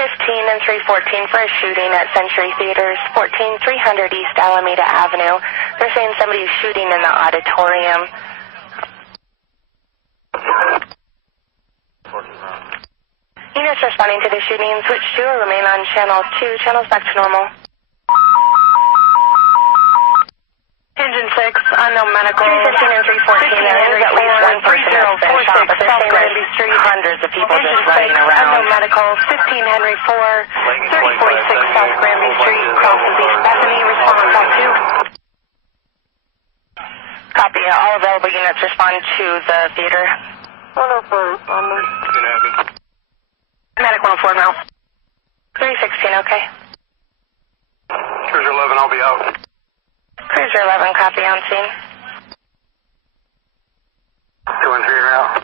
and 314 for a shooting at Century Theaters, 14300 East Alameda Avenue. They're saying somebody's shooting in the auditorium. Units responding to the shooting, switch to or remain on channel 2. Channels back to normal. Engine 6, unknown medical. 315 and 314. There is at least one person that's been shot, but they're saying there's Street. Hundreds of people just running around. Unknown medical. 15 Henry 4, 3046 South Granby Street, crosses East Bethany. Respond back to. Copy. All available units respond to the theater. 104, responding. Medic 104 now. 316, okay. Cruiser 11, I'll be out. Cruiser 11, copy, on scene. 2 and 3 are out.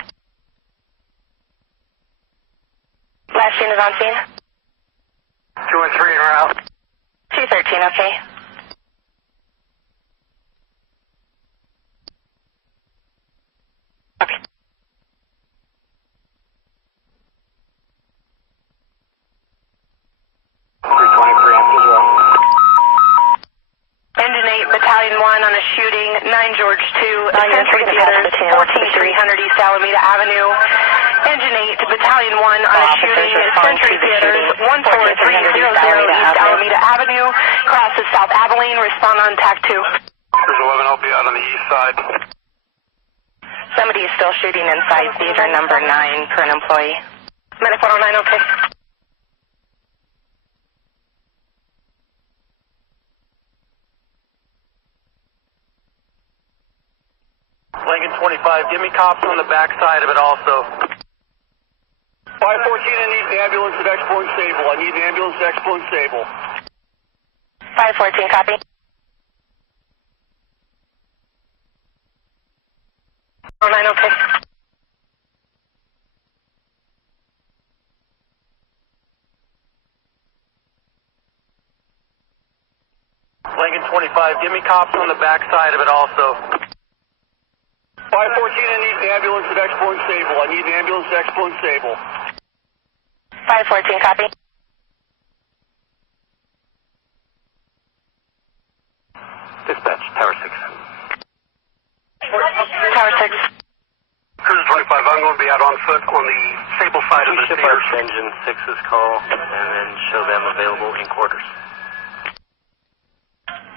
Last scene is on scene. 2 and 3 are out. 213, okay. Copy. Engine 8, Battalion 1 on a shooting, 9 George 2, Century Theaters, 14300 East Alameda Avenue. Engine 8, Battalion 1 on a shooting, Century Theaters, 14300 East Alameda Avenue. Crosses South Abilene, respond on TAC 2. Cruiser 11, I'll be out on the east side. Somebody is still shooting inside theater number 9 for an employee. Medic 109, okay. Lincoln 25, give me cops on the back side of it also. 514, I need the ambulance at Expo and Sable. I need the ambulance at Expo and Sable. 514, copy. 09, okay. Lincoln 25, give me cops on the back side of it also. 514, I need the ambulance at Expo and Sable. I need the ambulance at Expo and Sable. 514, copy. Dispatch, Tower 6. Tower 6. Cruiser 25, I'm going to be out on foot on the Sable side of the theater. Engine 6's call, and then show them available in quarters.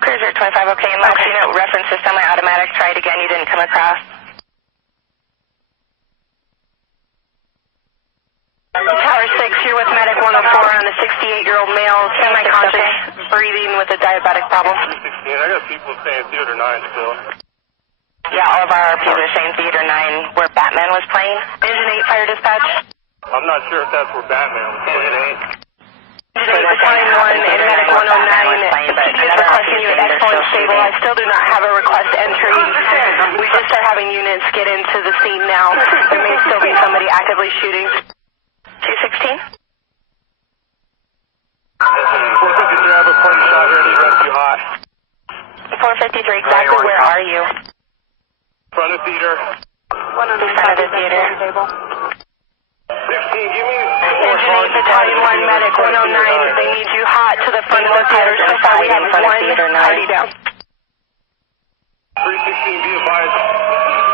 Cruiser 25, okay. And last unit, reference to semi-automatic. Try it again. You didn't come across. Tower 6, you're with Medic 104 on a 68-year-old male, semi-conscious, breathing with a diabetic problem. 316, I got people saying Theater 9 still. Yeah, all of our RPs are saying Theater 9 where Batman was playing. Engine 8, fire dispatch. I'm not sure if that's where Batman was playing. Engine 8, Battalion 1 and Medic 109. PD is requesting you at Expo and Stable. I still do not have a request entry. We just are having units get into the scene now. There may still be somebody actively shooting. 216? 453, I have a party shot here at Rescue High. 453, exactly where are you? Front of theater. In front of the theater. 16, give me... Engine 8, Battalion 1, Medic 109. They need you hot to the front of the theater. So far we have one party down. 316, be advised.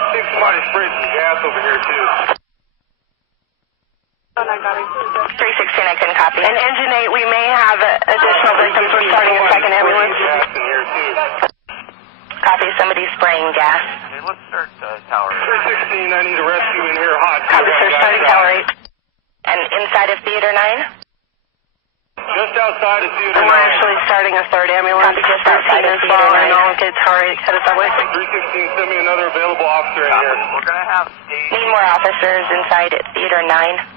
Think somebody sprayed some gas over here too. 316, I couldn't copy. And Engine 8, we may have additional victims. We're starting a second ambulance. Gas in here too. Copy, somebody's spraying gas. Okay, let's start Tower 316, I need a rescue in here hot. Copy, sir, starting Tower 8. And inside of Theater 9? Just outside of Theater 9. We're actually starting a third ambulance. Copy, just outside of Theater 9. And all kids, hurry, headed that way. 316, send me another available officer in here. We're going to have Need more officers inside Theater 9.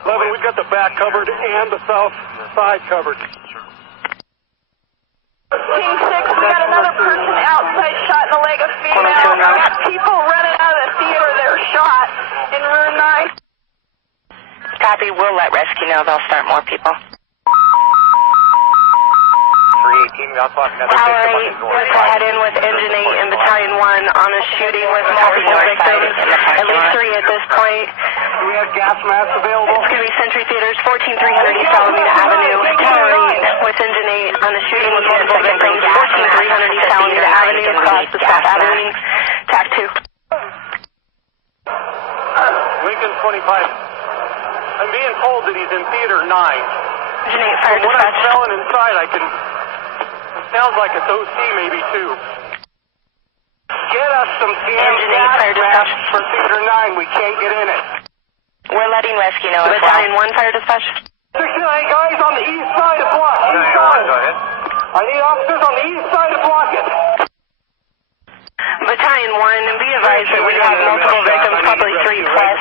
11, we've got the back covered and the south side covered. Team 6, we got another person outside shot in the leg of female. We got people running out of the theater that are shot in room 9. Copy, we'll let rescue know. They'll start more people. 318, I'll talk another Tower victim 8, on the let's head in with Engine 8 and Battalion 1 on a shooting with multiple victims. At least 3 at this point. Do we have gas masks available? It's going to be Century Theaters, 14300 East Alameda Avenue. Tower 8 with engine 8 on the shooting with multiple victims. 14300 East Alameda Avenue across the South Avenue. TAC 2. Lincoln 25. I'm being told that he's in theater 9. Engine 8 fire When I'm dispatch. smelling inside, I can... It sounds like it's OC maybe too. Get us some Engine 8 fire dispatch. for theater 9. We can't get in it. We're letting rescue know as well. Battalion 1 fire dispatch. 69 guys on the east side of block. East side. Go ahead. I need officers on the east side of block it. Battalion 1, and be advised that we have multiple victims, probably 3 plus.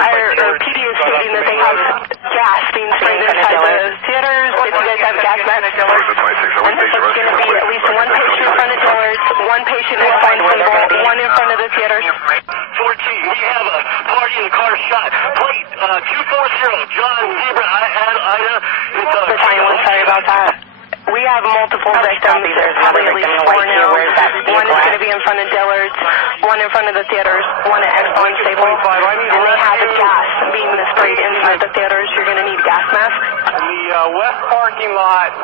Our PD is stating that they have gas being sprayed inside the theaters. If you guys have gas masks, and it's going to be at least 1 patient in front of Dillard's, 1 patient is stable, 1 in front of the theaters. 14, we have a party in the car shot. Plate 240, John Zebra, Ida. Battalion 1, sorry about that. We have multiple victims. There's probably at least 4 now. 1 is going to be in front of Dillard's, 1 in front of the theaters, 1 at Expo and Stable. And they have a gas being sprayed inside the theaters. You're going to need gas masks. In the west parking lot,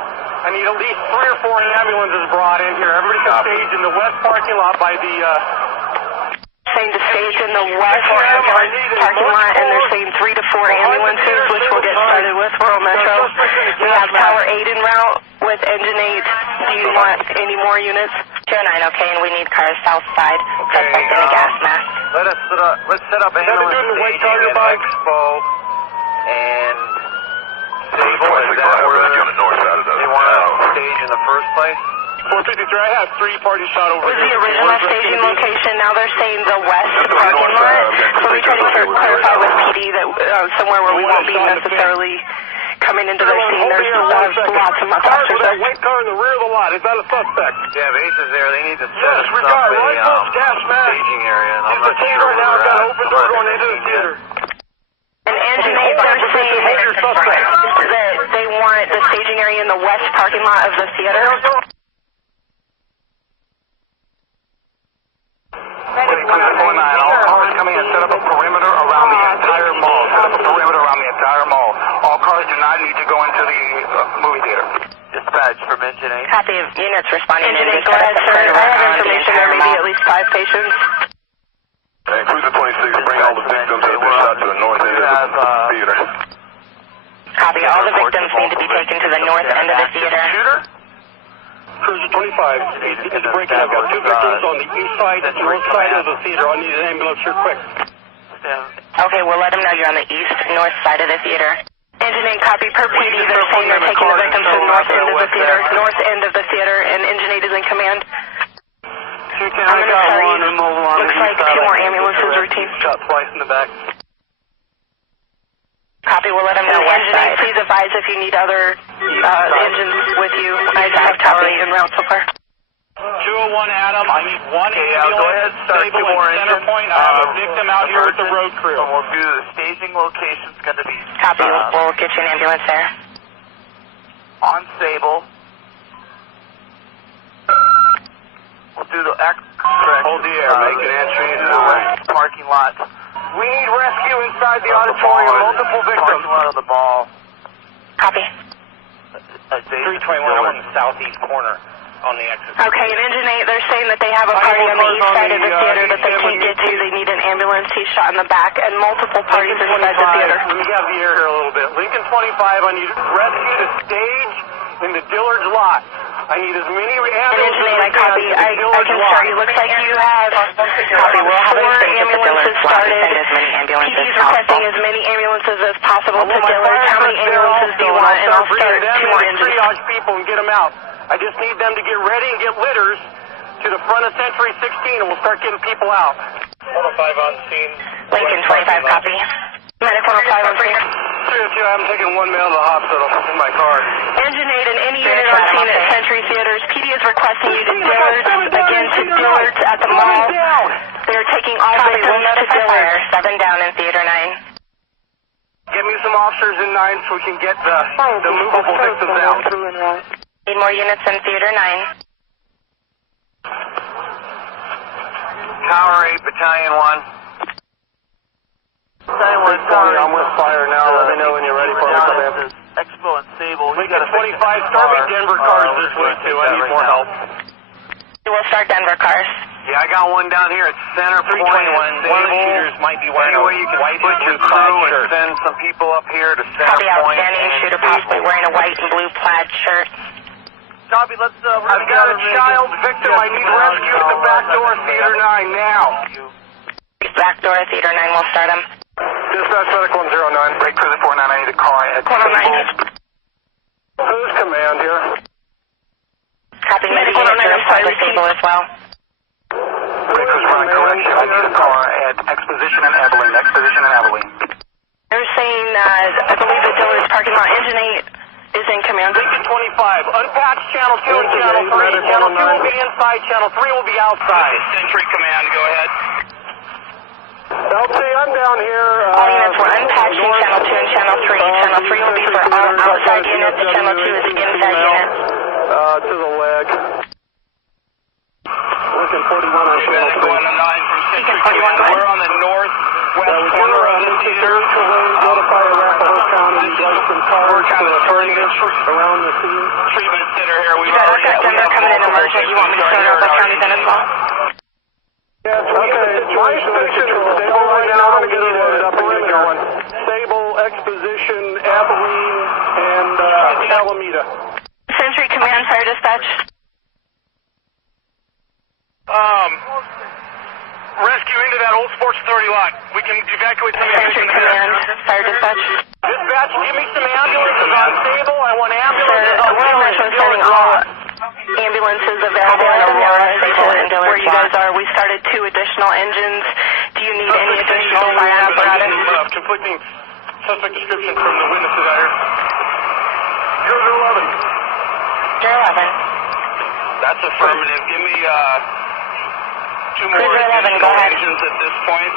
I need at least 3 or 4 ambulances brought in here. Everybody can stage in the west parking lot by the... saying to stage in the west parking lot, and they're saying 3 to 4 ambulances, which we'll get started with. Rural Metro. We have Tower 8 en route with engine 8. Do you want any more units? 209, okay, and we need cars south side. Suspect in a gas mask. Let's set up a ambulance staging at Expo and Stable. Is that where they want to stage in the first place? 453, I have 3 parties shot over Was the original staging location, now they're saying the west parking lot. So we try to clarify with PD that somewhere where we won't be necessarily coming into their scene. There's lots of officers there. That white car in the rear of the lot, is that a suspect? Yeah, Ace is there. They need to set Yes, we got rifles, gas mask. staging area, and I'm It's not the sure right now, where I've got an open door going into the theater. And engine 8, they're saying that they want the staging area in the west parking lot of the theater. All cars coming in, set up a perimeter around the entire mall. Set up a perimeter around the entire mall. All cars do not need to go into the movie theater. Dispatch from Engine 8. Copy of units responding. Engine 8, go ahead, sir. I have information there may be at least 5 patients. Hey, Cruiser 26, bring all the victims that have been shot to the north end of the theater. Copy, all the victims need to be taken to the north end of the theater. Cruiser 25, it's breaking. I've got 2 victims on the east side and north side of the theater. I need an ambulance here quick. Okay, we'll let them know you're on the east, north side of the theater. Engine 8, copy per PD. They're saying they're taking the victims to the north end of the theater. North end of the theater, and Engine 8 is in command. I'm going to tell you, looks like 2 more ambulances routine. Shot twice in the back. Copy, we'll let them know. Engine 8, please advise if you need other engines with you. I have Tower 8 en route so far. 201 Adam, I need 1 ambulance. Go ahead, start Stable 2 more in center engines. point. I have a victim out here with the road crew. And we'll do the staging location's going to be Copy, we'll get you an ambulance there. on Stable. We'll do the Hold the air, make an entry into the west parking lot. We need rescue inside the auditorium. Multiple victims. Parking lot of the mall. Copy. 321, I'm on the southeast corner on the exit. Okay, and Engine 8, they're saying that they have a party on the east side of the theater that they can't get to. They need an ambulance. He's shot in the back, and multiple parties inside the theater. Let me have the air here a little bit. Lincoln 25, I need rescue to stage in the Dillard's lot. I need as many And Engine 8, I copy. I can start. It looks like you have copy. We'll have 4 ambulances started. PD's requesting as many ambulances as possible to Dillard's. How many ambulances do you want? And I'll start 2 more engines. Triage people and get them out. I just need them to get ready and get litters to the front of Century 16, and we'll start getting people out. 105 on scene. Lincoln 25, copy. Medic 105 on scene. 302, I'm taking 1 male to the hospital in my car. Engine 8 and any unit on scene at Century Theaters. PD is requesting you to Dillard's, again to Dillard's at the mall. They're taking all victims to Dillard's. 7 down in Theater 9. Get me some officers in 9 so we can get the movable victims out. Need more units in Theater 9. Tower 8, Battalion 1. Battalion 1, I'm with fire now. Let me know when you're ready for me. Lincoln 25, start me Denver cars this way too. I need more help. We'll start Denver cars. Yeah, I got one down here at center point. 321. One of the shooters might be wearing any way you can split your crew and send some people up here to center Copy, point. outstanding shooter possibly wearing a white and blue plaid shirt. Copy, let's, I've got a child victim. I need rescue at the back door of Theater 9 now. Back door of Theater 9, we'll start him. Dispatch medical 109. Break cruiser 49, I need a car at Who's command here? Copy, medical 109, stable as well. Break cruiser running correction, I need a car at Exposition and Abilene. Exposition and Abilene. They're saying, I believe the Dillard's parking lot engine 8 is in command. Lincoln 25, unpatch channel 2 and channel 3. Channel 2 will be inside, channel 3 will be outside. Sentry command, go ahead. LT, I'm down here. All units were unpatching channel 2 and channel 3. Channel 3 will be for all outside units. Channel 2 is inside units. To the leg. Lincoln 41 on channel 3. 109 from Sentry 41, command. go ahead. We're on the northwest corner of the theater. Notify Arapahoe County. Some cars to the around the scene. Treatment center here. You got Dark Denver coming in emergent. You want me to start Arapahoe County then as well? Yes, okay. My station is stable right now. I'm going to get it loaded up and get going. Stable, Exposition, Abilene, and Alameda. Sentry command, fire dispatch. Rescue into that old Sports Authority lot. We can evacuate some of Sentry command, fire dispatch. Dispatch, give me some ambulances on stable. I want ambulances. We're sending all ambulances available in Aurora, Stable, and Dillard. Where you guys are, we started 2 additional engines. Do you need any additional fire apparatus? Conflicting suspect description from the witnesses out here. Cruiser 11. Cruiser 11. That's affirmative. Give me 2 more Cruiser 11, go ahead. engines at this point.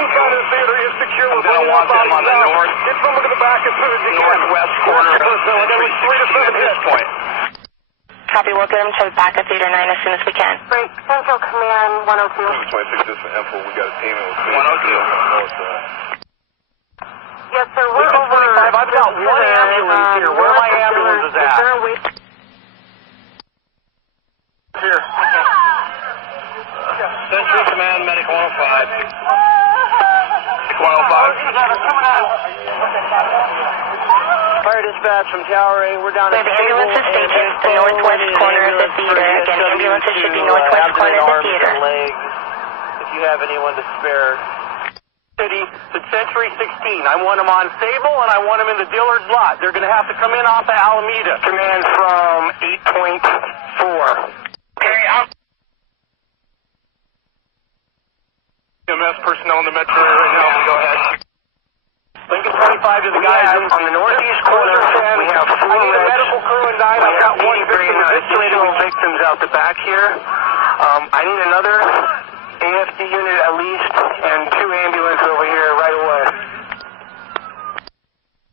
Inside of the theater is secure with I want them on the north. Get someone to the back as soon as you can. Northwest corner of Sentry 16 at this point. Copy, we'll get them to the back of Theater 9 as soon as we can. Break, Central Command 102. 26, just for info, we got a team in 102. Yes, sir, we're over. I've got one ambulance here. Where are my ambulances at? Here. Sentry command, medic 105. 105. Fire dispatch from Tower A. We're down We have ambulances stationed the northwest corner of the theater. Again, ambulances should be northwest corner of the theater. If you have anyone to spare. City to Century 16. I want them on stable and I want them in the Dillard's lot. They're going to have to come in off of Alameda. Command from 8.4. Carry out. EMS personnel in the metro area right now. Go ahead. Lincoln 25 to the guys on the northeast corner. We have 4 I need a medical crew and 9. I've got 1 victim. Additional victims out the back here. I need another AFD unit at least and 2 ambulances over here right away.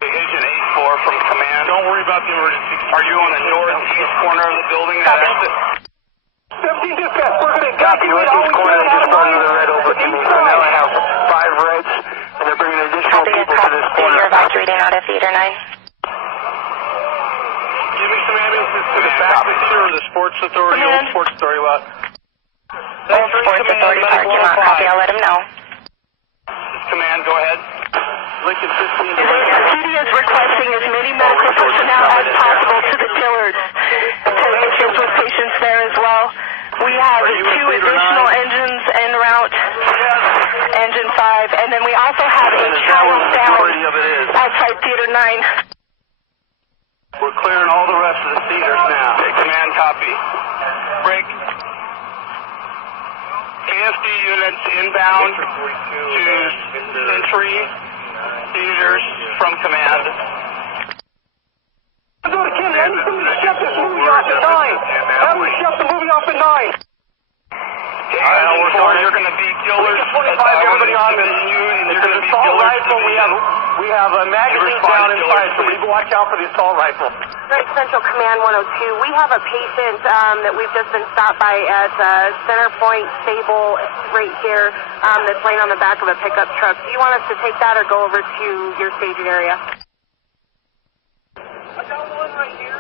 Agent 8-4 from command. Don't worry about the emergency. Are you on the northeast corner of the building? That exit. 17 dispatch, we're going to evacuate northeast corner. They just brought another red over to me, so now I have 5 reds, and they're bringing additional people to this corner. You're evacuating out of Theater 9. Give me some ambulances to the back of the theater or the Sports Authority, old Sports Authority lot. Old Sports Authority parking lot. Copy, I'll let him know. Command, go ahead. Lincoln 15. PD is requesting as many medical personnel as possible to the Dillards to assist with patients there as well. We have 2 additional engines en route, engine 5, and then we also have a child down outside Theater 9. We're clearing all the rest of the theaters now. Okay, command, copy. Break. AFD units inbound to Century theaters from command. Do it again, man. Shut this movie off at 9. Have them shut the movie off at 9. You're going to be killers. 25, everybody on this. It's an assault rifle. We have a magazine down inside, so we watch out for the assault rifle. Great Central Command 102. We have a patient that we've just been stopped by at Center Point Stable right here that's laying on the back of a pickup truck. Do you want us to take that or go over to your staging area? I got one right here.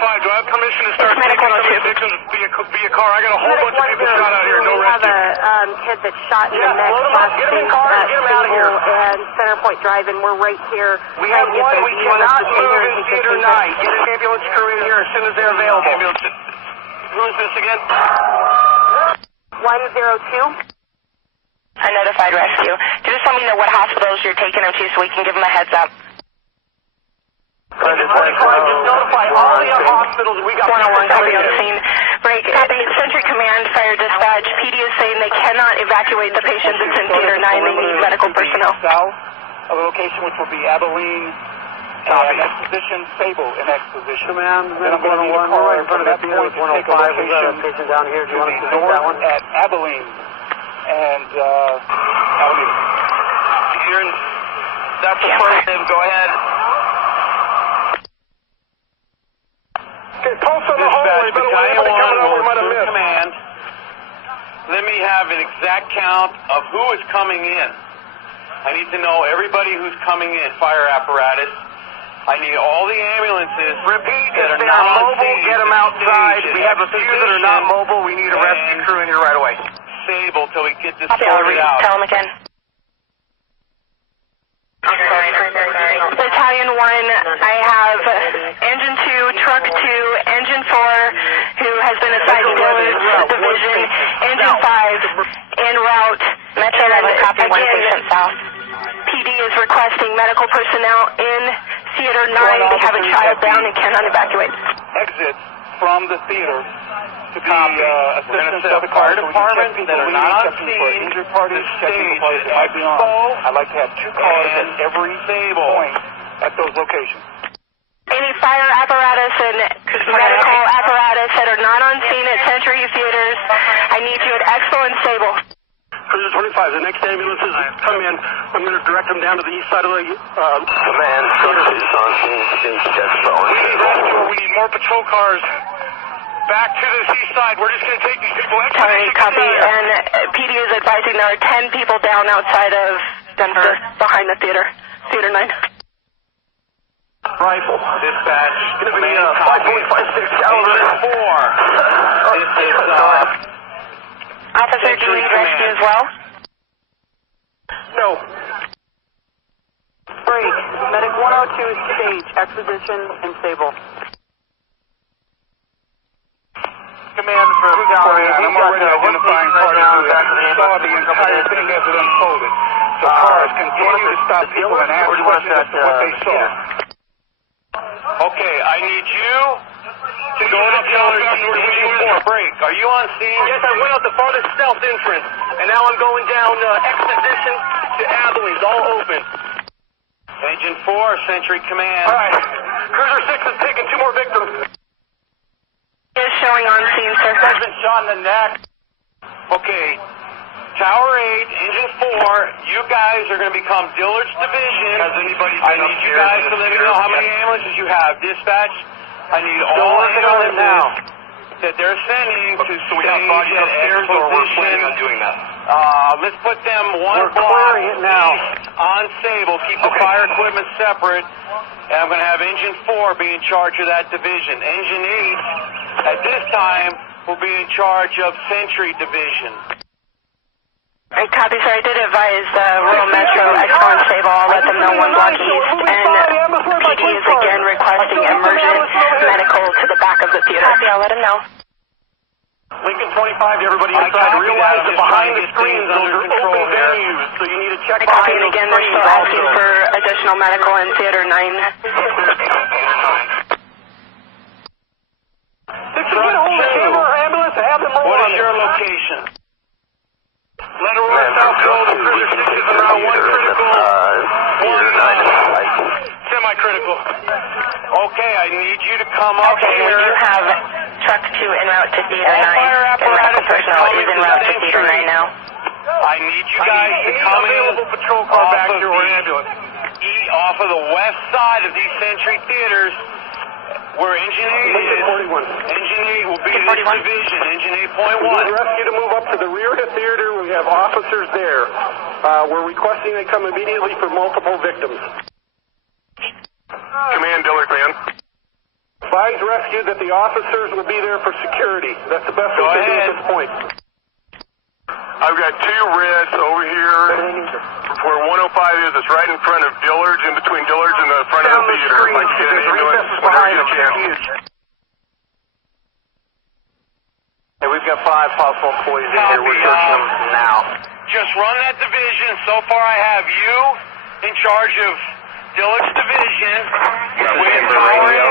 5, do I have permission to start taking some of these victims via car? I got a whole bunch of people shot out here, no rescue. We have a kid that's shot in the neck, Get him in cars, get him out of here. And Centerpoint Drive, and we're right here. We have one, we cannot move in Theater 9. Get an ambulance crew in here as soon as they're available. Who is this again? 102. Unnotified rescue. Just let me know what hospitals you're taking them to so we can give them a heads up. Just notify all the hospitals. We got 101 copy on the scene. Break. Sentry Command, Fire Dispatch. PD is saying they cannot evacuate the patient that's in Theater 9. They need medical personnel. South of the location, which will be Abilene and Exposition, Sable in Exposition. Command, then I'm going to need a car in front of that point to take a location down here. Do you want to take that one? At Abilene and Alameda. You're in, that's the first name. Go ahead. Okay, pulse on the hallway, but Battalion 1 we might have will missed. command. Let me have an exact count of who is coming in. I need to know everybody who's coming in, fire apparatus. I need all the ambulances. Repeat, that if are they're not mobile, get them outside. We have a few that are not mobile. We need a rescue crew in here right away. Sable till we get this I'll sorted out. tell them again. Battalion 1, I have Engine 2, Truck 2, Engine 4, who has been assigned to Division, Engine 5, en route, Metro 11, copy 1 patient south. PD is requesting medical personnel in Theater 9. They have a child down and cannot evacuate. Exit from the theater to be assistance set of up the fire fire department department that are not on checking scene. for injured parties, checking for parties that might be on. I'd like to have 2 cars at every point at those locations. Any fire apparatus and medical apparatus that are not on scene at Century Theaters, I need you at Expo and Sable. Cruiser 25, the next ambulances come in. I'm going to direct them down to the east side of the... Command, Cruiser is on scene since Expo. We need rescue. We need more patrol cars back to the east side. We're just going to take these people... Sorry, copy. And PD is advising there are 10 people down outside of Denver behind the theater. Theater 9. Rifle. Dispatch. Going to be 5.56 caliber. 4. This is, Officer, do you need rescue as well? No. Break. Medic 102 stage, Exposition and Sable. Command for Tower 8. I'm already identifying parties who saw the entire thing as it unfolded. So cars continue to stop people and ask questions as to what they saw. okay, I need you to go to the killers in break. Are you on scene? Yes, I went out the farthest south entrance, and now I'm going down Exposition to Abilene. It's all open. Engine 4, Century Command. All right. Cruiser 6 is taking 2 more victims. Is showing on scene, sir. Has been shot in the neck. Okay. Tower 8, Engine 4, you guys are going to become Dillard's Division. Has anybody I need you guys to let me know how many ambulances you have. Dispatch, I need all ambulances now that they're sending to so we have bodies upstairs, or we're planning on doing that? Let's put them one We're block clearing it now. on Sable. Keep the fire equipment separate. And I'm going to have Engine 4 be in charge of that division. Engine 8, at this time, will be in charge of Century Division. Copy, sir. I did advise Rural Metro, Expo and Sable. I'll let them know 1 block east. And PD is again requesting emergent medical to the back of the theater. Copy, I'll let them know. Lincoln 25, everybody inside, realize that behind the screens those are open venues, so you need to check Copy, behind and those again, they're screens still asking also. for additional medical in Theater 9. 6 get a hold of the camera or ambulance and have them roll What on is there. your location? Let her roll south gold. The Cruiser 6 is around 1 critical, 1 semi-critical. Okay, I need you to come up Okay, we here. do have Truck 2 en route to Theater 9. All fire And medical apparatus personnel is en route to coming to Theater 9 now. I need you guys to come in available patrol car off back of here or the- ambulance. off of the west side of these Century Theaters, where Engine 8 is. 41. Engine 8 will be this 41. division, Engine We 8.1. need rescue to move up to the rear of the theater. We have officers there. We're requesting they come immediately for multiple victims. Command, Dillard, man. Advise rescue that the officers will be there for security. That's the best we can do at this point. I've got 2 reds over here where 105 is. It's right in front of Dillard's, in between Dillard's and the front of the theater. If I can get an ambulance, whenever you get a chance. Hey, we've got 5 possible employees in here. We're searching them now. Just run that division. So far I have you in charge of Dillard's division. Denver radio,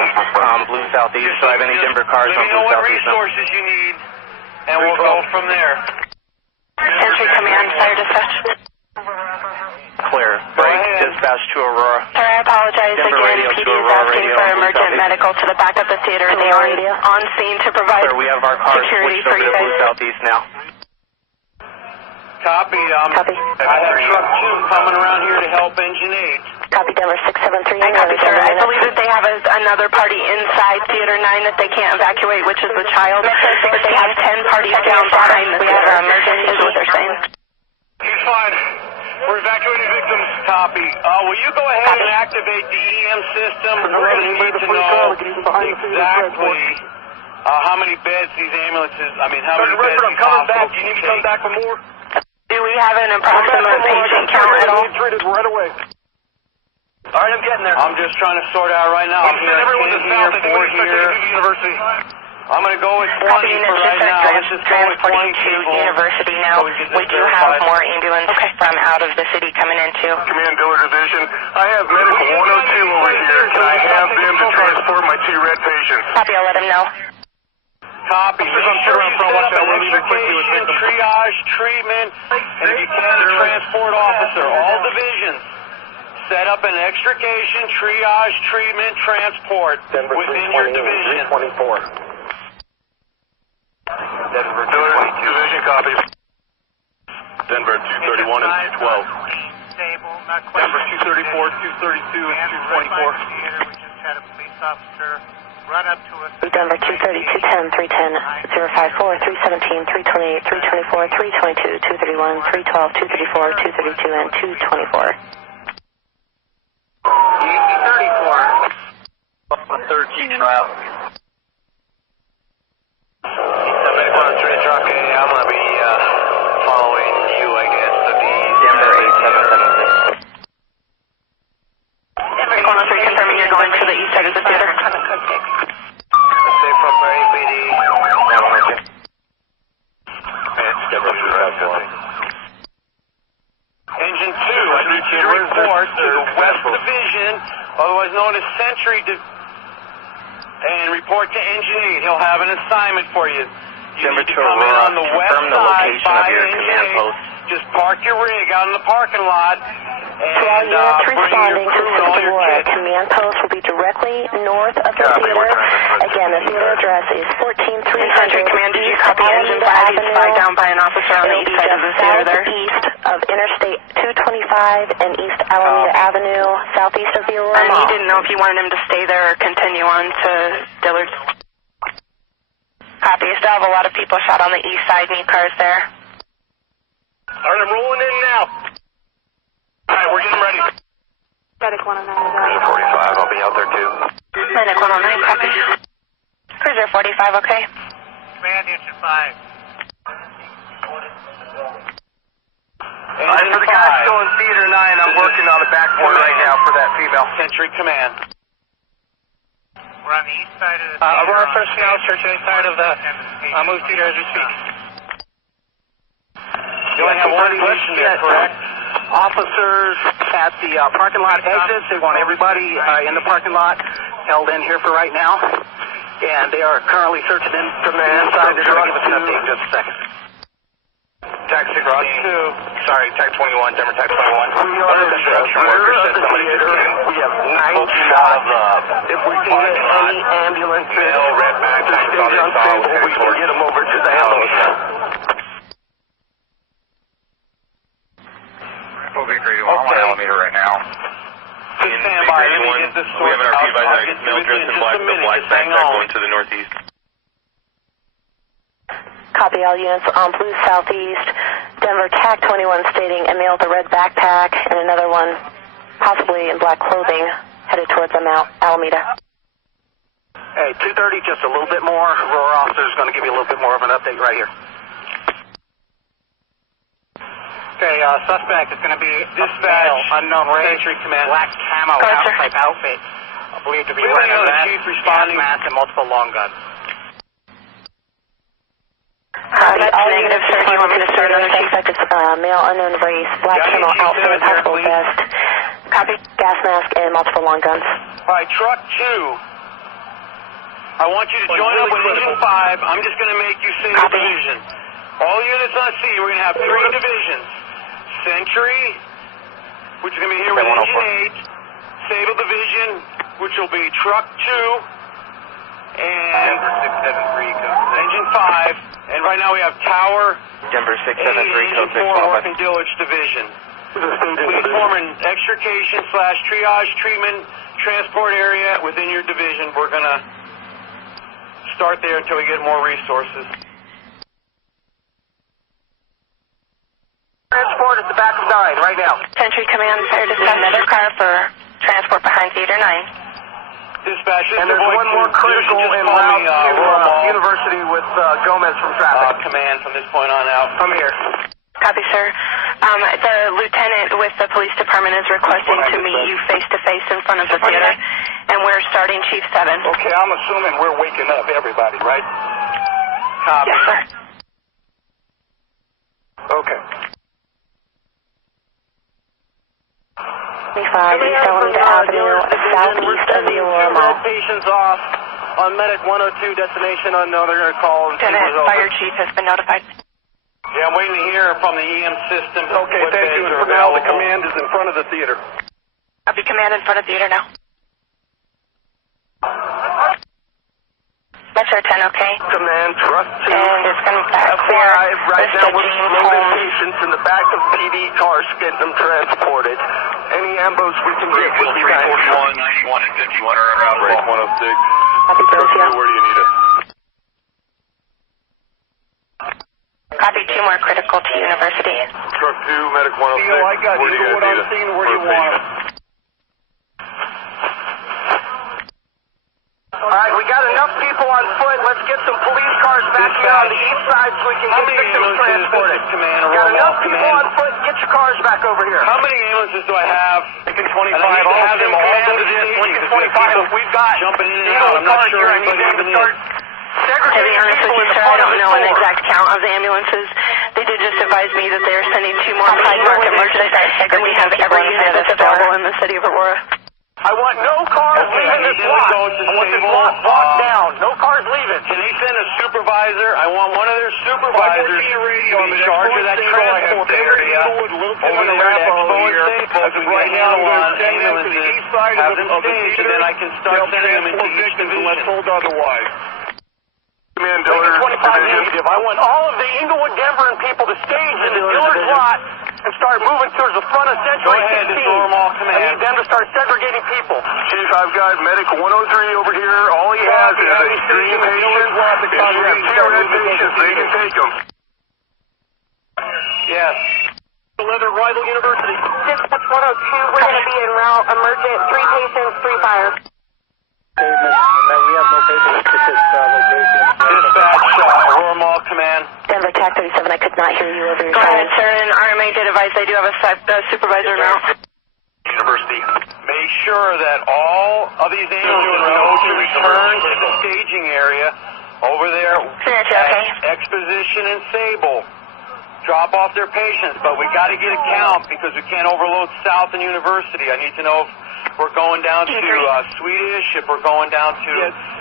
Blue Southeast. So I have any Denver cars on Blue Southeast. Let me know what resources you need, and we'll go from there. Entry command, fire dispatch. Clear. Break, dispatch to Aurora. Sir, I apologize Denver again. radio PD to is Aurora asking radio, for Blue emergent Southeast. medical to the back of the theater. They are on scene to provide Clear, we have our cars security switched for over you to Blue guys. Southeast now. Copy. Copy. I have truck 2 coming around here to help engine 8. Copy, Denver 673. I copy, sir. I believe that they have another party inside Theater 9 that they can't evacuate, which is the child. But they have 10 parties down behind the theater. Is what they're saying. He's fine. We're evacuating victims. Copy. Will you go ahead and activate the EM system? We're going to need to know exactly how many beds these ambulances, how many beds these hospitals Do you need to come back for more? Do we have an approximate patient count at all? Treated right away. All right, I'm getting there. I'm just trying to sort out right now. I'm Send everyone to South. I think we can start taking University. I'm going to go with 20 for right now. Let's just go with 20 people. University now. We do have more ambulance from out of the city coming into. Command Dillard Division. I have medical 102 over here. Can I have them to transport my 2 red patients? Copy, I'll let him know. Copy. Identification, triage, treatment, and if you can, a transport officer. All divisions. Set up an extrication, triage, treatment, transport within your division. 324. Denver 222. Division copy. Denver 231 and 212. Denver 234, 232, and 224. We just had a police officer run up to us. Denver 230, 210, 310, 054, 317, 328, 324, 322, 231, 312, 234, 232, and 224. 34. 13 trial. I'm going to be following you, I guess, to the Denver 8776. Denver 103, confirming you're going to the east side of the theater. Safe from Mary PD. Engine 2, I need you to report to the West Division, otherwise known as Sentry, and report to Engine 8. He'll have an assignment for you. You Denver need to to come in Aurora, on the west confirm the side location by of your Engine command 8. post. Just park your rig out in the parking lot and To all units bring your responding to crew and all your Aurora, kids. command post will be directly north of the theater. Again, the theater address is 14300 Command, did you copy engine 5? He's flagged down by an officer on the east side of the theater there. East of Interstate 225 and East Alameda Avenue, southeast of the Aurora And Mall. he didn't know if you wanted him to stay there or continue on to Dillard's. Copy. Still have a lot of people shot on the east side. Need cars there. All right, I'm rolling in now. All right, we're getting ready. Medic 109 is out. 45, I'll be out there too. Medic 109, copy. Cruiser 45, okay. Command engine 5. And for the guys still in Theater 9, I'm working on the backboard right now for that female. Sentry Command. We're on the east side of the Aurora personnel searching inside of the move theater as we speak. You only have one question there, correct? Officers at the parking lot exits. They want everybody in the parking lot held in here for right now. And they are currently searching in from the inside. They're going to give us an update in just a second. Taxi Rock 2. Sorry, Tech 21, Denver Tech 21. We are the structure of the theater. We have 9 shots. If we can get any ambulances to stay unstable, we can get them over to the house. Okay, I'm on Alameda right now. Just stand by. Let me get this We have an RP by I'll get male to it dressed in in just black a with a minute. black Just hang backpack on. going to the northeast. Copy all units on Blue Southeast. Denver TAC 21 stating a male with a red backpack and another one possibly in black clothing headed towards Alameda. Hey, 2:30, just a little bit more. Aurora officer's going to give you a little bit more of an update right here. Okay, suspect is going to be Dispatch, unknown race, Century Command. black camo type outfit. Believed to be wearing a vest, gas mask, and multiple long guns. That's negative, sir. Do you want me to start on the suspect? It's male, unknown race, black camo outfit, possible vest. Copy, gas mask, and multiple long guns. All right, truck 2. I want you to join up with Engine 5. I'm just going to make you single division. All units on C, we're going to have 3 divisions. Sentry, which is going to be here with Engine 8. Sable Division, which will be truck 2. And Engine 5. And right now we have Tower. Denver 673, Engine 4 working Dillage Division. Please form an extrication / triage treatment transport area within your division. We're going to start there until we get more resources. Transport at the back of 9 right now. Sentry Command, fire dispatch another car for transport behind Theater 9. Dispatch, And there's one more critical en route to University with Gomez from traffic. Command from this point on out. Come here. Copy, sir. The lieutenant with the police department is requesting to meet you face-to-face in front of the theater, and we're starting Chief 7. Okay, I'm assuming we're waking up everybody, right? Copy. Yes, sir. Okay. 25 East Alameda Avenue, southeast of the Aurora Mall. Patients off on Medic 102, destination unknown. They're going to call. Lieutenant, fire chief has been notified. Yeah, I'm waiting to hear from the EM system. Okay, thank you. And for now, the command is in front of the theater. I'll be command in front of theater now. Metro 10, okay? Command, truck 2. And it's going to clear right now we're James loading Holmes. patients in the back of PD cars, getting them transported. Any ambos we can get will be 341, 91, and 51 are around Route 106. Copy, Garcia. Where do you need it? Copy, 2 more critical to University. Truck 2, Medic 106. I got where do you. you What I'm seeing, where do you want it? All right, we got enough people on foot. Let's get some police cars back here on the east side so we can get victims transported. Got enough people on foot. Get your cars back over here. How many ambulances do I have? Taking 25. I need to have them all go to this point. 25. We've got jumping in and out. I'm not sure I need them to start To be honest with you, sir, I don't know an exact count of the ambulances. They did just advise me that they're sending 2 more Pride Market merchandise, and we have every unit that's available in the city of Aurora. I want no cars leaving this lot. I want this lot locked down. No cars leaving. Can they send a supervisor? I want one of their supervisors to be in charge of that transport area over there at Expo and Staples. Right now, on ambulances, have them staged, and then I can start sending them into each division. Unless told otherwise. Command Dillard 25 Division. I want all of the Inglewood, Denver, and people to stage in the Dillard's lot and start moving towards the front of Century 16. I need them to start segregating people. Chief, I've got Medic 103 over here. All he has is a green patient. If you have 2 red patients, they can take them. Yes. Leather Rival University. Dispatch 102, we're going to be en route. Emergent, 3 patients, 3 fires. We have no papers to this location. Dispatch, Aurora Mall Command. Denver TAC 37, I could not hear you over your Go phone. ahead, sir, and RMA did advise they do have a supervisor now. University. Make sure that all of these ambulances know to return to the staging area over there at Exposition and Sable. Drop off their patients, but we got to get a count because we can't overload South and University. I need to know if we're going down to Swedish, if we're going down to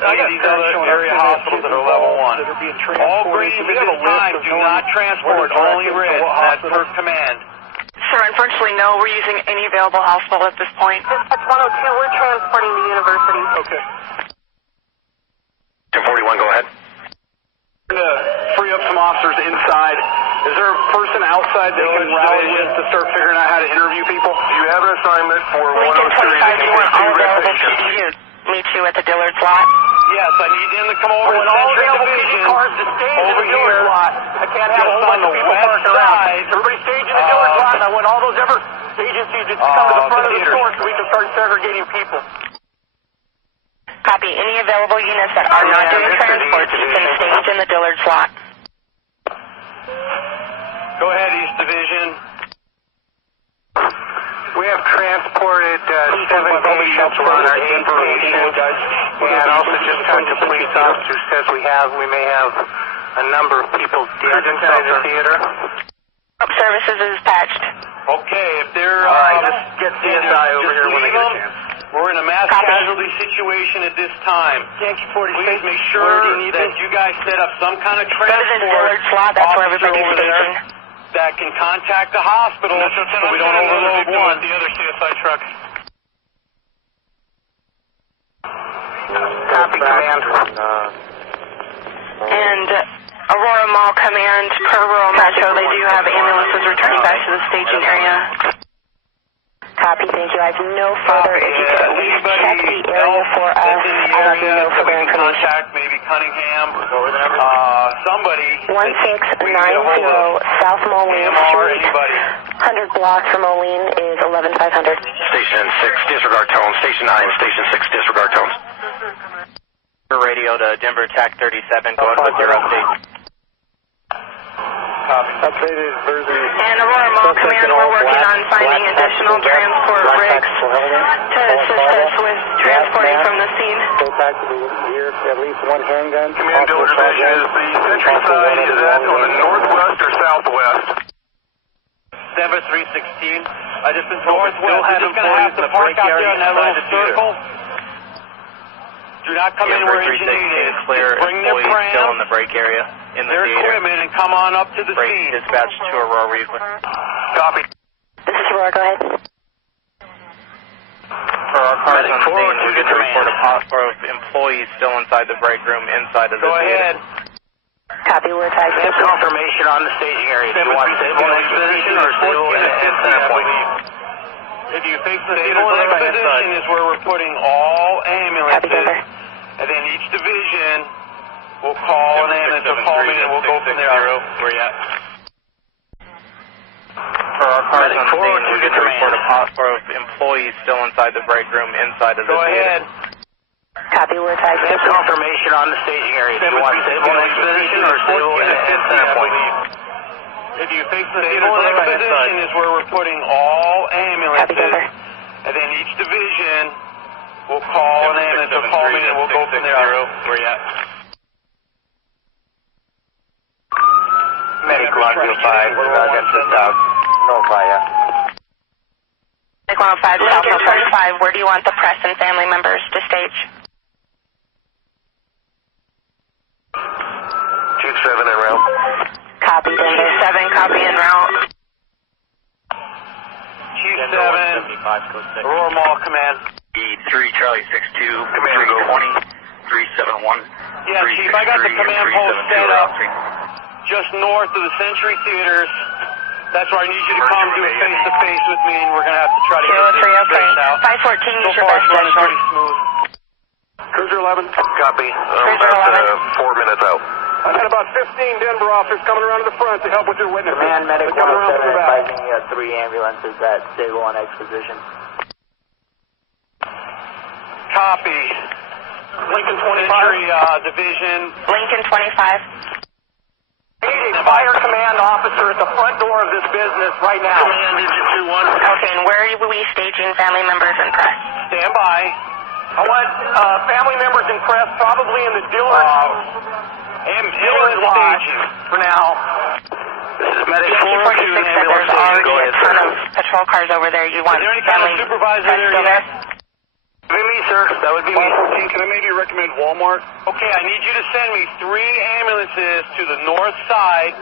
any of these other area hospitals that are level 1. All green at this time, do not transport, only red. That's per command. Sir, unfortunately, no. We're using any available hospital at this point. Dispatch 102, we're transporting to University. Okay. 1041, go ahead. Free up some officers inside. Is there a person outside that can rally with to start figuring out how to interview people? You have an assignment for Lincoln 103. 25, you want all available PD to meet you at the Dillard lot? Yes, I need them to come over to Century Division Cars to stage over in the Dillard here. lot. I can't have a whole bunch of people parked around. Everybody stage in the Dillard lot, and I want all those agencies to come to the front of the store so we can start segregating people. Copy. Any available units that are not doing transports can stage in the Dillard slot. Go ahead, East Division. We have transported 7 patients. We're on our 8th patient. And also just talked to police officer says we may have a number of people dead inside the theater. Services is dispatched. Okay, if they're... just get CSI over here when they get a chance. We're in a mass casualty situation at this time. Please make sure that you guys set up some kind of transport slot. That's where everybody's staging. That can contact the hospital so we don't overload one. The other CSI truck. Copy, command. And Aurora Mall Command, per rural metro, they do have ambulances returning back to the staging area. Copy, thank you. I have no further. If you could at least check the area for us, I'll let you know further information. Contact maybe Cunningham, somebody. 1690 South Moline Street. 100 blocks from Moline is 11500. Station 6, disregard tones. Station 9, Station 6, disregard tones. Radio to Denver TAC 37. Go ahead with your update. Updated version. And Aurora Mall Command, we're working on finding additional transport rigs to assist us with transporting from the scene. Go back to the rear, at least one handgun. Command Dillard Division, is the Century side, is that on the northwest or southwest? Denver 316. I just been told we're still have employees in the break area inside the circle. Do not come in where engineered is. Clear. Bring their Employees still in the break area in the their theater. equipment and come on up to the Break scene. dispatch to Aurora Weaver. Copy. This is Aurora, go ahead. For our cars on scene, we get to report a of employees still inside the break room inside of the Go theater. ahead. Copy, we're tagged. Have confirmation on the staging area. Do you want stable exposition or stable in center point? If you face the stable exposition is where we're putting all ambulances, and then each division will call an ambulance or call me and we'll go from there. Where you at? For our cars on scene, we get to report a of employees still inside the break room inside of the Go theater. ahead. Copy, we're tagged. Have confirmation on the staging area. Do you want stable exposition or stable in center point? If you face the stable exposition is where we're putting all ambulances, and then each division will call an ambulance or call me and we'll go from there. Where you at? Medic 105, South Northwest. Medic 105, South Northwest 5, where do you want the press and family members to stage? Chief 7 en route. Copy, Chief 7, copy en route. Chief 7, Aurora Mall Command. E3 Charlie 62, Command 320, 371. Yeah, Chief, I got the command post set up just north of the Century Theaters. That's where I need you to come do a face-to-face with me, and we're going to have to try to get this straightened out. 514, use So your far, best it's running judgment. pretty smooth. Cruiser 11. Copy. Cruiser About 4 minutes out. I've got about 15 Denver officers coming around to the front to help with your witness. Command Medic 107 advising 3 ambulances at stable on exposition. Copy. Lincoln 25 Division. Lincoln 25. Need a fire command officer at the front door of this business right now. Command Engine 2-1. Okay, and where are we staging family members and press? Stand by. I want family members and press probably in the Dillard Ambulance staging. for now. This is Medic 246 said there's already a ton of patrol cars over there. You want Is there any kind of family supervisor press there still yet? there? Be me, sir. That would be me. 114, can I maybe recommend Walmart? Okay, I need you to send me 3 ambulances to the north side.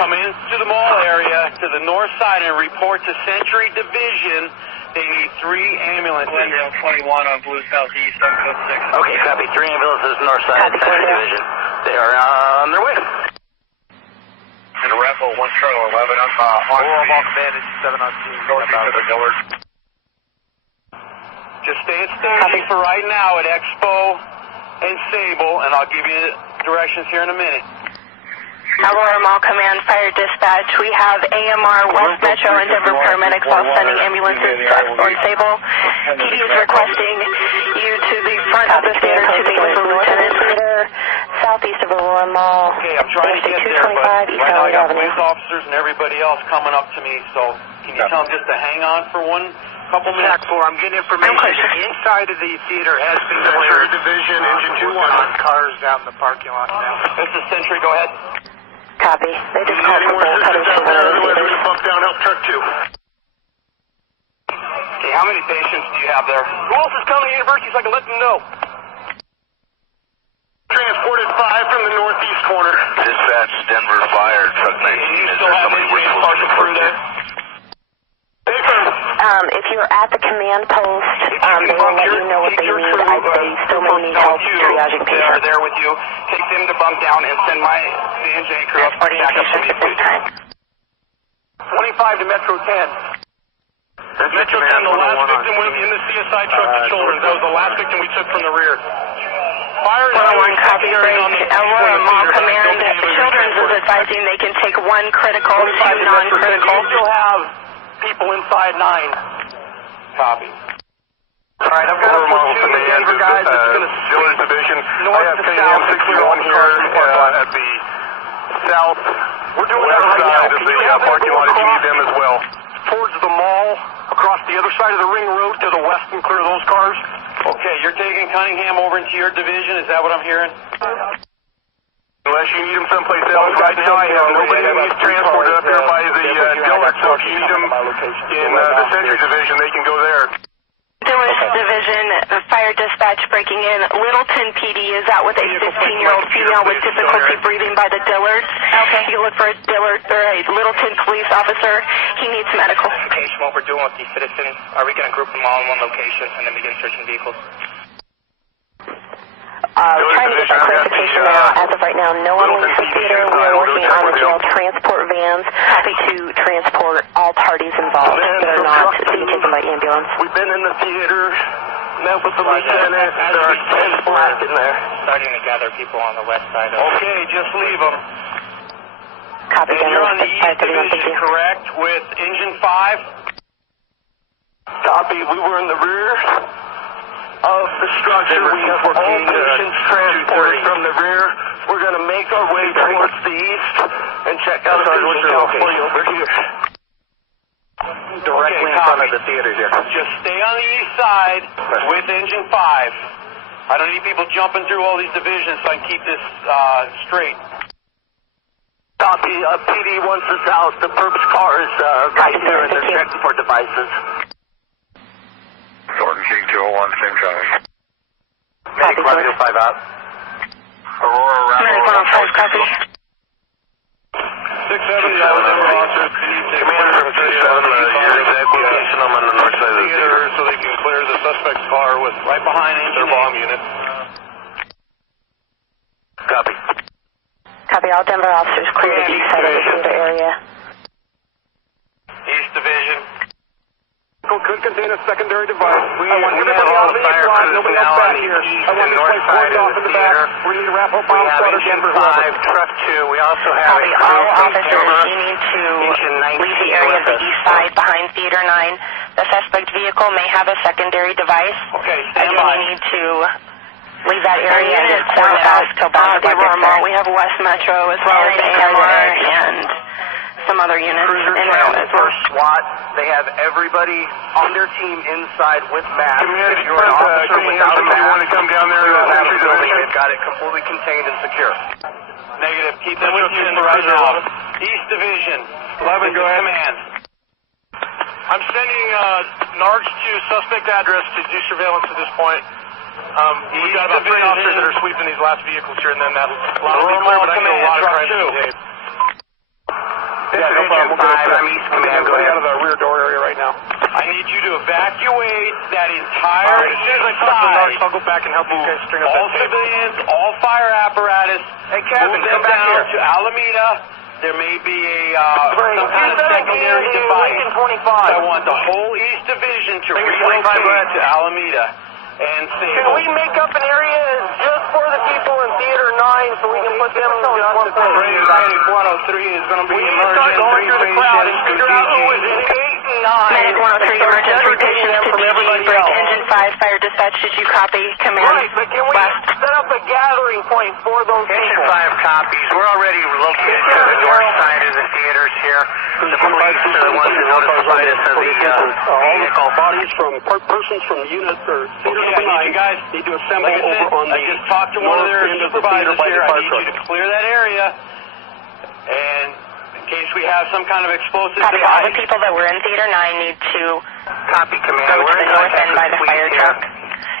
Come into the mall area to the north side and report to Century Division. They need 3 ambulances. 21 on Blue Southeast on code 6. Okay, copy. 3 ambulances north side, Century Division. They are on their way. And a raffle 1 Charlie 11 up Aurora Mall Command is 7 on scene. northeast of the Dillard. Just stay at staging for right now at Expo and Sable, and I'll give you directions here in a minute. Aurora Mall Command, Fire Dispatch. We have AMR, West Metro, and Denver paramedics all sending ambulances to Expo and Sable. PD is requesting you to the front of the theater to meet with the lieutenant. Theater, southeast of Aurora Mall. Okay, I'm trying to get there, but right now I got police officers and everybody else coming up to me, so can you tell them just to hang on for couple minutes? I'm getting information. Inside of the theater has been cleared. Division, Engine 2-1. On cars out in the parking lot now. This is Sentry, go ahead. Copy. They just called for bolt cutters from one of the Otherwise, we're theaters. going to bump down help truck 2. Okay, how many patients do you have there? Who else is coming to the university so I can let them know? Transported 5 from the northeast corner. Dispatch, Denver Fire, truck 19. You still have any partial crew there? If you're at the command post, they will let you know what they need. They still may need help triaging They are patients. there with you. Take them to bump down and send my CNJ crew up for backup to me, please. 25 to Metro 10. Metro 10, the last victim was in the CSI truck to Children's. That was the last victim we took from the rear. Fire is 101 copy break. Aurora Mall Command. Children's is advising they can take 1 critical, 2 non-critical. We still have people inside 9. Copy. Alright, I've got a platoon of Denver guys that's going to Dillard's Division. north I have to south. KM 61 here at the south We're doing that west right now. side of the parking lot if you need them as well. Towards the mall, across the other side of the ring road to the west and clear those cars. Okay, you're taking Cunningham over into your division, is that what I'm hearing? Unless you need them someplace else right now, I have nobody that needs transported up here by the Dillard, so if you need them in the Century Division, they can go there. Dillard's Division, fire dispatch breaking in. Littleton PD is out with a 15-year-old female with difficulty breathing by the Dillards. Okay. You look for a Dillard or a Littleton police officer. He needs medical. Patient, what we're doing with these citizens, are we going to group them all in one location and then begin searching vehicles? Trying to get that clarification now. As of right now, no one leaves the theater. We are working on the jail transport vans to transport all parties involved that are not being taken by ambulance. We've been in the theater, met with the lieutenant, there are 10 black in there. Starting to gather people on the west side of... Okay, just leave them. Copy, And you're on the East 531, Division, thank you. correct, with Engine 5? Copy, we were in the rear of the structure. We have all patients transported from the rear. We're going to make our way towards the east and check out our location for you over here. Directly in front of the theater here. Just stay on the east side with Engine 5. I don't need people jumping through all these divisions so I can keep this straight. Copy, PD wants us out. The perp's car is right there and they're checking for devices. Thornton King 201, same charge. Copy, Copy, 5 out. Aurora, Medic 105, copy. 670, that was our officer. Commander from 37, your exact location. I'm on the north side of the theater so they can clear the suspect's car with Right behind their Engine bomb 8. unit. Copy. Copy, all Denver officers clear the east side of the theater area. East Division. Could contain a secondary device. We have all the fire crews now on the east and north side of the theater. We need to wrap up We have Engine 5, Truck 2. We also have Copy, a crew all from officers, Denver. you need to Engine 19 leave the area of the with us. east side behind Theater 9. The suspect vehicle may have a secondary device. Okay, Again, stand by. you need to leave that area and it's south till back to Aurora Mall. We have West Metro as well as AMR and some other units in there as well. SWAT. They have everybody on their team inside with masks. Commander, If you're an officer without a somebody want to mask, come down there you to have the that Century building. Division? They've got it completely contained and secure. Negative. Keep them with you for right now. East Division. 11, go ahead. Command. I'm sending NARGs to suspect address to do surveillance at this point. We've got about 3 officers that are sweeping these last vehicles here, and then that lot will be clear, but I know a lot of crimes to be tape. Yeah, no problem. I'm East Command. Go ahead. Out of the rear door area right now. I need you to evacuate that entire As soon as I talk to NARGs, I'll go back and help you guys string up all that tape. civilians, all fire apparatus. Hey, Kevin, move them come back down here. to Alameda. There may be a some kind of secondary device. I want the whole East Division to relocate to Alameda and Can Sable. we make up an area just for the people in Theater 9 so we can put them in just one place? Medic 103 is going to be We need to start going through the crowd and figure out who was in 8 and 9. Medic 103, emergency patients to DG, break Engine 5, fire dispatch, did you copy command? Right, but can we set up a gathering point for those people? 5 copies. We're already located to the north side of the theaters here. The police are the ones who notified us of the vehicle. Bodies from persons from unit or theater number 9 guys need to assemble over on the I just talked to one of their supervisors here. I need you to clear that area. And in case we have some kind of explosive Copy. device. All the people that were in Theater 9 need to Copy, command. go to the north end by the fire truck.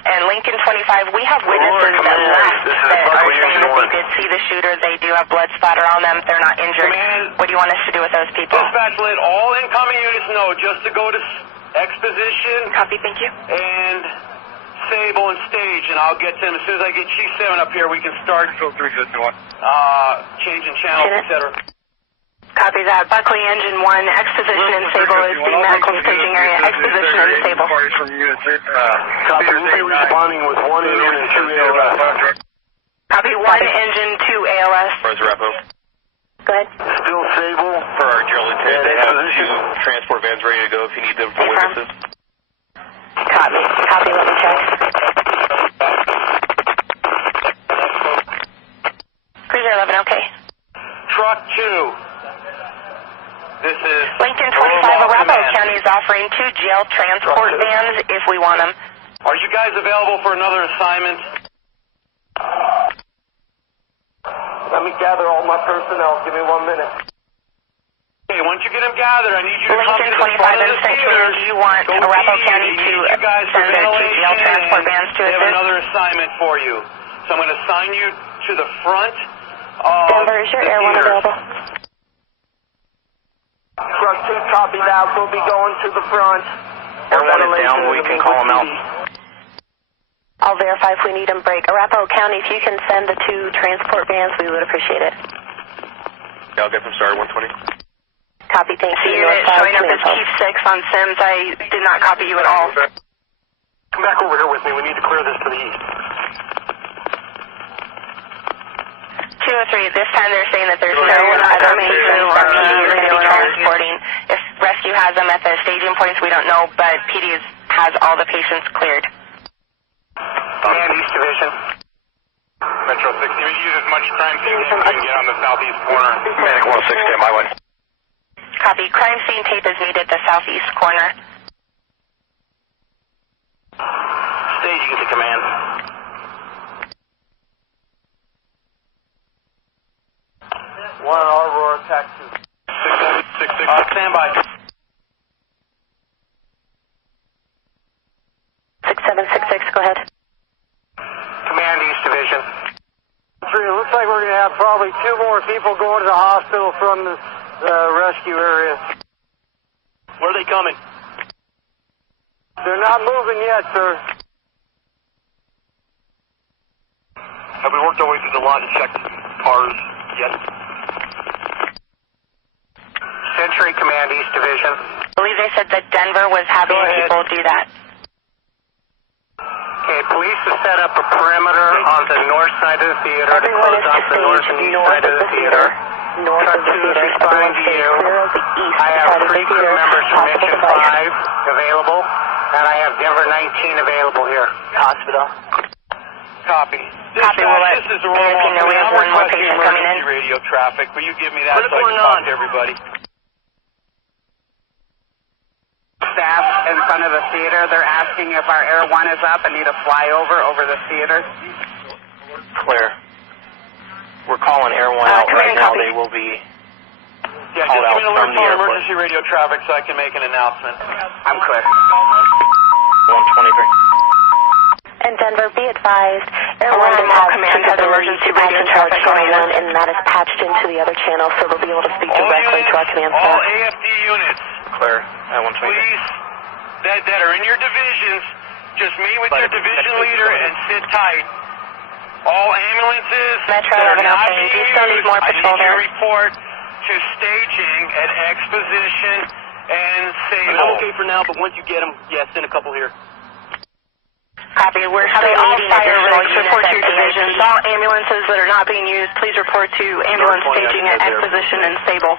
And Lincoln 25, we have witnesses that left that are saying that they did see the shooter. They do have blood splatter on them. They're not injured. What do you want us to do with those people? Dispatch, let all incoming units know just to go to exposition. Copy, thank you. And Sable and stage, and I'll get to them as soon as I get Chief 7 up here. We can start changing channels, etc. Copy that. Buckley, Engine 1, exposition and Sable is the medical staging area. Exposition and Sable. Copy, we'll be responding with 1 engine and 2 ALS. Copy, 1 engine, 2 ALS. Where's the repo? Go ahead. Still Sable. For our Gerald Lieutenant, they have 2 transport vans ready to go if you need them for witnesses. Copy. Copy, let me check. Cruiser 11, okay. Truck 2. This is Lincoln 25, Arapahoe County is offering 2 jail transport vans if we want them. Are you guys available for another assignment? Let me gather all my personnel. Give me 1 minute. Okay, once you get them gathered, I need you to come to Lincoln the 25 front of and the Central, theater. do you want Arapahoe County to send their 2 jail transport vans to They have assist? another assignment for you. So I'm going to assign you to the front of Denver, is your the Air 1 theater. available? Truck 2 copied out. We'll be going to the front. Air 1 is down. We can call them out. I'll verify if we need them break. Arapahoe County, if you can send the 2 transport vans, we would appreciate it. Yeah, I'll get them started 120. Copy, thank you. Unit showing up as Chief 6 on Sims. I did not copy you at all. Come back over here with me. We need to clear this to the east. 203, this time they're saying that there's no other patients that PD is going to be transporting. If rescue has them at the staging points, we don't know, but PD has all the patients cleared. Command East Division. Metro 60, we use as much crime scene as we can get on the southeast corner. Medic 106, stand by one. Copy. Crime scene tape is needed the southeast corner. Staging to command. One Aurora taxi. 6766. Stand by. 6766, go ahead. Command East Division. It looks like we're going to have probably 2 more people going to the hospital from the rescue area. Where are they coming? They're not moving yet, sir. Have we worked our way through the line and checked cars yet? Century Command East Division. I believe they said that Denver was having people do that. Okay, police have set up a perimeter on the north side of the theater. Everyone is Close off the north and east side of the theater. North of the theater. Everyone stay clear of the east I have side of the 3 crew theater. members from Hospital Mission device. 5 available, and I have Denver 19 available here. Hospital. Copy. Copy, we'll let This is the Royal AFP know we have 1 more patient coming in. Radio traffic. Will you give me that so I What's can going talk on? to everybody? Staff in front of the theater, they're asking if our Air 1 is up and need a flyover over the theater. Clear. We're calling Air 1 out come right in, now. copy. They will be Yeah, called just out give me an from alert the for airport. emergency radio traffic so I can make an announcement. I'm clear. 123. And Denver, be advised, Air 1 Command has has emergency radio channel traffic going in. 1, and that is patched into the other channel, so they'll be able to speak directly to our command all staff. AFD units, Clear at 123. please, that are in your divisions, just meet with your division leader and sit tight. All ambulances Metro that are 11, not okay. being Do you still need used, more I patrol need you to there? report to staging at exposition and I'm Sable. okay for now, but once you get them, yeah, send a couple here. Copy. We're still all needing fire additional rigs units report to at your divisions. AFP. All ambulances that are not being used, please report to ambulance North 20, staging I at can head there. exposition and Sable.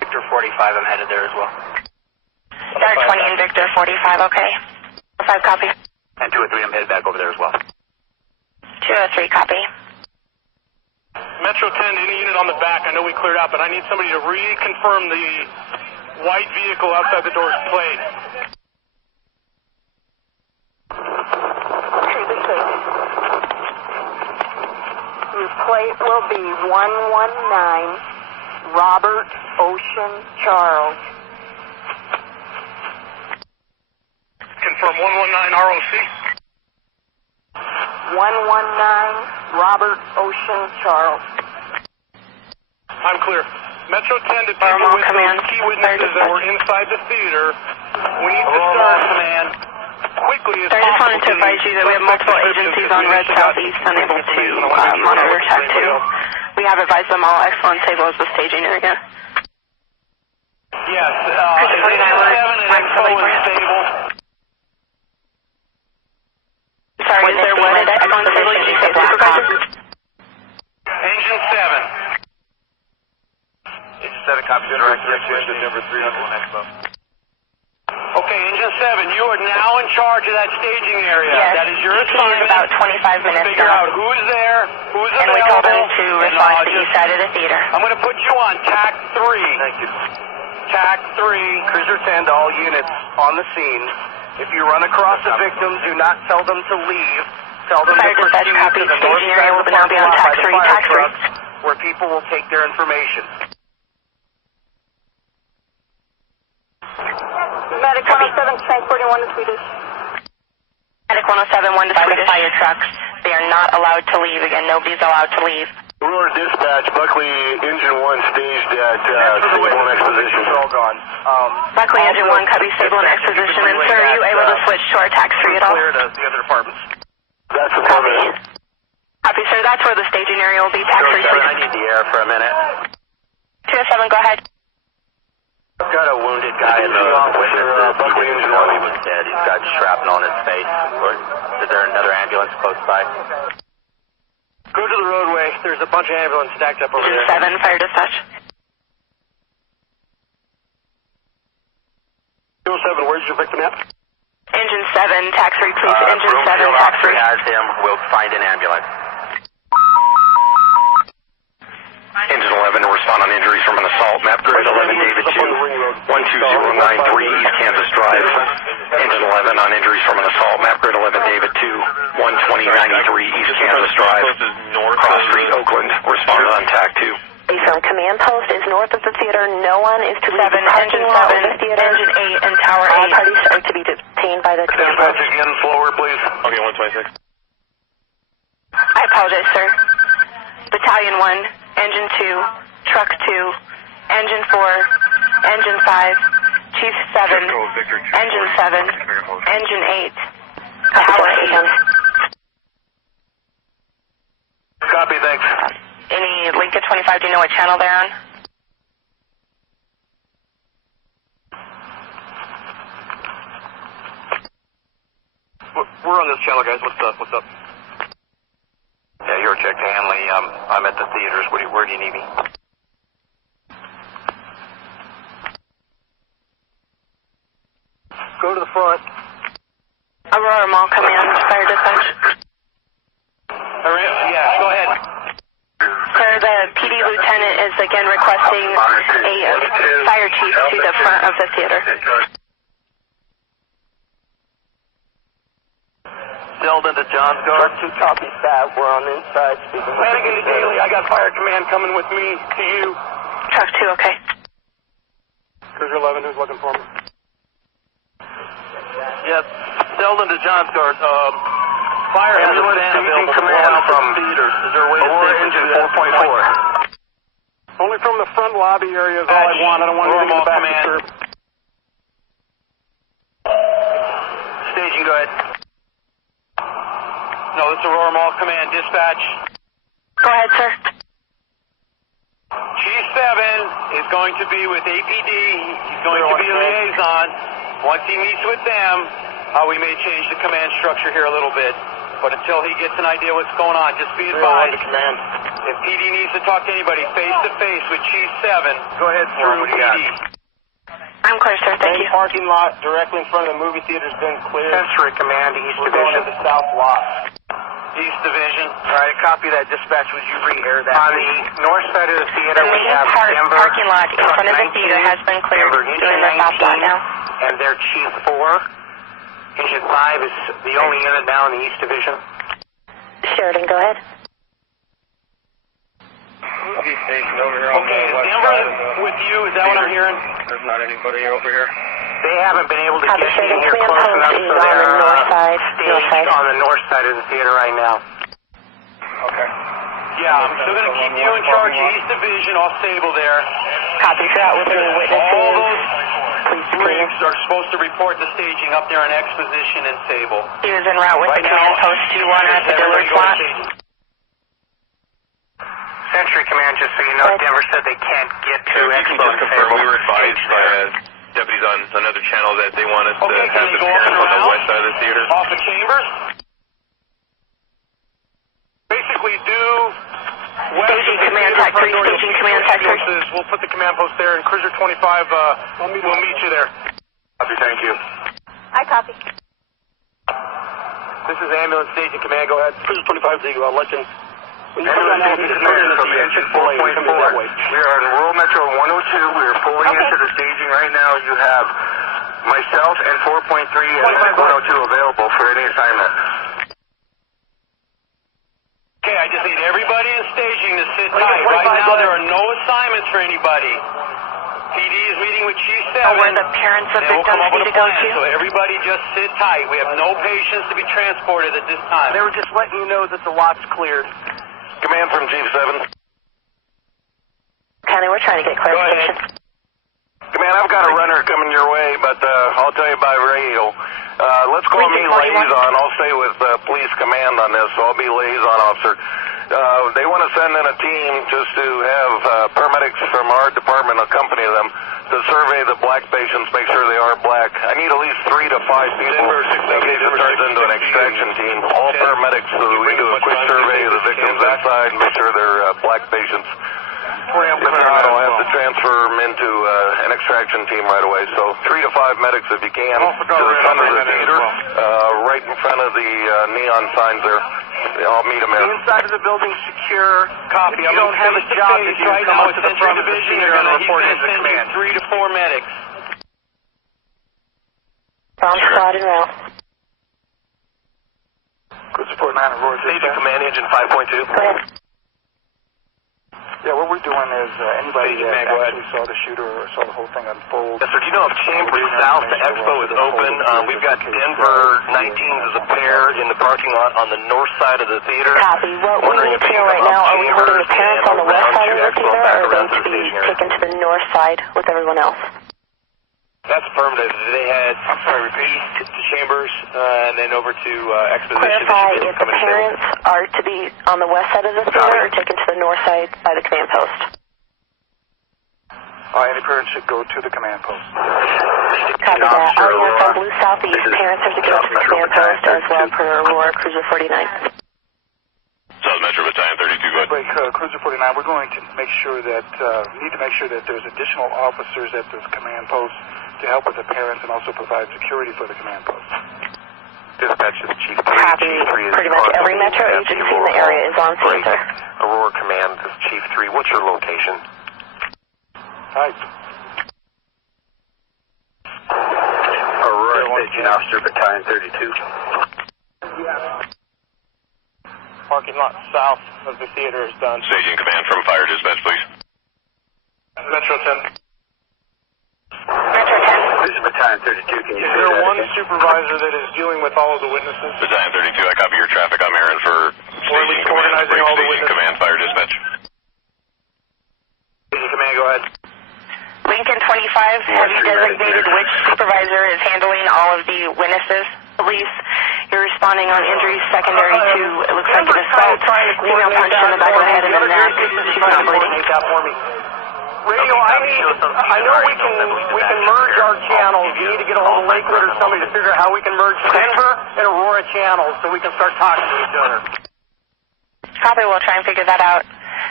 Victor 45, I'm headed there as well. Dark 20 and Victor 45, okay. 5 copy. And 203, I'm headed back over there as well. 203, copy. Metro 10, any unit on the back, I know we cleared out, but I need somebody to reconfirm the white vehicle outside the door's plate. Your plate will be 119 Robert Ocean Charles. Confirm 119 ROC. 119 Robert Ocean Charles. I'm clear. Metro 10 to people with those key witnesses that were inside the theater. We need to start, command, quickly as I just wanted to advise you that we have multiple agencies on Red Southeast unable to monitor Track 2. We have advised them all excellent stable as the staging area. Yes, Engine 7 and Expo is stable. Sorry, is there what at excellent stable? Did you say supervisor? Engine 7. Engine 7, copy direct direction, number 3 on Expo. Okay, Engine 7, you are now in charge of that staging area. Yes. That is your assignment. About 25 minutes Figure out who's there, who's available. And we told them to respond to the east side of the theater. I'm going to put you on TAC 3. Thank you. TAC 3. Cruiser 10 to all units on the scene. If you run across the victims, do not tell them to leave. Tell them Fire to proceed dispatch copy. to the north Staging side area of will the now be parking on lot TAC by the 3. fire TAC 3. trucks, where people will take their information. Medic 107 transporting 1 to Swedish. Medic 107, 1 to Swedish. Fire trucks. They are not allowed to leave. Again, nobody's allowed to leave. Aurora Dispatch, Buckley Engine 1 staged at Stable and Exposition. It's all gone. Buckley Engine 1, copy Stable and Exposition. And sir, are you able to switch to our TAC 3 at all? Clear to the other departments. That's the Copy. permit. Copy, sir. That's where the staging area will be. TAC 3, please. I need the air for a minute. 207, go ahead. I've got a wounded guy in the witnesses. Buckley Engine 1. He was dead. He's got shrapnel in his face. Is there another ambulance close by? Go to the roadway. There's a bunch of ambulances stacked up over Engine there. 7, fire dispatch. 207, where's your victim at? Engine 7, TAC 3, please. Engine 7, TAC 3. Has him. We'll find an ambulance. Engine 11 to respond on injuries from an assault. Map grid 11 David 2, 12093 East Kansas Drive. Engine 11 on injuries from an assault. Map grid 11 David 2, 12093 East Kansas Drive. Cross Street, Oakland. Responded on TAC 2. From command post is north of the theater. No one is to leave the parking Engine lot 7, of the theater. Engine 8, and Tower 8. All parties are to be detained by the command post. Dispatch again, slower, please. Okay, 126. I apologize, sir. Battalion 1, Engine 2, Truck 2, Engine 4, Engine 5, Chief 7, Engine 7, Engine 8, Tower 8. Copy, thanks. Any link to 25, do you know what channel they're on? We're on this channel, guys. What's up? Yeah, you're checked, Hanley. I'm at the theaters. Where do you need me? Go to the front. Aurora Mall Command, fire dispatch. Yeah, go ahead. Sir, the PD lieutenant is again requesting a fire chief to the front of the theater. Zeldin to John Guard. 2 copies that. We're on the inside speaking. Flanagan to Daly, I got fire command coming with me to you. Truck 2, okay. Cruiser 11, who's looking for me? Yes, Zeldin to John Guard. Fire has a van available command from theaters. Is there a way to Aurora safely Engine do that? 4.4. Only from the front lobby area is all I want. I don't want anything in the back disturbed. Staging, go ahead. No, this is Aurora Mall Command. Dispatch. Go ahead, sir. Chief 7 is going to be with APD. He's going to be a liaison. Once he meets with them, we may change the command structure here a little bit. But until he gets an idea what's going on, just be advised. If PD needs to talk to anybody face to face with Chief 7, go ahead through PD. I'm clear, sir. Thank you. Parking lot directly in front of the movie theater has been cleared. Century Command, East We're Division. going to the south lot. East Division. All right, copy that. Dispatch, would you re-air that? On the north side of the theater, The we main have Denver. parking lot in front of the theater has been cleared. Doing the south lot now. And their Chief 4. Engine 5 is the only unit now in the East Division. Sheridan, go ahead. Okay, is Denver with you? Is that what I'm hearing? There's not anybody over here. They haven't been able to Copy, get in Sheridan. here Command close post enough, is so on they're the north side. staged on the north side of the theater right now. Okay. Yeah, I'm still going to keep you in charge of East Division. I'll stable there. Copy, you're out with any witnesses. All those rigs are supposed to report the staging up there on Exposition and Sable. He was en route with the command post. Do you want her at the Dillard slot? Century Command, just so you know, Denver said they can't get to Expo and Sable. We were advised by deputies on another channel that they want us to Okay, have the parents on the west side of the theater. Off of Chambers? Basically, do west Staging Command Type 3, Staging Command Type 3. We'll put the command post there, and Cruiser 25 will meet you there. Copy, thank you. I copy. This is Ambulance Staging Command. Go ahead. Cruiser 25 to Legend. Ambulance Staging Command from Engine 4.4. We are in Rural Metro 102. We are pulling into the staging right now. You have myself and 4.3 and 102 available for any assignment. Okay, I just need everybody in staging to sit tight. Right now, there are no assignments for anybody. PD is meeting with Chief 7. Where the parents of and we'll come victims up with need a to go plan. to? So everybody just sit tight. We have no patients to be transported at this time. They were just letting you know that the lot's cleared. Command from Chief 7. County, we're trying to get clarification. Command, I've got a runner coming your way, but I'll tell you by radio. Let's call me liaison. I'll stay with Police Command on this, so I'll be liaison officer. They want to send in a team just to have paramedics from our department accompany them to survey the black patients, make sure they are black. I need at least 3 to 5 people in case it turns into an extraction team. All paramedics, so we do a quick survey of the victims inside and make sure they're black patients. If not, I'll have to transfer them into an extraction team right away. So 3 to 5 medics if you can to the front of the theater, right in front of the neon signs there. I'll meet them there. The inside of the building secure. Copy. If you don't have a job to do, right come now up to the front of the theater and report into the command. 3 to 4 medics. Bomb squad en route. Good support 9 Aurora. Staging Command, Engine 5.2. Go ahead. Yeah, what we're doing is anybody that actually saw the shooter or saw the whole thing unfold. Yes, sir. Do you know if Chambers South to Expo is open? We've got Denver 19s as a pair in the parking lot on the north side of the theater. Copy. What we need to know right now, are we holding the parents on the west side of the theater, or are they to be taken to the north side with everyone else? That's affirmative. They had, repeat, to Chambers, and then over to Exposition. Clarify if the parents are to be on the west side of the theater or taken to the north side by the command post. Any parents should go to the command post. Copy that. Audience on Blue Southeast, parents are to go to the command post as well per Aurora Cruiser 49. South Metro Battalion 32, go ahead. Break, Cruiser 49, we're going to make sure that, we need to make sure that there's additional officers at this command post to help with the parents and also provide security for the command post. Dispatch is Chief 3. Copy. Pretty much every metro agency in the area is on scene, sir. Aurora Command, this is Chief 3. What's your location? Hi. Aurora Staging Officer Battalion 32. Parking lot south of the theater is done. Staging Command from Fire Dispatch, please. Metro 10. Metro 10. This is Battalion 32. Can you Is there one supervisor that is dealing with all of the witnesses? Battalion 32, I copy your traffic. I'm Aaron for Staging Command. Organizing all the Staging witnesses. Command, Fire Dispatch. Staging Command, go ahead. Lincoln 25, have you designated which supervisor is handling all of the witnesses? Police, you're responding on injuries secondary to, it looks like an assault, female punch in the back of the head and the neck. She's not bleeding. Radio, I know we can merge our channels. You need to get a hold of Lakewood or somebody to figure out how we can merge Denver and Aurora channels so we can start talking to each other. Copy, we'll try and figure that out.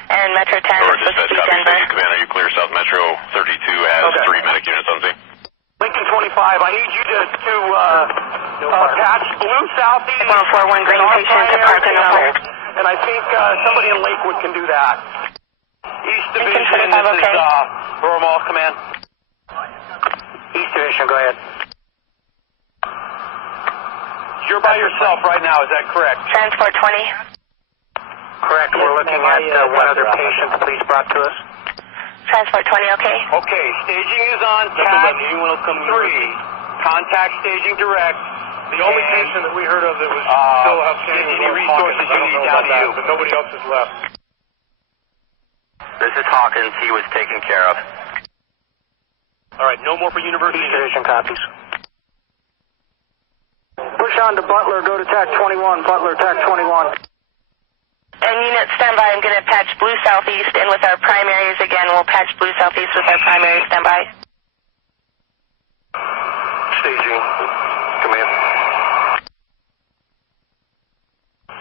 And Metro 10 is supposed to be Dispatch, copy. Denver. Staging Command, are you clear? South Metro 32 has 3 medic units on scene. I need you to patch blue southeast. 141 Green Station to park and hold. And I think somebody in Lakewood can do that. East Division, this is Normal Command. East Division, go ahead. You're by yourself right now, is that correct? Transport 20. Correct. We're looking at one other patient the police brought to us. Transport 20, okay? Okay, staging is on TAC 3. Contact staging direct. The only patient that we heard of that was still outstanding. Any resources you need down to you. But nobody else has left. This is Hawkins. He was taken care of. All right, no more for University. East Division copies. Push on to Butler, go to TAC 21. Butler, TAC 21. And unit standby, I'm going to patch blue southeast in with our primaries again. We'll patch blue southeast with our primary standby. Staging. Command.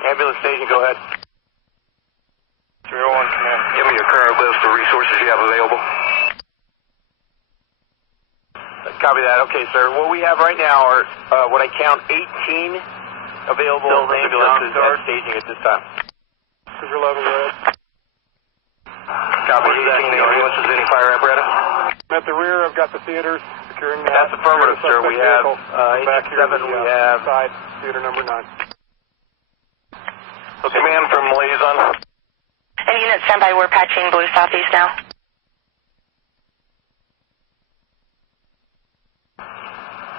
Ambulance staging, go ahead. 301, command. Give me your current list of resources you have available. Copy that. Okay, sir. What we have right now are, what I count, 18 available ambulances at staging at this time. Cruiser level, go ahead. Copy that. Ambulances, any fire apparatus? I'm at the rear. I've got the theaters securing that. That's affirmative, sir. We have, back here. 7, we have... Side, theater number 9. Command from liaison. And unit standby, we're patching blue southeast now.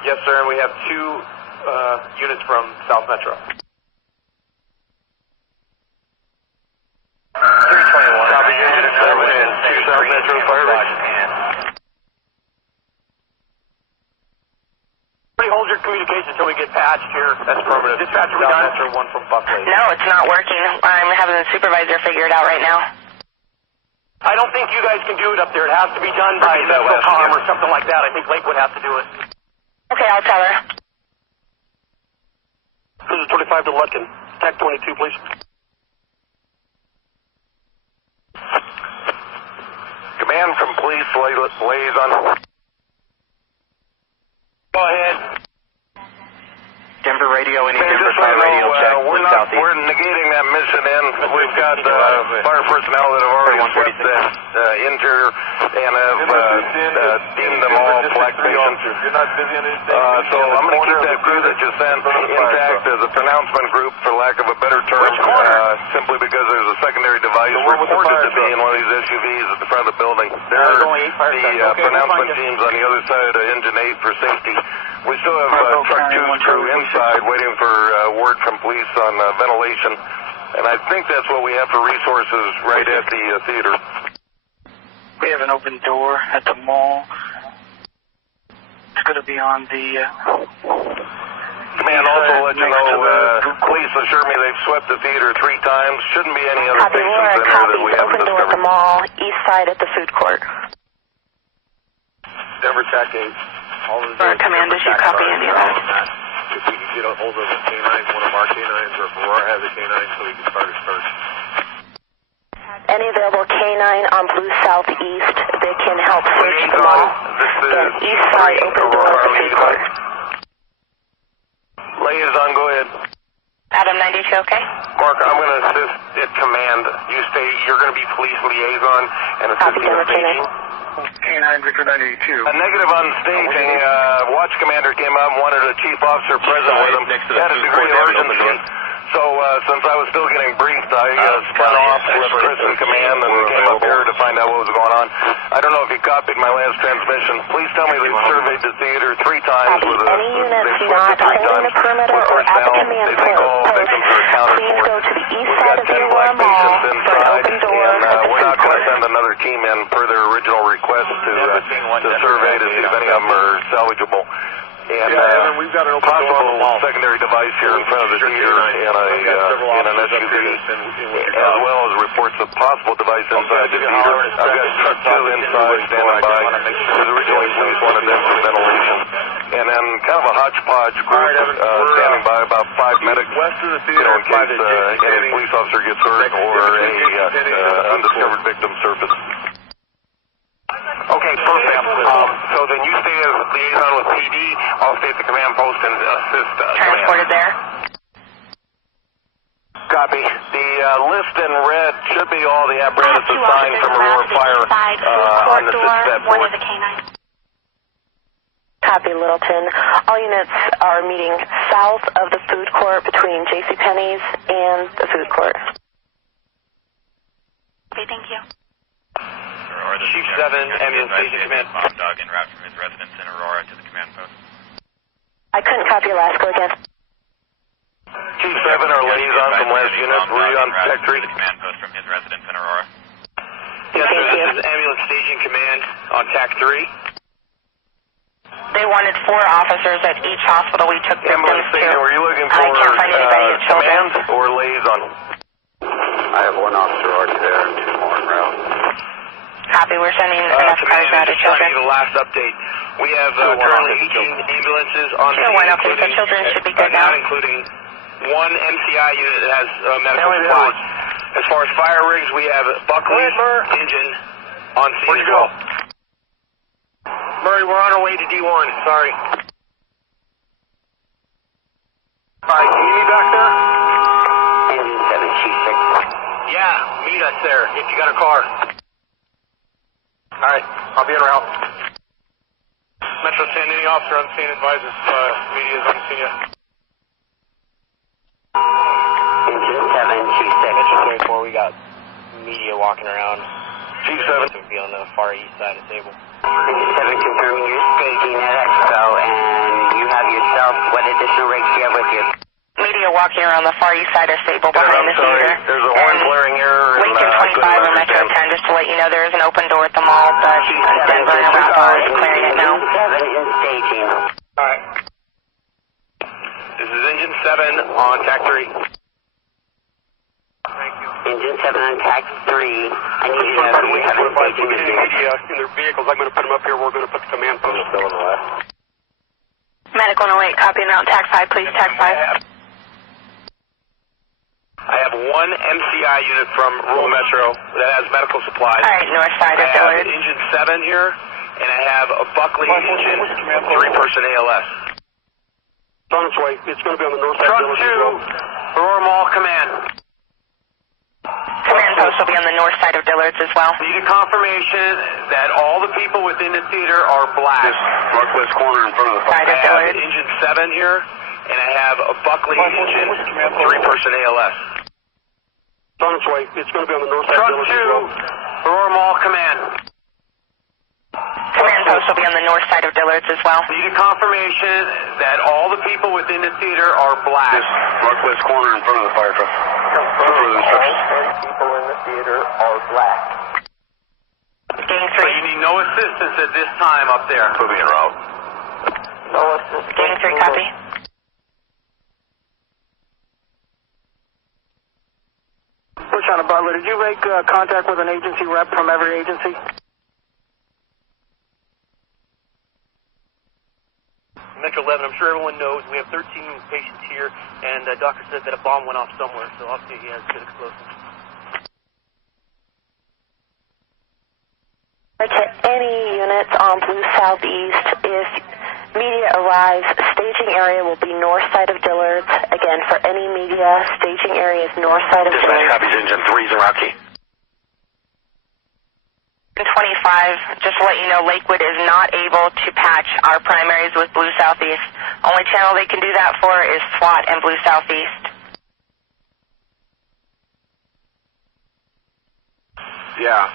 Yes, sir, and we have 2 units from South Metro. 321. Copy, unit 7 and 2 South Metro fire. Hold your communication until we get patched here. That's affirmative. Dispatcher, we done? Metro 1 from Buckley. No, it's not working. I'm having the supervisor figure it out right now. I don't think you guys can do it up there. It has to be done by Metrocom or something like that. I think Lakewood has to do it. Okay, I'll tell her. Cruiser 25 to Lutkin. TAC 22, please. Command from police liaison. Go ahead. Denver radio, any Denver fire radio check. We're negating that mission in. We've got fire personnel that have already swept that interior and have deemed them all black patients. You're not busy on anything? So I'm going to keep that crew that you sent intact as a pronouncement group, for lack of a better term, simply because there's a secondary device reported to be in one of these SUVs at the front of the building. They're the pronouncement teams on the other side of Engine 8 for safety. We still have truck 2 crew inside waiting for word from police on ventilation, and I think that's what we have for resources right at the theater. We have an open door at the mall. It's going to be on the... Command also let you know, police assure me they've swept the theater 3 times. Shouldn't be any other patients in there that we haven't discovered. Open door at the mall, east side at the food court. Denver TAC 8. Command, did you copy any of that? If we can get a hold of a K9, one of our K9s, or if Aurora has a K9, so we can start a search. Any available K9 on blue southeast that can help search the mall? Again, east side, open door at the food court. Liaison, go ahead. Adam 92, okay? Mark, I'm going to assist at command. You stay, you're going to be police liaison and assisting the staging. K9, Victor 982. A negative on staging. Watch commander came out and wanted a chief officer present with him. Had a degree of urgency. So since I was still getting briefed, I spun off with Chris in command and came up here to find out what was going on. I don't know if you copied my last transmission. Please tell me they've surveyed the theater 3 times with a... Any units not holding the perimeter or at the command post, please go to the east side of the Aurora Mall for an open door at the we're not food going court. to send another team in per their original request to survey to see if any of them are salvageable. And we've got an open possible secondary device here in front of the theater in an SUV, as well as reports of possible device inside the theater. I've got truck 2 inside standing by, because originally police wanted them for ventilation. And then kind of a hodgepodge group standing by, about 5 medics, in case any police officer gets hurt or any undiscovered victim surface. Okay, perfect. so then you stay as liaison with PD. I'll stay at the command post and assist. Transported there. Copy. The list in red should be all the apparatus assigned from Aurora Fire on the that board. Copy, Littleton. All units are meeting south of the food court between JCPenney's and the food court. Okay, thank you. Chief 7, ambulance station command. Bomb dog en route from his residence in Aurora to the command post. I couldn't copy your last go again. Chief 7, our liaison from last unit, we're on Tech 3. The command post from his residence in Aurora. Yes, sir, this is ambulance staging command on TAC 3. They wanted 4 officers at each hospital we took victims to. Were you looking for I can't find anybody at children. command or liaison? I have 1 officer already there and 2 more en route. Copy, we're sending enough cars out to children. The last update. We have currently 18 ambulances on the scene, including, the children should be good now. Including 1 MCI unit that has medical supplies. As far as fire rigs, we have Buckley's engine on scene as well. Murray, we're on our way to D1. Sorry. Alright, can you meet me back there? Engine 7, Chief 6. Yeah, meet us there if you got a car. Alright, I'll be en route. Metro 10, any officer on scene advises media is on scene yet. Engine 7, Chief 6. Metro 24, we got media walking around. Chief 7. It would be on the far east side of Sable. Engine 7 confirming you're staging at Expo, and you have yourself, what additional rigs do you have with you? Media walking around the far east side of Sable behind the theater. There's a horn blaring here. Lincoln 25 or Metro 10, just to let you know there is an open door at the mall, but Denver and Arapaho is clearing it now. Engine 7 is staging. Alright. This is Engine 7 on TAC 3. Engine 7 on TAC 3. I need you to know you have a staging with you. Media in their vehicles. I'm going to put them up here. We're going to put the command post still on the left. Medic 108, copy and route TAC 5, please, TAC 5. I have 1 MCI unit from rural Metro that has medical supplies. All right, north side of I Dillard. have Engine 7 here, and I have a Buckley engine, 3-person ALS. It's on its way. It's going to be on the north side. Truck 2, Aurora Mall Command. Command post will be on the north side of Dillard's as well. Need a confirmation that all the people within the theater are black. Northwest corner in front of the side of I have Dillard. Engine 7 here, and I have a Buckley engine, 3-person ALS. It's on its way. It's going to be on the north side. Truck 2, Aurora Mall Command. Command post will be on the north side of Dillard's as well. Need a confirmation that all the people within the theater are black. Northwest corner in front of the fire truck. All people in the theater are black. Gang So 3. you need no assistance at this time up there. Put me en route. No assistance. Gang 3, copy. Lieutenant Butler, did you make contact with an agency rep from every agency? Metro 11, I'm sure everyone knows we have 13 patients here, and the doctor said that a bomb went off somewhere, so obviously he has good explosives. To any units on Blue Southeast, if media arrives, staging area will be north side of Dillard's. Again, for any media, staging area is north side of Dispatch Dillard's. copies, Engine 3's en route key. 25, just to let you know, Lakewood is not able to patch our primaries with Blue Southeast. Only channel they can do that for is SWAT and Blue Southeast. Yeah.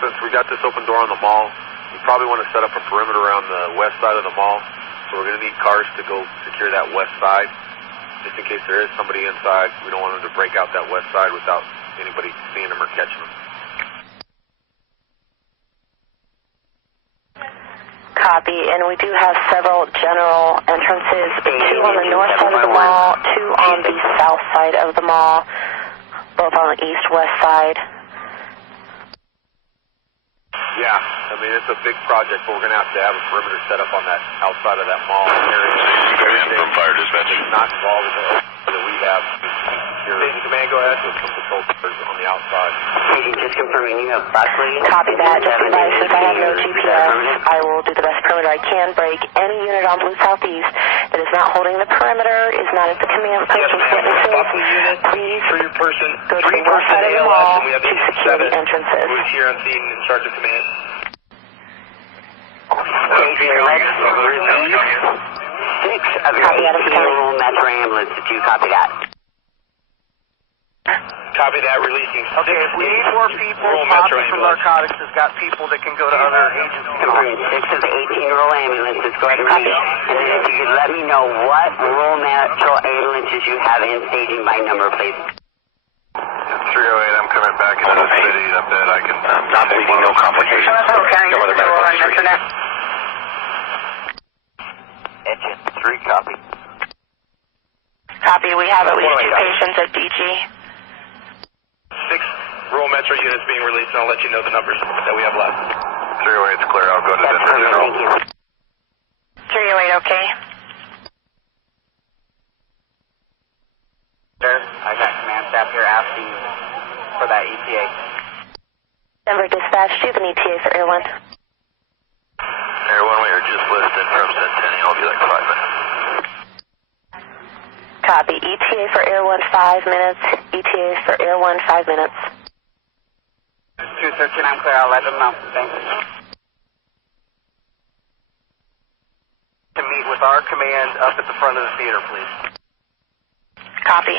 Since we got this open door on the mall, we probably want to set up a perimeter around the west side of the mall. So we're going to need cars to go secure that west side. Just in case there is somebody inside, we don't want them to break out that west side without anybody seeing them or catching them. Copy, and we do have several general entrances, 2 on the north side of the mall, 2 on the south side of the mall, both on the east-west side. Yeah, I mean, it's a big project, but we're going to have a perimeter set up on that outside of that mall area. Command from fire dispatch. Not involved in the that we have. Staging command, go ahead. With some patrol cars on the outside. Staging, just confirming you have Buckley. Copy that. Just advise, since I have no GPS, I will do the best perimeter I can. Break any unit on Blue Southeast that is not holding the perimeter, is not at the command post. Yes, ma'am. Buckley unit, please for your person, go to the west side of the mall and we have to secure the entrances. who is here on scene in charge of command. Staging, let's release 6 of your 18-year-old Metro ambulance. Did you copy that? Copy that, releasing 6. Okay, if we need more people, Poppy from Narcotics has got people that can go to other agencies. Confirm 6 of the 18-year-old ambulances. Go ahead and release. And then if you could let me know what rural Metro ambulances you have in staging by number, please. 308, I'm coming back into the city. I bet I can not bleeding, no complications. No other medical history. Engine 3, copy. Copy, we have at least 2 patients at DG. 6 rural Metro units being released, and I'll let you know the numbers that we have left. 308, it's clear. I'll go to the general. Thank you. 308, okay. Sir, I got command staff here asking for that ETA. Denver Dispatch, do you have an ETA for Air 1? Air 1, we are just listed from Centennial. I'll be like 5 minutes. Copy. ETA for Air 1, 5 minutes. ETA for Air 1, 5 minutes. 213, I'm clear. I'll let them know. Thanks. To meet with our command up at the front of the theater, please. Copy.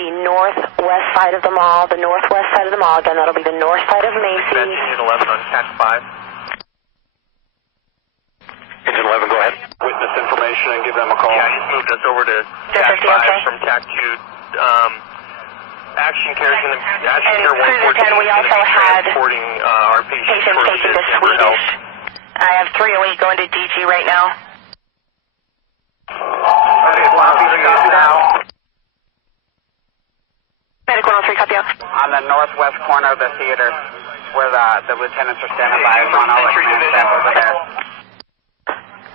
The northwest side of the mall, the northwest side of the mall. Again, that'll be the north side of Macy's. Engine 11 on TAC 5. Engine 11, go ahead. Witness information and give them a call. Yeah, he's moved us over to TAC 5 okay. from TAC 2. Action care is going to be... Action care 114 we also had transporting our patients taken to Swedish. I have 308 going to DG right now. Okay, Poppy, copy now. Medic 103, copy out. On the northwest corner of the theater, where the lieutenants are standing by, is on all the command staff over there.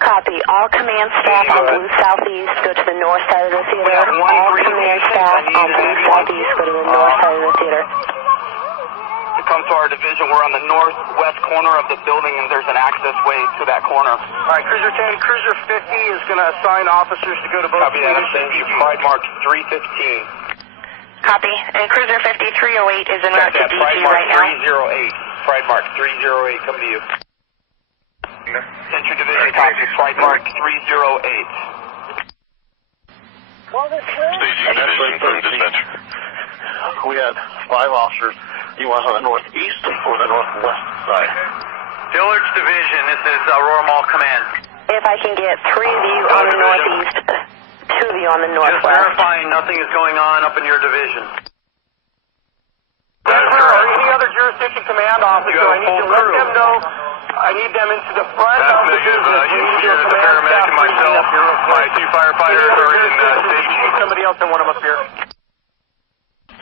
Copy. All command staff on Blue Southeast go to the north side of the theater. All command staff on Blue Southeast go to the north side of the theater. To come to our division, we're on the northwest corner of the building, and there's an access way to that corner. All right, Cruiser 10, Cruiser 50 is going to assign officers to go to both. Copy that. I'm sending you Pride Mark 315. Copy. And Cruiser 5308 is en route to DG right now. Pride Mark 308, come to you. Century Division, copy. Pride Mark 308. Staging division from dispatch. We had 5 officers. You want on the northeast or the northwest side? Dillard's Division, this is Aurora Mall Command. If I can get 3 of you on the northeast, 2 of you on the northwest. Just verifying nothing is going on up in your division. Denver or any other jurisdiction command officer, I need to let them know. I need them into the front of the business. You here, the paramedic and myself, my 2 firefighters are in staging. Somebody else, I want them up here.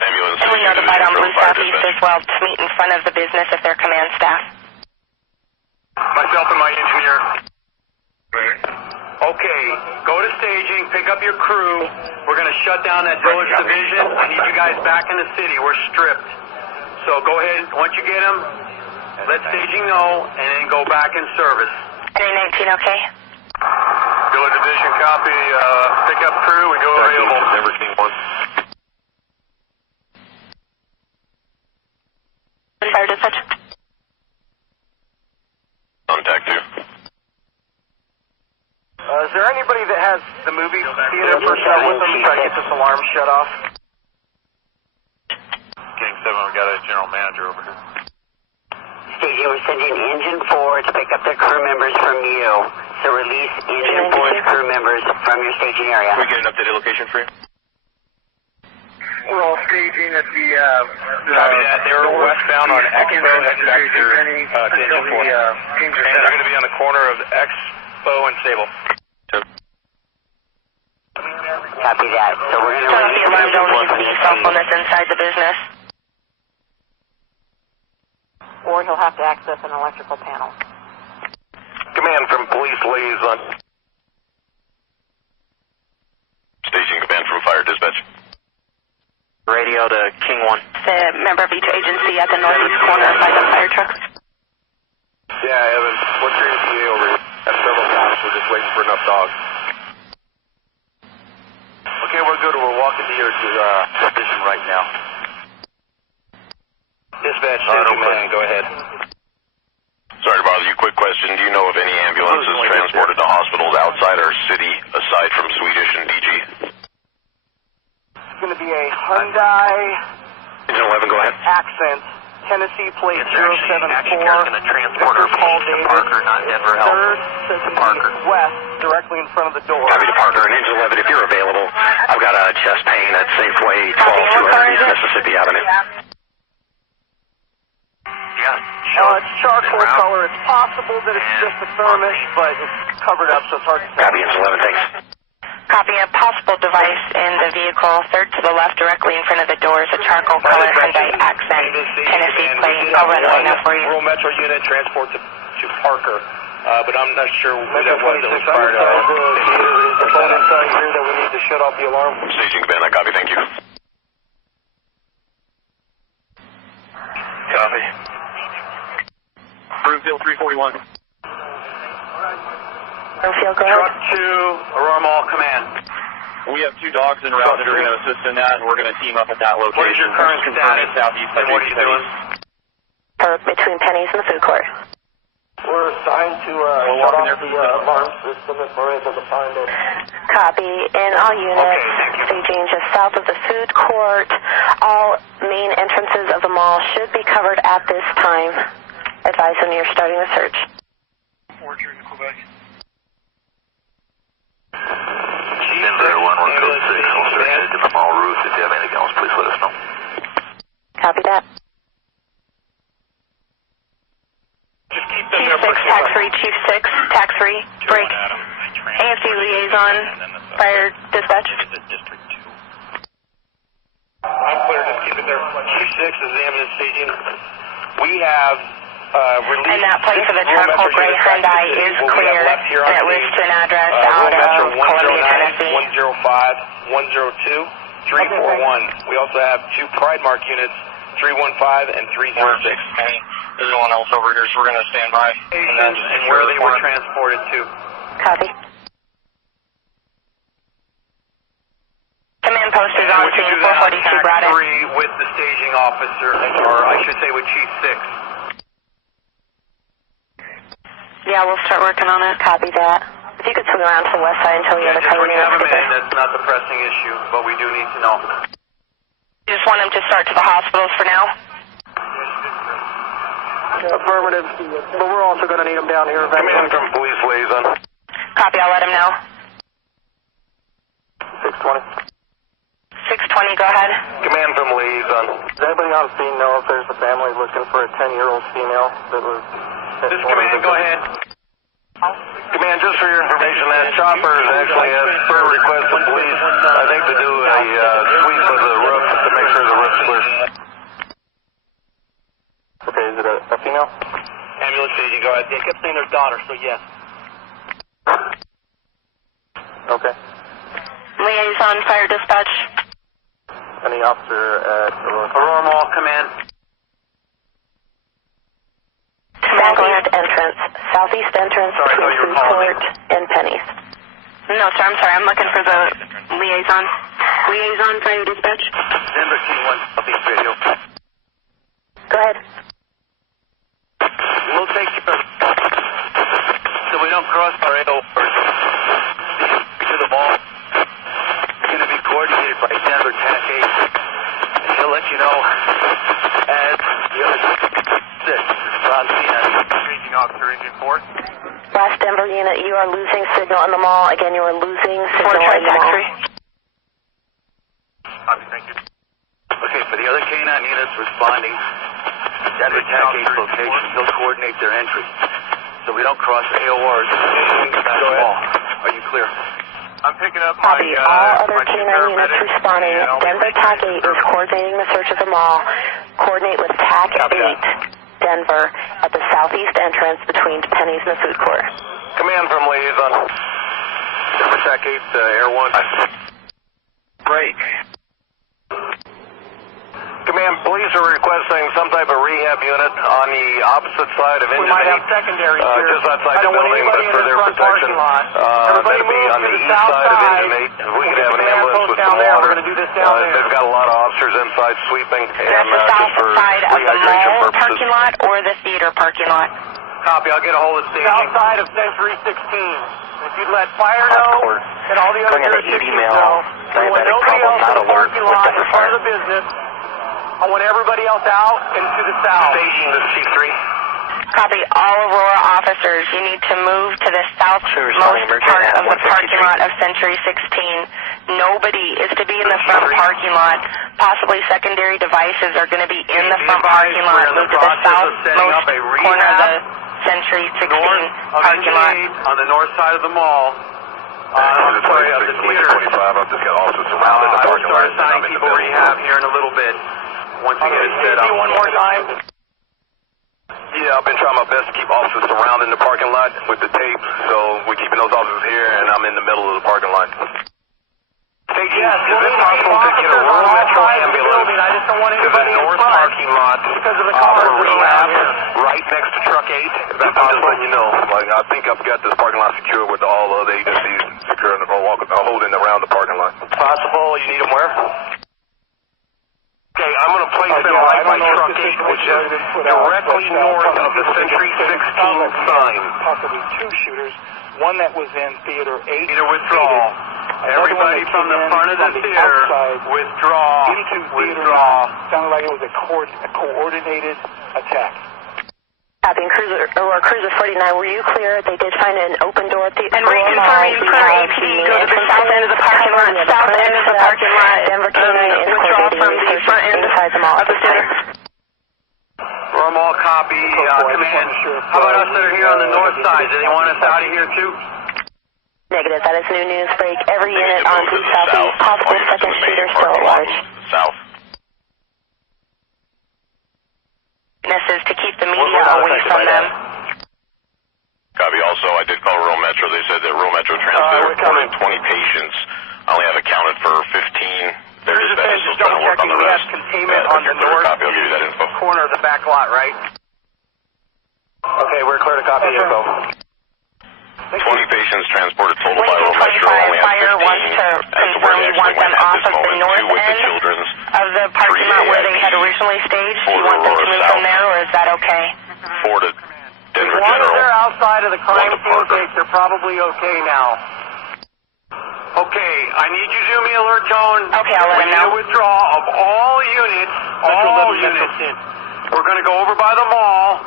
Ambulance. And we notified on Blue Southeast as well to meet in front of the business of their command staff. Myself and my engineer. Okay, go to staging, pick up your crew. We're going to shut down that Dillard's Division. I need you guys back in the city. We're stripped. So go ahead, once you get them, let staging know, and then go back in service. Area 19, okay? Dillard Division, copy. Pick up crew, we go available. Never seen one. Fire dispatch. Contact 2. Is there anybody that has the movie theater personnel with them to try to get this alarm shut off? Gang 7, we got a general manager over here. Staging, we're sending Engine 4 to pick up the crew members from you. So release Engine 4's crew members from your staging area. Can we get an updated location for you? We're all staging at the, Copy that. They were westbound on Expo, heading back to Engine 4. And they're going to be on the corner of Expo and Sable. Copy that. So we're going to Turn off the alarm, don't leave the cell phone that's inside the business. Or he'll have to access an electrical panel. Command from police liaison. Staging command from fire dispatch. Radio to King 1. The member of each agency at the northeast corner by the fire truck. Yeah, Evan. What's your ETA over here? Have several cops. We're just waiting for enough dogs. Okay, we're good. We're walking to your position right now. Dispatch, command, go ahead. Sorry to bother you. Quick question. Do you know of any ambulances transported to hospitals outside our city, aside from Swedish and DG? It's going to be a Hyundai Engine 11, go ahead. Accent, Tennessee plate 074. In a transporter, Paul Davis, Parker, not Denver Health. 3rd, says to be west, directly in front of the door. Copy to Parker and Engine 11, if you're available. I've got a chest pain at Safeway 12200 East Mississippi Avenue. It's charcoal color. It's possible that it's just a thermos, but it's covered up, so it's hard to tell. Copy, Engine 11, thanks. Copy a possible device in the vehicle, 3rd to the left, directly in front of the doors, a charcoal color Hyundai Accent, Tennessee plate. I'll run it now for you. Rural Metro unit transport to Parker, but I'm not sure who that was that was fired up. The phone inside here that we need to shut off the alarm. Staging command, I copy, thank you. Copy. Broomfield 341. Broomfield, go ahead. Truck 2, Aurora Mall, command. We have 2 dogs en route that are going to assist in that, and we're going to team up at that location. What is your current status? Southeast And what are you doing? Between Penny's and the food court. We're assigned to shut off the alarm system if we're able to find it. Copy. In all units, staging just south of the food court. All main entrances of the mall should be covered at this time. Advise when you're starting the search. Denver 1126, we'll search it in the mall roof. If you have anything else, please let us know. Copy that. Chief 6, tax-free, Chief 6, tax-free, break. AFC liaison, fire dispatch. I'm clear, just keep it there. Chief 6 is the ambulance staging. We have released... And that plate for the charcoal gray Hyundai is clear. That was to an address out of Columbia, Tennessee. 105, 102, 341. We also have 2 Pride Mark units, 315 and 306. There's no one else over here, so we're going to stand by. And where they were transported to. Copy. Command post is on scene, 442 brought it. With the staging officer, or I should say with Chief 6. Yeah, we'll start working on it. Copy that. If you could swing around to the west side until you have a Just cover. when you have them in, that's not the pressing issue, but we do need to know. You just want them to start to the hospitals for now? Affirmative. But we're also going to need them down here eventually. Command from police liaison. Copy, I'll let him know. 620. 620, go ahead. Command from liaison. Does anybody on scene know if there's a family looking for a 10-year-old female that was... This command, go ahead. Command, just for your information, that chopper is actually as per request of police, I think, to do a sweep of the roof to make sure the roof's clear. Okay, is it a female? Ambulance staging, go ahead. They kept saying their daughter, so yes. Okay. Liaison, fire dispatch. Any officer at Aurora Mall, command. Southeast entrance. Southeast entrance between food court and Penny's. No, sir, I'm sorry. I'm looking for the liaison. Liaison, fire dispatch. Denver T1, Southeast radio. Go ahead. We'll take care of so we don't cross our AO first. To the mall. It's going to be coordinated by Denver TAC 8. And he'll let you know as the other six. Ron Cena. Staging officer, engine 4. Last Denver unit, you are losing signal in the mall. Again, you are losing signal in the mall. Thank you. Okay, for the other K9 units responding, Denver TAC 8 location, he'll coordinate their entry. So we don't cross AORs. Are you clear? I'm picking up Copy. All other K9 units responding. Denver TAC 8 is coordinating the search of the mall. Coordinate with TAC 8 Denver at the southeast entrance between Penny's and the food court. Command from liaison. Denver TAC 8, Air 1. break. Command, police are requesting some type of rehab unit on the opposite side of Engine 8. We might have secondary here. Just outside the building, but for their protection. That'll be on the east side of Engine 8. If we could have an ambulance with some water. We're going to do this down there. They've got a lot of officers inside sweeping. That's the south side of the mall parking lot or the theater parking lot? Copy, I'll get a hold of staging. South side of Century 16. If you'd let fire know and all the other jurisdictions know, and when nobody else in the parking lot is part of the business, I want everybody else out and to the south. Staging the C3. Copy. All Aurora officers, you need to move to the southmost part of the parking lot of Century 16. Nobody is to be in the front parking lot. Possibly secondary devices are going to be in the front parking lot. Move to the southmost corner of the Century 16 parking lot. On the north side of the mall. I'm sorry, of the theater. I've just got officers surrounded the parking lot. I will start assigning people rehab here in a little bit. Once we get it set up. One more time. Yeah, I've been trying my best to keep officers surrounding the parking lot with the tape, so we're keeping those officers here, and I'm in the middle of the parking lot. Hey, yes, is it possible to get a rural metro ambulance to the north parking lot because of the for cars rehab right next to truck 8? Is that I'm just possible? letting you know. Like, I think I've got this parking lot secured with all other agencies securing or holding around the parking lot. Possible. You need them where? Okay, I'm going to place them right by truck 8, which is directly north of the Century 16 sign. Possibly two shooters, one that was in Theater 8. Theater withdrawal. Everybody from the front of the theater, withdraw. Into withdraw. Sounded like it was a coordinated attack. Copy. Cruiser 49, were you clear? They did find an open door at the and reconfirming per APD, go to the south end of the parking lot. South end of the parking lot. Denver Canyon withdraw from the front end inside the mall. Of the theater. We're all copy, command. How about us that are here on the north side? Do they want us out of here too? Negative. That is new news. Break every unit on the southeast. Possible second shooter still at large. South. Witnesses to keep the media away from them. Copy. Also, I did call Rural Metro. They said that Rural Metro transmitted reported 20 patients. I only have accounted for 15. They're still trying to work on the rest. Containment on the north copy, I'll give you that info. corner of the back lot, right? Okay, we're clear to copy info. 20 patients transported total by Rural Metro. Only Fire have 15. wants to confirm we want them off of the north end of the parking lot where they had originally staged. Do you want them to move from there, or is that okay? 4 to Denver As long as General. they're outside of the crime scene case, they're probably okay now. Okay, I need you to do me alert tone. Okay, I'll let him know. We need a withdrawal of all units. All units. We're going to go over by the mall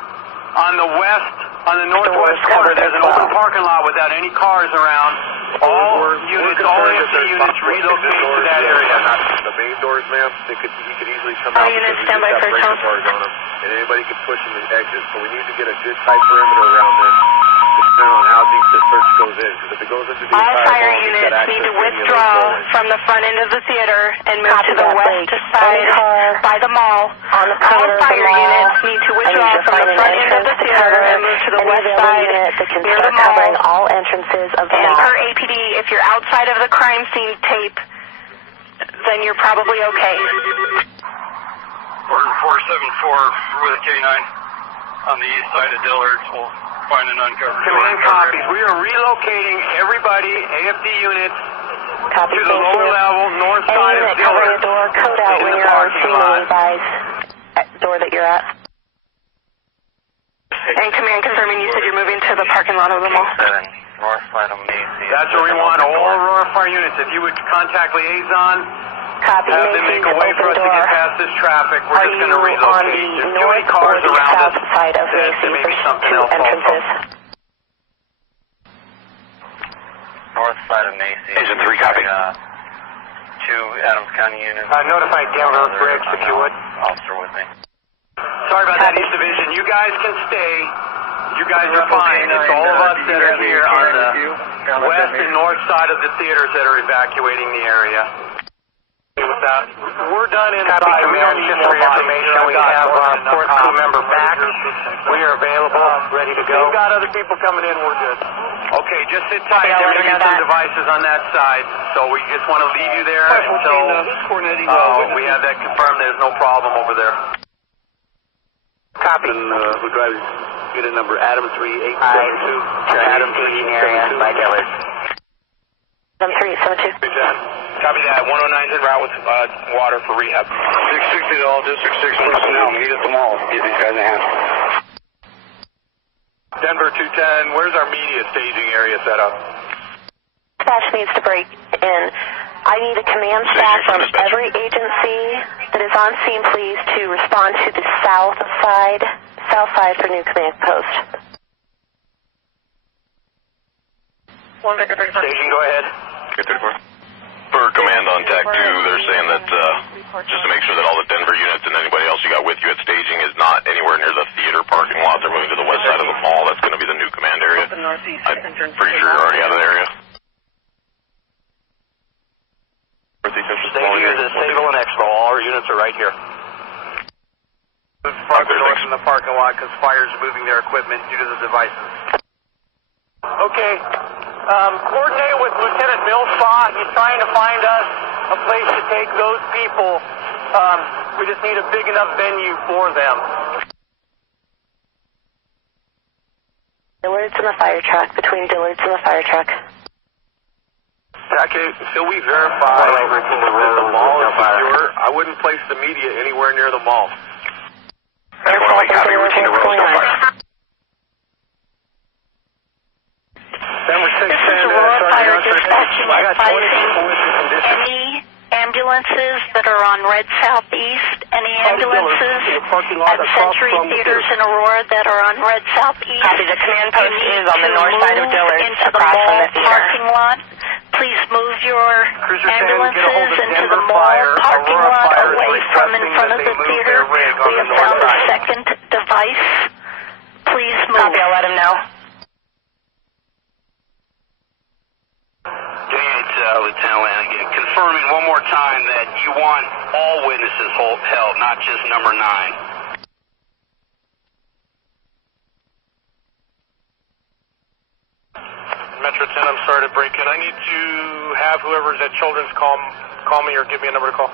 on the west, on the northwest corner. There's an open parking lot without any cars around. All units, all AC units relocate to that area. The main doors, ma'am, he could easily come All out units because stand by we for just got breaking bars on them, and anybody could push them and exit. So we need to get a good tight perimeter around this, depending on how deep this search goes in. Because if it goes into the All entire fire mall, units need to withdraw from the front end of the theater and move to the west side by the mall. All fire units need to withdraw from the front end of the theater and move to the west side near the mall. Covering all entrances of the And mall. per APD, if you're outside of the crime scene tape, then you're probably okay. Order 474 with a K9 on the east side of Dillard's. We'll find an uncovered door. Command copies. We are relocating everybody, AFD units, Copy, to the lower level, north side of unit covering a Dillard's. door, code out when you're on scene and advise door that you're at. And command confirming you said you're moving to the parking lot of the mall. North side of Macy. That's where we want all Aurora Fire units. If you would contact liaison, Copy, have them make a way for us to get past this traffic. We're just going to relocate. There's too many cars around us. Side of There Macy may be for something two else also. entrances. North side of Macy. Agent 3, copy. 2 Adams County units. Notify Denver Briggs if you would. Officer with me. Sorry about that, East Division. You guys can stay. You guys are fine. It's all of us that are here on the west and north side of the theaters that are evacuating the area. that. We're done inside. Copy, command, just for your information, we have fourth crew member back. We are available, ready to go. We've got other people coming in, we're good. Okay, just sit tight. There are going to be some devices on that side, so we just want to leave you there until we have that confirmed there's no problem over there. Copy. Who drives unit number Adam 3872? Adam Imaginarium by Dillard. 3872. Copy that. 109's en route with water for rehab. 660 to all District 6 personnel. Meet at the mall. Get these guys a hand. Denver 210, where's our media staging area set up? Dispatch needs to break in. I need a command staff from every agency that is on scene, please, to respond to the south side for new command post. Staging, go ahead. For command on TAC 2, they're saying that just to make sure that all the Denver units and anybody else you got with you at staging is not anywhere near the theater parking lot. They're moving to the west side of the mall. That's going to be the new command area. I'm pretty sure you're already out of the area. Staging is at Sable and Expo. All our units are right here. Move farther north from the parking lot because fire's moving their equipment due to the devices. Okay. Coordinate with Lieutenant Millspot. He's trying to find us a place to take those people. We just need a big enough venue for them. Dillard's and the fire truck, between Dillard's and the fire truck. Until we verify that the mall is secure, I wouldn't place the media anywhere near the mall. Everyone, copy, routine to Rose, no fire. This is Aurora Fire Dispatching advising any ambulances that are on Red Southeast, any ambulances at Century Theaters in Aurora that are on Red Southeast. Copy, the command post is on the north side of Dillard's, into the across from mall the theater. parking lot. Please move your ambulances into the mall parking lot away from in front of the theater. We have found a second device. Please move. Copy, I'll let him know. Lieutenant Lanigan, confirming one more time that you want all witnesses held, not just number 9. Metro 10, I'm sorry to break in. I need to have whoever's at Children's call me or give me a number to call.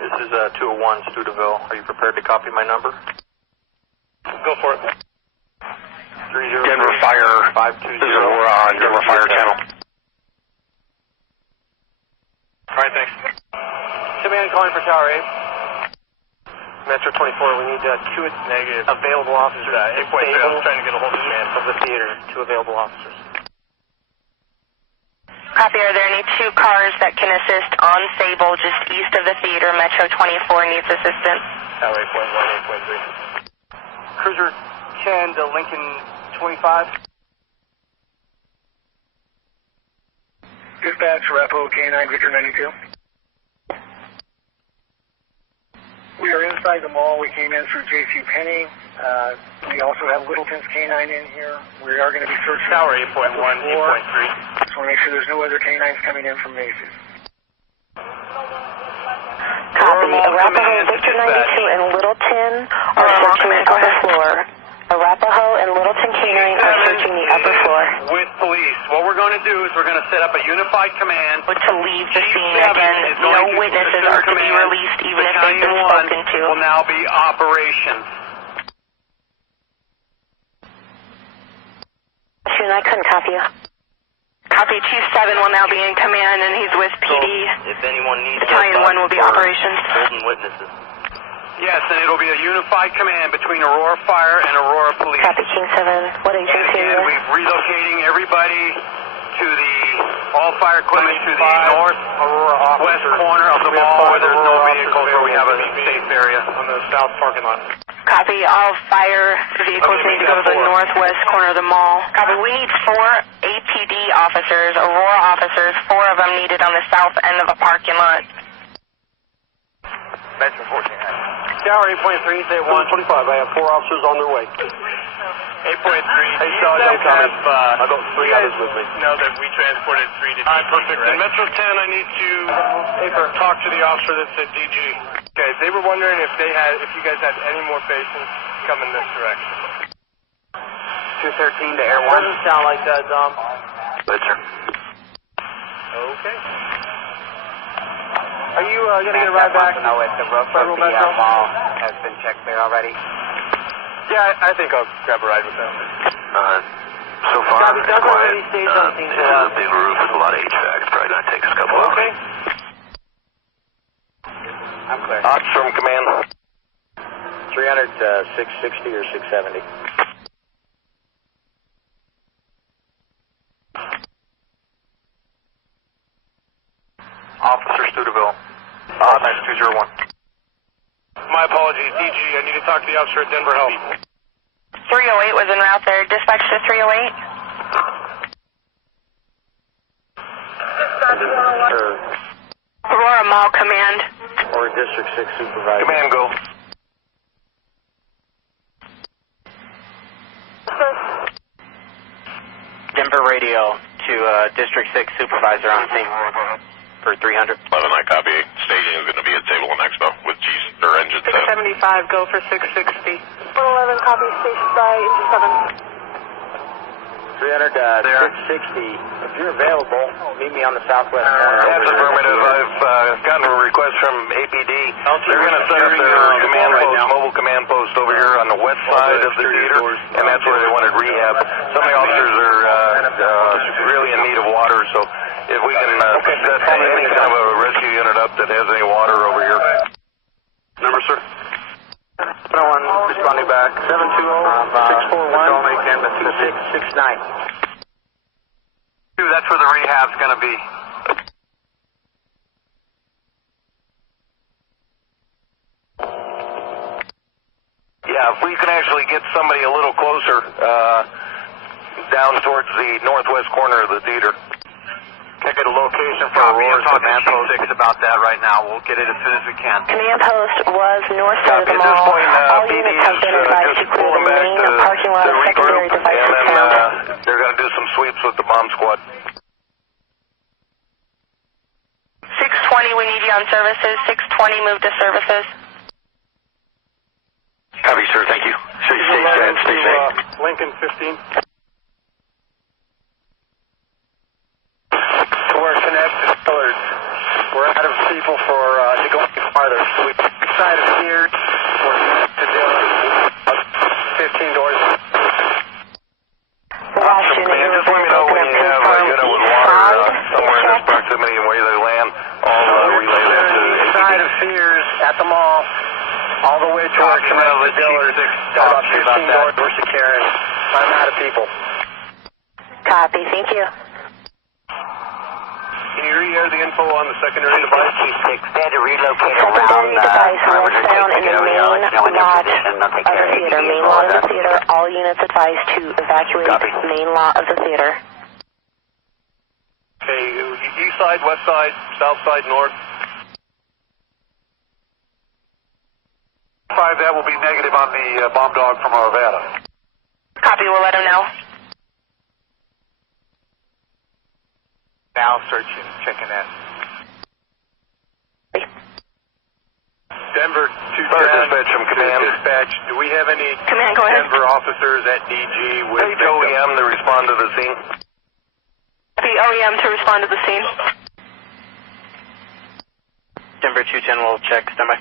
This is 201 Studeville. Are you prepared to copy my number? Go for it. Denver Fire. 520. This is Aurora on Denver Fire Channel. All right, thanks. Command calling for Tower 8. Metro 24, we need 2 negative available officers. I was trying to get a hold of command of the theater, 2 available officers. Copy, are there any 2 cars that can assist on Sable just east of the theater? Metro 24 needs assistance. Tower 8.1, 8.3. Cruiser 10 to Lincoln 25. Dispatch, Rapo K9, Victor 92. We are inside the mall. We came in through JCPenney. We also have Littleton's K9 in here. We are going to be searching. Tower 8.1, 8.3. Just want to make sure there's no other K9s coming in from Macy's. Copy. Arapahoe, Victor 92, and Littleton are searching on the floor. Arapahoe and Littleton Canine are searching the upper floor. With police. What we're going to do is we're going to set up a unified command. But to leave the scene again, no witnesses are to be released even if they've been spoken to. Will now be operations. I couldn't copy you. Copy, Chief 7 will now be in command and he's with PD. So if anyone needs Battalion 1 will be operations. Holding witnesses. Yes, and it'll be a unified command between Aurora Fire and Aurora Police. Copy, King 7. What agency are you? We're relocating everybody to the all-fire equipment to the northwest corner of the mall where there's no vehicles, where we have a safe area on the south parking lot. Copy, all fire vehicles need to go to the northwest corner of the mall. Copy, we need 4 APD officers, Aurora officers, 4 of them needed on the south end of the parking lot. Metro 14. Tower 8.3, say 125. I have 4 officers on their way. 8.3. Hey, Sean, don't come in. I got 3 others with me. Know that we transported 3 to D. All right, perfect. In Metro 10, I need to talk to the officer that's at DG. Okay, they were wondering if you guys had any more patients coming this direction. 213 to Air 1. Doesn't sound like that, Dom. Good, sir. Okay. Are you going to get a ride back? No, if the roof of the mall has been checked there already. Yeah, I think I'll grab a ride with them. So far, Scotty doesn't really stage on scene this is a big roof with a lot of HVAC. It's probably going to take us a couple hours. Okay. I'm clear. Ops from command. 300 to 660 or 670. Officer Studeville. That's 201. My apologies, DG. I need to talk to the officer at Denver Health. 308 was en route there. Dispatch to 308. Aurora Mall Command. Or District 6 Supervisor. Command, go. Denver radio to District 6 Supervisor on scene for 300. 11, I copy. Staging is going to be at Table 1 Expo with engine 7. 675, go for 660. 111, copy, station by engine 7. 300 660. If you're available, meet me on the southwest corner. That's affirmative. I've gotten a request from APD. They're going to set up their command post, mobile command post over here on the west side of the theater, and that's where they wanted rehab. Some of the officers are really in need of water, so if we can set any kind of a rescue unit up that has any water over here. Number, sir? 101, responding back. 720-641-2669. That's where the rehab's going to be. Yeah, if we can actually get somebody a little closer down towards the northwest corner of the theater. Can I get a location for Aurora's command post? About that right now. We'll get it as soon as we can. Command post was north side of the mall. All units have been advised to clear the main parking lot of secondary devices found. They're going to do some sweeps with the bomb squad. 620, we need you on services. 620, move to services. Copy, sir. Thank you. Stay safe. Lincoln 15. We're connected to Dillard. We're out of people to go farther. We decided here we're to Dillard. 15 doors. Last unit, you Just let me know when you have a unit with water somewhere in this proximity and where they land. I'll relay that to the side of Sears at the mall, all the way towards the Dillard. About 15 doors we're securing. I'm out of people. Copy, thank you. Can you re-air the info on the secondary device? They had to relocate Secondary device was found in the main lot of the theater. Main lot of the theater. All units advised to evacuate main lot of the theater. Okay, east side, west side, south side, north. 5, that will be negative on the bomb dog from Arvada. Copy, we'll let him know. Now searching, checking that. Denver 210. Dispatch from command. Dispatch, do we have any Command, go ahead. Denver officers at DG with OEM to respond to the scene. The OEM to respond to the scene. Denver 210 will check. Stand by.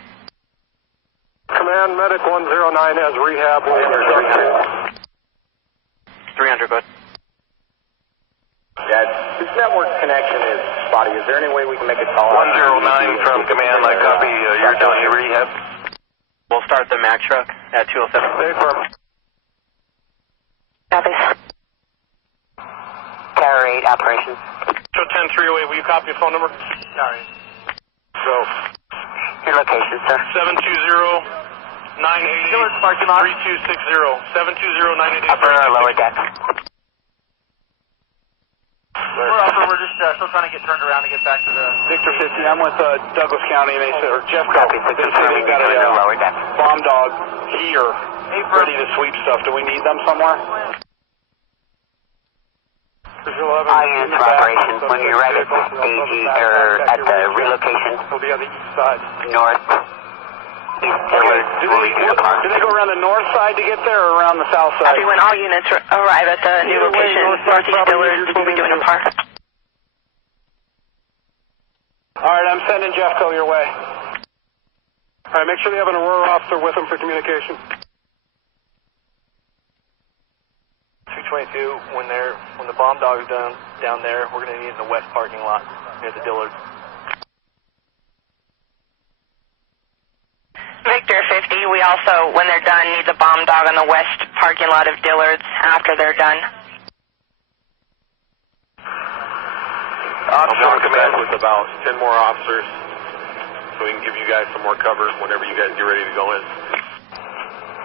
Command, Medic 109 has rehab. 300, go ahead. Yeah, this network connection is spotty. Is there any way we can make a call? 109 from command. I copy. You're doing your rehab. We'll start the Mack truck at 207. Stay firm. Copy. Tower 8 operations. Show 10308, will you copy your phone number? Sorry. Go. Your location, sir. 720-988-3260. 720-988-3260. Upper or lower deck? We're just still trying to get turned around to get back to the... Victor 50, I'm with Douglas County, and they said, or Jeffco, they say they've got a bomb dog here, ready to sweep stuff. Do we need them somewhere? I am for operation. When you're right at AG, or at the relocation, We'll be on the east side. north. Do they go around the north side to get there, or around the south side? Copy, when all units arrive at the new location, Northeast Dillards will be doing a park. All right, I'm sending Jeffco your way. All right, make sure they have an Aurora officer with them for communication. 222, when the bomb dog is down there, we're going to need it in the west parking lot near the Dillards. Victor 50, we also, when they're done, need the bomb dog on the west parking lot of Dillards after they're done. Officer command with about 10 more officers, so we can give you guys some more cover whenever you guys get ready to go in.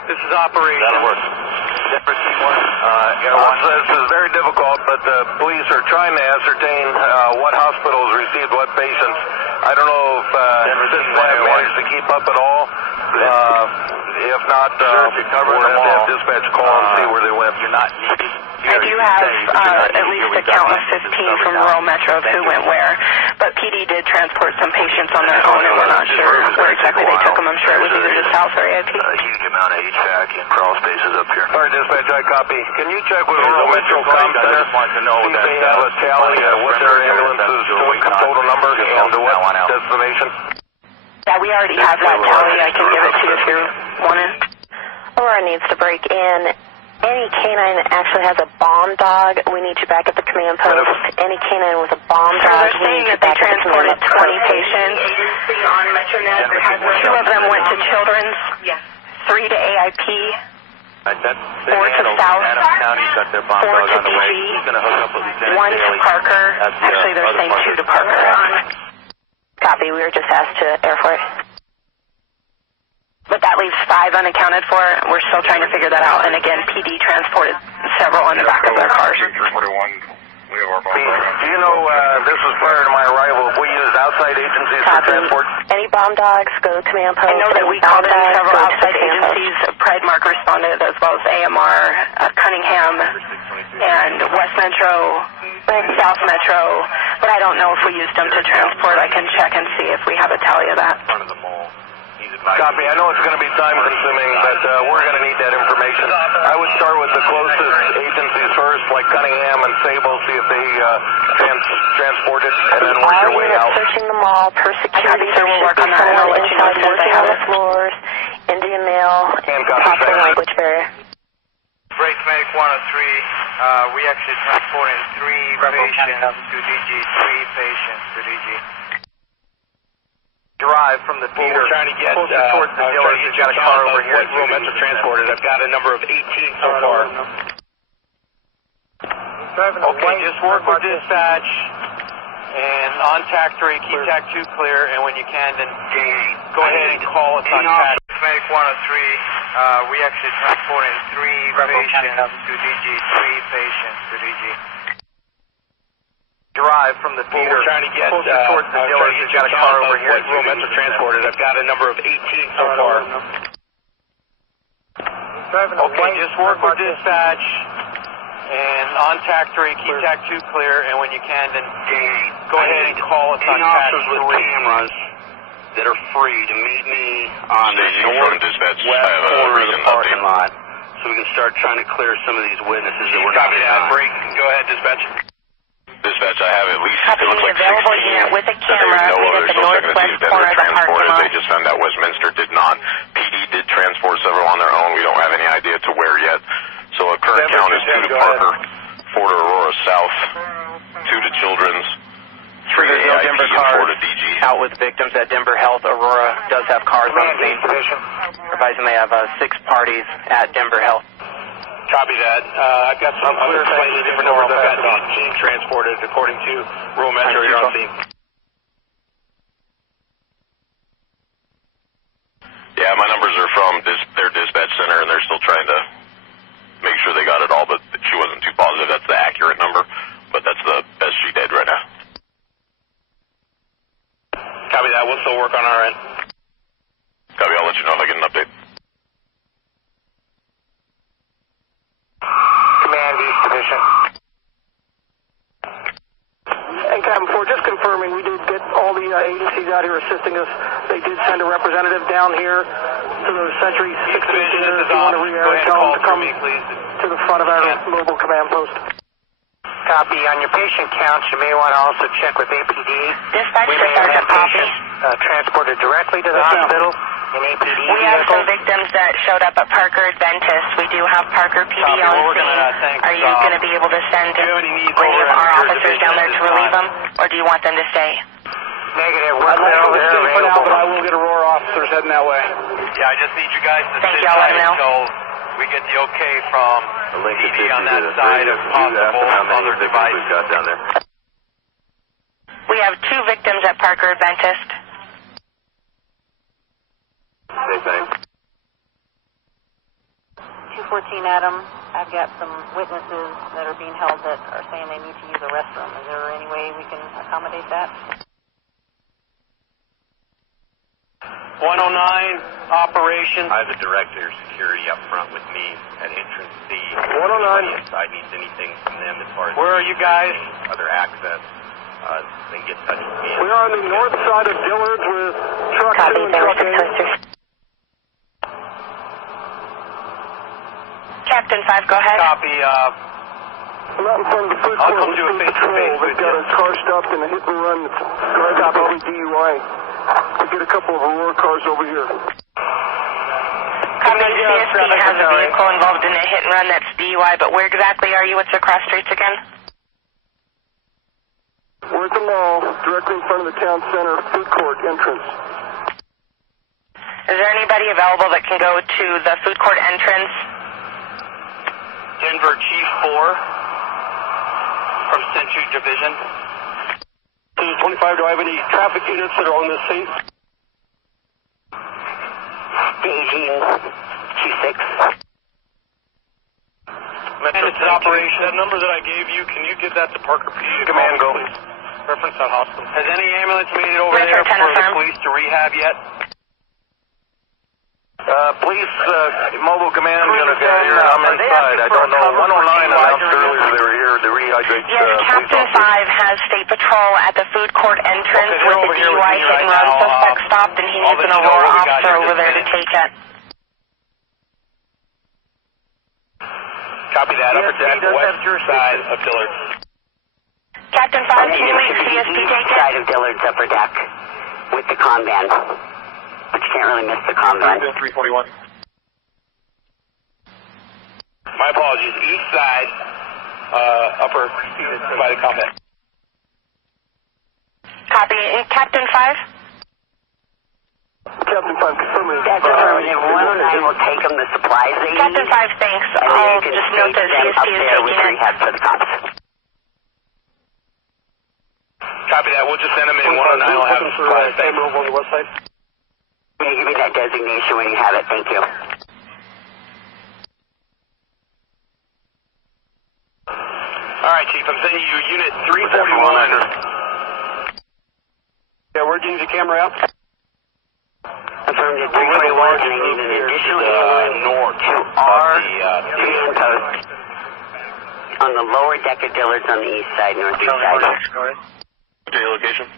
This is Operation. That'll work. This is very difficult, but the police are trying to ascertain what hospitals received what patients. I don't know if this have managed to keep up at all. If not, we're going to have dispatch call and see where they went. I do have at least a count of 15 from rural Metro of who went where, but PD did transport some patients on their own, and we're not sure where exactly they took them. I'm sure it was either the South or AIP. A huge amount of HVAC and crawl spaces up here. All right, dispatch, I copy. Can you check with rural Metro Com Center? See if they have a tally of what their ambulances, total number, and to what destination? Yeah, we already have that tally. I can give it to you if you want it. Aurora needs to break in. Any canine that actually has a bomb dog, we need you back at the command post. Any canine with a bomb dog, we need you back at the command post. They're saying that they transported 20 patients. On MetroNet, 2 of them went to Children's, 3 to AIP, 4 to South, 4 to DG, 1 to Parker. Actually, they're saying 2 to Parker. Copy, we were just asked to Air Force. But that leaves 5 unaccounted for. We're still trying to figure that out. And again, PD transported several on the back of their cars. Do you know, this was prior to my arrival, if we used outside agencies for transport? Any bomb dogs, go to command post. I know that we called in several outside agencies. Pridemark responded, as well as AMR, Cunningham, and West Metro, South Metro. But I don't know if we used them to transport. I can check and see if we have a tally of that. Copy. I know it's going to be time-consuming, but we're going to need that information. I would start with the closest agencies first, like Cunningham and Sable, see if they transport it, and then work your way out. Searching the mall per security. So we'll work on that, and I'll let you know as soon as I have it. Floors, Indian mail, possible language barrier. Break Medic 103, we actually transported 3 patients to DG, 3 patients to DG. Drive from the theater. We're trying to get towards the dealer. He's got a car over here. Rural Metro transported. I've got a number of 18 so far. Okay, just work with dispatch and on TAC 3, keep TAC 2 clear, and when you can, then go ahead and call us on TAC. Medic 103, we actually transported 3 patients to DG, 3 patients to DG. Drive from the theater. We're trying to get towards the dealer. He's got a car over here. Rural Metro transported. I've got a number of 18 so far. Okay, just work with dispatch and on TAC 3, keep TAC 2 clear, and when you can, then go ahead and call us on TAC 3. With cameras that are free to meet me on the northwest corner of the parking lot, so we can start trying to clear some of these witnesses that we're not on. Break. Go ahead, dispatch. Dispatch, I have at least, Copy, it looks like 16 with a that they know of. They're still checking to see if they're transported. They just found out Westminster did not. PD did transport several on their own. We don't have any idea to where yet. So a current count is 2 to Parker, 4 to Aurora South, 2 to Children's, 3 to AIP, and 4 to DG. Out with victims at Denver Health. Aurora does have cars on scene. Advising they have 6 parties at Denver Health. Copy that. I've got some other slightly different numbers. I've got 18 transported according to Rural Metro here on scene. Yeah, my numbers are from their dispatch center, and they're still trying to make sure they got it all, but she wasn't too positive that's the accurate number, but that's the best she position. And Captain 4, just confirming, we did get all the agencies out here assisting us. They did send a representative down here to the Century 16 theater. If you want to re-air, tell them to come to the front of our mobile command post. Copy. On your patient counts, you may want to also check with APD. Dispatch we to may have Sergeant Poppy. patients transported directly to the hospital in APD We have some victims that showed up at Parker Adventist. We do have Parker PD on scene. Are you going to be able to send any of our officers down there to relieve them, or do you want them to stay? Negative. I'd like them to stay for now, but I will get Aurora officers heading that way. Yeah, I just need you guys to Thank sit you. I'll let tight them know. until we get the okay from PD on that side of possible other devices. We've got down there. We have 2 victims at Parker Adventist. Say thanks. 214 Adam, I've got some witnesses that are being held that are saying they need to use a restroom. Is there any way we can accommodate that? 109, operation. I have the director of security up front with me at entrance C. 109. Inside needs anything from them as far as... Where are you guys? Other access. They get in touch with me. We are on the north side of Dillard's with truck 2 and truck 8. Captain 5, go ahead. Copy. I'm out in front of the food I'll court. come do a face-to-face with They've got a car stopped in a hit and run. It's probably DUI. We get a couple of Aurora cars over here. Copy. CSP has a vehicle involved in a hit and run that's DUI, but where exactly are you? What's the cross streets again? We're at the mall, directly in front of the town center food court entrance. Is there anybody available that can go to the food court entrance? Denver Chief 4 from Century Division. This is 25. Do I have any traffic units that are on this scene? G6. And it's an operation. That number that I gave you, can you give that to Parker PD? Command, go. Please. Reference that hospital. Has any ambulance made it over there for the police to rehab yet? Police mobile command unit down here. I'm inside. I don't know. 109 announced earlier they were here to rehydrate. Yes, Captain 5 has State Patrol at the food court entrance with the DUI hit and run suspect stopped, and he needs an Aurora officer over there to take it. Copy that. Upper deck, west side of Dillard. Captain 5, can you make CSP take it? Side of Dillard's upper deck with the comm band. But you can't really miss the comm band. 341. My apologies. East side, upper by the combat. Copy. Captain 5? Captain 5, confirming. That's affirmative. 109 will take them the supplies they need. Captain 5, thanks. I'll just note that CSP is taking it. Rehab for the cops. Copy that. We'll just send them in. 109 will have supplies. Camera over on the west side. Can you give me that designation when you have it? Thank you. All right, Chief. I'm sending you Unit 341. Yeah, where'd you need the camera out? Affirmative 341, and I need an additional north to our command post on the lower deck of Dillard's on the east side, northeast side. Okay, location.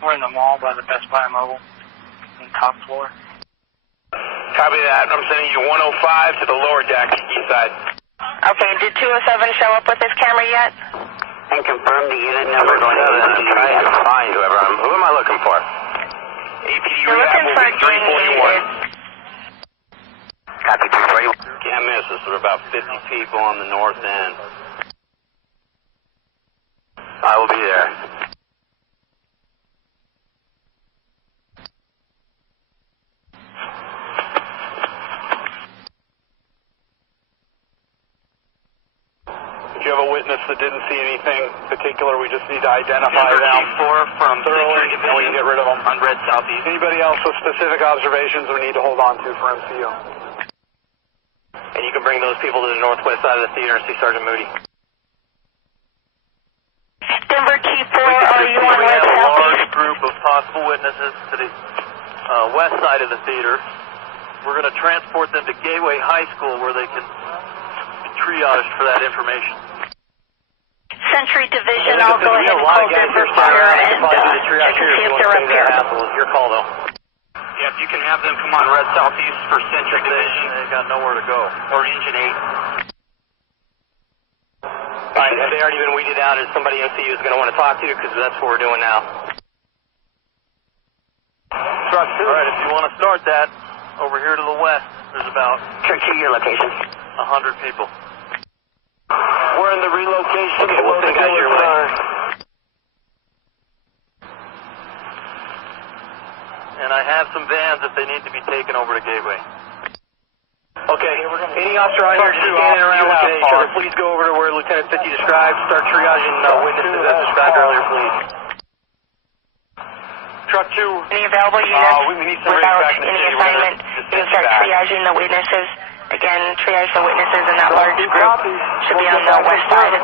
We're in the mall by the Best Buy Mobile, in top floor. Copy that. I'm sending you 105 to the lower deck, east side. Okay, did 207 show up with his camera yet? And confirm the unit number going to the trying to find whoever who am I looking for? APD You're rehab looking will for be 341. Copy 341. Can't miss us. There are about 50 people on the north end. I will be there. If you have a witness that didn't see anything particular, we just need to identify them from thoroughly, and we can get rid of them. On red southeast. Anybody else with specific observations we need to hold on to for MCU? And you can bring those people to the northwest side of the theater and see Sergeant Moody. Denver Chief 4, are you on red southeast? Group of possible witnesses to the west side of the theater. we're going to transport them to Gateway High School where they can be triaged for that information. Century Division, I'll go ahead and call Denver Fire and check to see if they're up here. Your call, though. Yeah, if you can have them come on red southeast for Century Division. They got nowhere to go. Or Engine 8. Fine, have they already been weeded out? Is somebody MCU is going to want to talk to you? Because that's what we're doing now. Truck 2. All right, if you want to start that, over here to the west, there's about... Check to your location. 100 people. We're in the relocation. Okay, we'll take out your way. And I have some vans if they need to be taken over to Gateway. Okay, any officer on here just standing around looking at each other, please go over to where Lieutenant 50 described. Start triaging witnesses as described earlier, please. Truck 2. Any available units we need some without back in the any city. assignment, you can start triaging the witnesses. Again, triage the witnesses in that large group. Should be on the west side.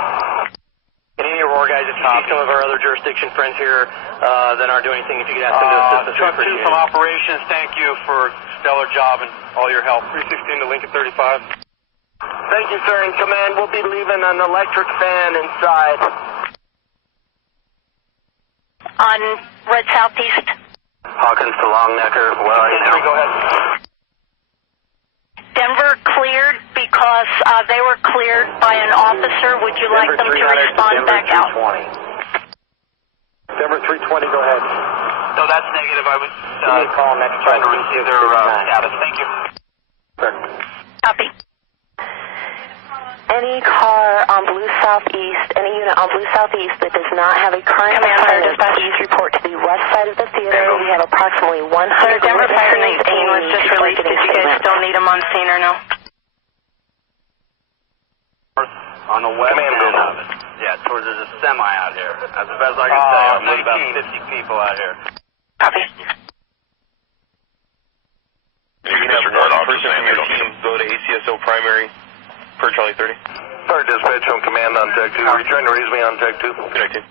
And any of our guys, if you see some of our other jurisdiction friends here that aren't doing anything, if you could ask them to assist us. Truck 2 from operations, thank you for stellar job and all your help. 316 to Lincoln 35. Thank you, sir. In command, we'll be leaving an electric fan inside. On red southeast. Hawkins to Longnecker, where are you now? Go ahead. Denver cleared because they were cleared by an officer. Would you like them to respond back out? Denver 320, go ahead. No, that's negative. I was call next trying to receive their status. Thank you. Copy. Any car on Blue Southeast, any unit on Blue Southeast that does not have a current assignment, please report to the west side of the theater. We have approximately 100 Denver Fire 19 was just released. Did you guys still need them on scene or no? On the west end of it. Yeah, towards there's a semi out here. As best I can say, I'm with about 50 people out here. Copy. You can disregard officer saying they don't need them. Go to ACSO primary per Charlie 30. Fire dispatch on command on Tech 2. Are you trying to raise me on Tech 2? Good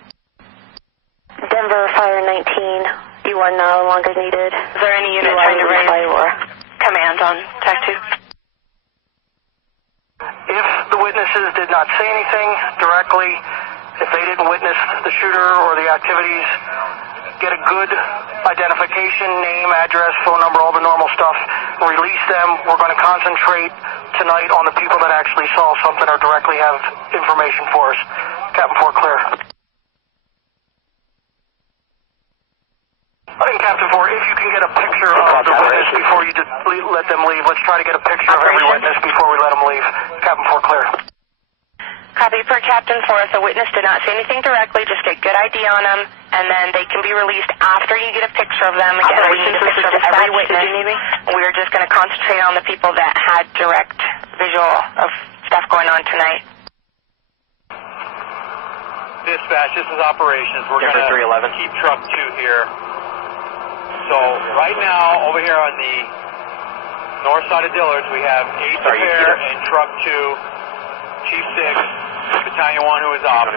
2. Denver Fire 19, you are no longer needed. Is there any unit trying to raise command on Tech 2? If the witnesses did not say anything directly, if they didn't witness the shooter or the activities, get a good identification, name, address, phone number, all the normal stuff, release them. We're going to concentrate tonight on the people that actually saw something or directly have information for us. Captain 4, clear. And Captain 4, if you can get a picture of the witness before you let them leave, let's try to get a picture of every witness before we let them leave. Captain 4, clear. Copy per Captain 4. If the witness did not say anything directly, just get good ID on them, and then they can be released after you get a picture of them. Again, we need a picture of every witness. We're just going to concentrate on the people that had direct visual of stuff going on tonight. Dispatch, this is operations. We're going to keep truck 2 here. So right now, over here on the north side of Dillard's, we have 8 repair and truck 2. Chief 6, Battalion 1 who is off.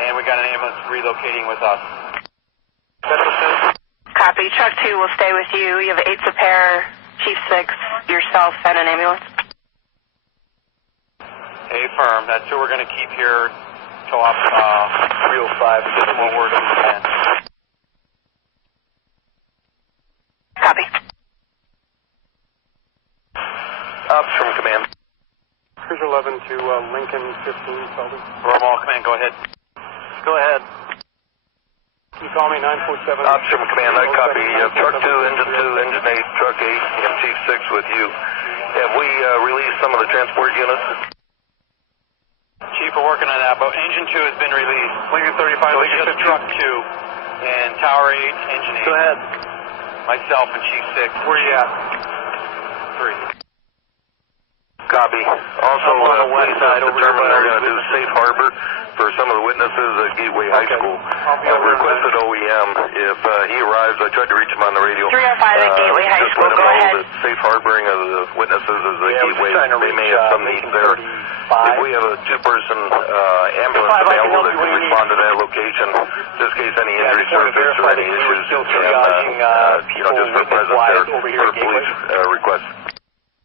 And we got an ambulance relocating with us. Copy. Truck 2 will stay with you. You have 8 repair, Chief 6, yourself, and an ambulance. Firm. That's who we're going to keep here till up 305 to get more word of the plan. Copy. Ops from command. Cruiser 11 to Lincoln 15, Selby. All command, go ahead. Go ahead. Can you call me 947? Ops from command, I copy. Truck 2, Engine 2, Engine 8, Truck 8, and Chief 6 with you. Have we released some of the transport units? Chief, we're working on that, but Engine 2 has been released. Lincoln 35, so just Truck 2 and Tower 8, Engine 8. Go ahead. Myself and Chief 6. Where are you at? 3. Copy. Also, please determine they're going to do safe harbor for some of the witnesses at Gateway High School. Requested OEM. If he arrives, I tried to reach him on the radio. 305 at Gateway High School. Go ahead. Safe safe harboring of the witnesses as a gateway. They may have some needs there. If we have a two-person ambulance available that can respond to that location, just in case any injuries surface or any issues, just for presence there for police requests.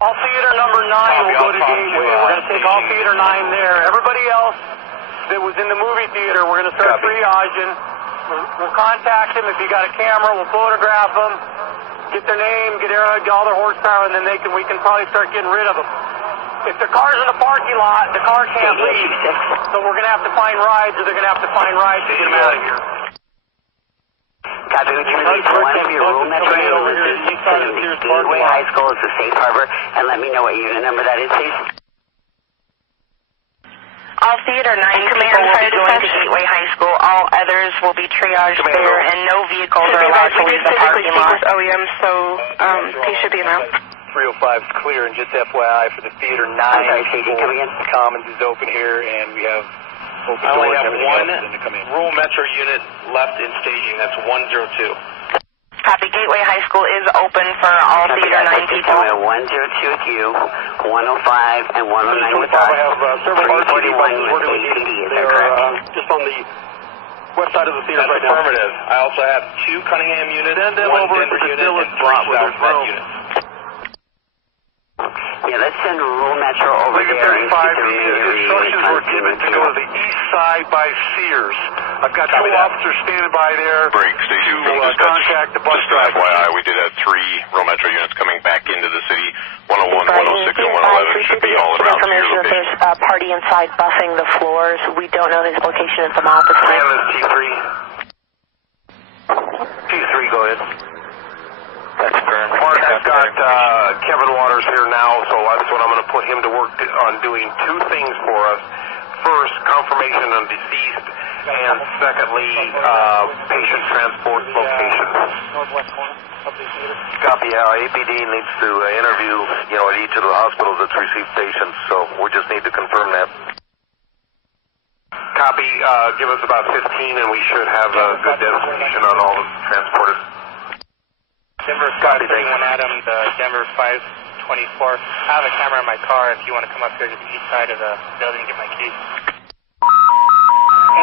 All theater number 9 will go to gateway. We're going to take all theater 9 there. Everybody else that was in the movie theater, we're going to start triaging. We'll contact them. If you got a camera, we'll photograph them, get their name, get all their horsepower, and then we can probably start getting rid of them. If the car's in the parking lot, the car can't leave. So we're going to have to find rides, or they're going to have to find rides to get them out of here. Copy, would you release one of your room metro ambulances to the Gateway High School as a safe harbor, and let me know what unit number that is, please? All theater 9 people will be going to Gateway High School. All others will be triaged there, and no vehicles are allowed to leave the parking lot. OEM, so he should be around. 305 is clear, and just FYI for the theater 9 people, the Commons is open here, and we have open I only doors have and everything else to come in. one rural metro unit left in staging. That's 102. Copy. Gateway High School is open for all theater 9 people. 102 with you, 105 and 109 with us. I have several RTD buses working with ACD, is They're that correct? just on the west side of the theater right now. Affirmative. I also have 2 Cunningham units, Send them one over Denver to the unit, Dillon and 3 slot with South those Met rooms. units. Yeah, let's send rural metro over there. Lincoln 35, instructions were given to go to the east side by Sears. I've got 2 officers standing by there to contact the bus driver. FYI, we did have 3 rural metro units coming back into the city. 101, 106, and 111 should be all around to your Information that location. there's a party inside buffing the floors. We don't know his location at the mall at this time. T3, go ahead. Mark, I've got Kevin Waters here now, so that's what I'm going to put him to work on doing 2 things for us. First, confirmation of deceased, and secondly, patient transport location. Northwest corner of the theater. Copy. APD needs to interview, at each of the hospitals that's received patients, so we just need to confirm that. Copy. Give us about 15, and we should have a good designation on all the transported. Denver 531 Adam, Denver 524. I have a camera in my car if you want to come up here to the east side of the building and get my keys.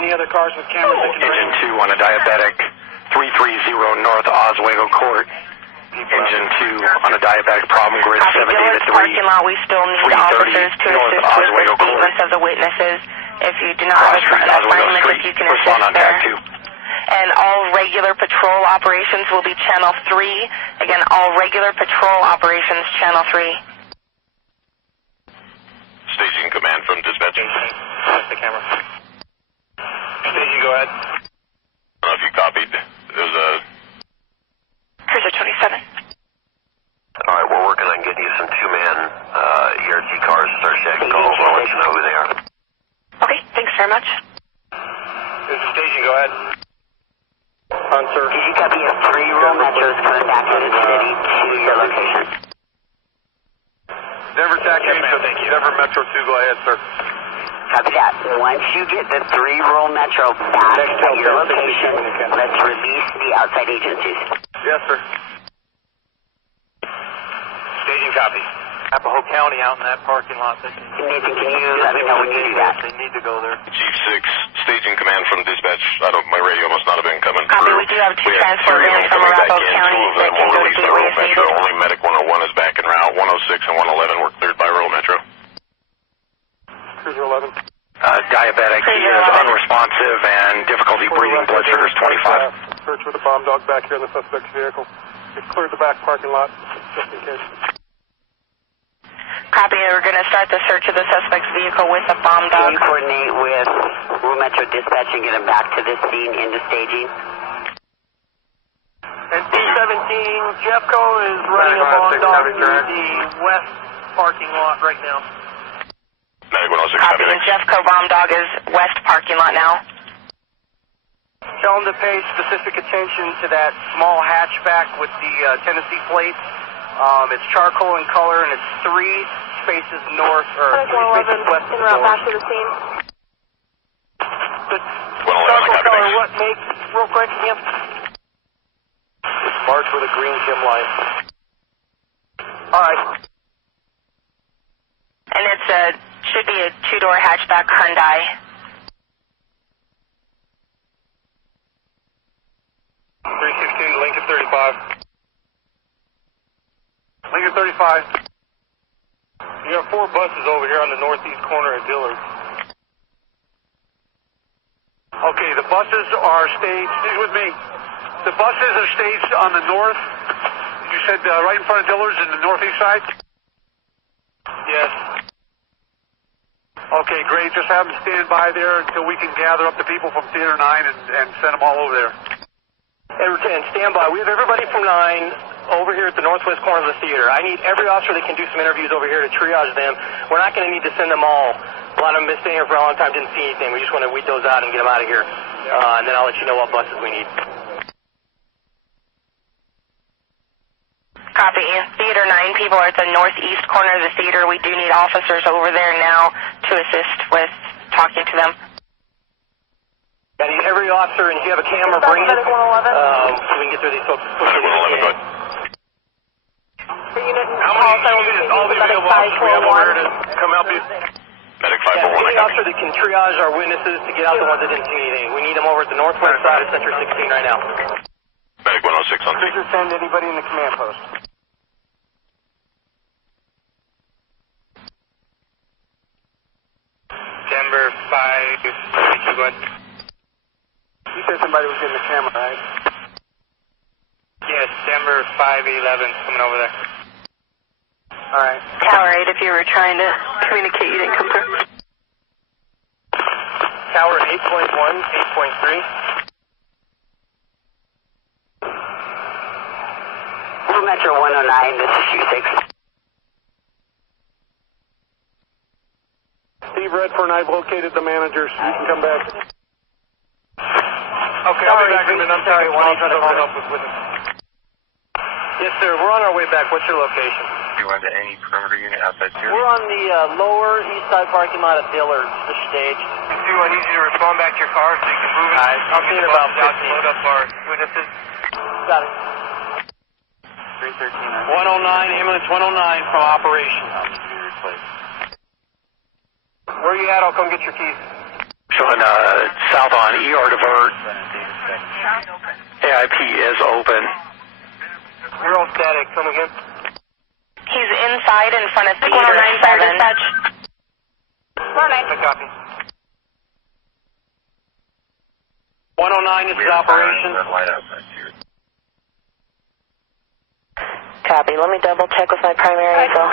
Any other cars with cameras that can Engine 2 on a diabetic, 330 North Oswego Court. Engine 2 on a diabetic problem grid, 7 David 3. Parking lot, we still need officers to assist with the statements of the witnesses. If you do not have an assignment, if you can assist there. And all regular patrol operations will be Channel 3. Again, all regular patrol operations, Channel 3. Staging command from dispatch. That's the camera. Staging, go ahead. I don't know if you copied. There's a... Cruiser 27. All right, we're working on getting you some 2-man ERT cars to start checking calls. I'll let you know who they are. Okay, thanks very much. This is staging, go ahead. Sir. Did you copy of 3 rural metros coming back into the city to your location? Denver TAC Denver Metro 2, go ahead, sir. Copy that. Once you get the 3 rural metro back at your location, let's release the outside agencies. Yes, sir. Staging, copy. Arapahoe County out in that parking lot. Nathan, can you let me know when you do that? They need to go there. Chief 6, staging command from dispatch. My radio must not have been coming Copy, through. we do have 2 transport We vans have 3 from coming back Arapahoe in. County 2 of that them can will go to release the Gateway rural if metro. needed. Only Medic 101 is back en route. 106 and 111 were cleared by rural metro. Cruiser 11. Diabetic, he is unresponsive and difficulty breathing, blood sugar is 25. Search with a bomb dog back here in the suspect's vehicle. We've cleared the back parking lot, just in case. Copy, we're going to start the search of the suspect's vehicle with a bomb dog. Can you coordinate with rural metro dispatch and get them back to this scene into staging? And T-17, Jeffco is running a bomb dog through the west parking lot right now. Copy, and Jeffco bomb dog is west parking lot now. Tell them to pay specific attention to that small hatchback with the Tennessee plates. It's charcoal in color, and it's 3 spaces north, or 3 spaces west of the door. Back to the scene. The charcoal color, what make, real quick again? It's marked with a green Kim line. All right. And it's should be a two-door hatchback Hyundai. Lincoln 35. Lincoln 35. You have 4 buses over here on the northeast corner of Dillard. Okay, the buses are staged. Stay with me. The buses are staged on the north. You said right in front of Dillard's in the northeast side? Yes. Okay, great. Just have them stand by there until we can gather up the people from Theater 9 and send them all over there. And stand by. We have everybody from 9 over here at the northwest corner of the theater. I need every officer that can do some interviews over here to triage them. We're not going to need to send them all. A lot of them have been staying here for a long time, didn't see anything. We just want to weed those out and get them out of here. And then I'll let you know what buses we need. Copy. Theater 9 people are at the northeast corner of the theater. We do need officers over there now to assist with talking to them. I need every officer, and if you have a camera, bring it. So we can get through these folks. How many all the available officers we have over here to come help you? Medic 541. Any officer that can triage our witnesses to get out the ones that didn't see anything. We need them over at the northwest side of Century 16 right now. Medic 106 on scene. Just send anybody in the command post. Denver 5, go ahead. You said somebody was getting the camera, right? Yes, Denver 511 coming over there. All right. Tower 8, if you were trying to communicate, you didn't come through. Tower 8.1, 8.3. Blue Metro 109, this is Q6. Steve Redfern, I've located the managers. You can come back. Okay, I'll be back in a minute. I'm sorry, one trying to hold up with us. Yes, sir. We're on our way back. What's your location? You want any perimeter unit outside here? We're on the lower east side parking lot of Dillard's, the stage. I need you to respond back to your car so you can move it. I'll see you in about 15. Load up our witnesses. Got it. 313. 109, ambulance 109 from operations. Where are you at? I'll come get your keys. Showing south on ER divert. AIP is open. You're all static. Come again. He's inside in front of Theater 7. 109. I copy. 109, this is operation. Copy. Let me double check with my primary info.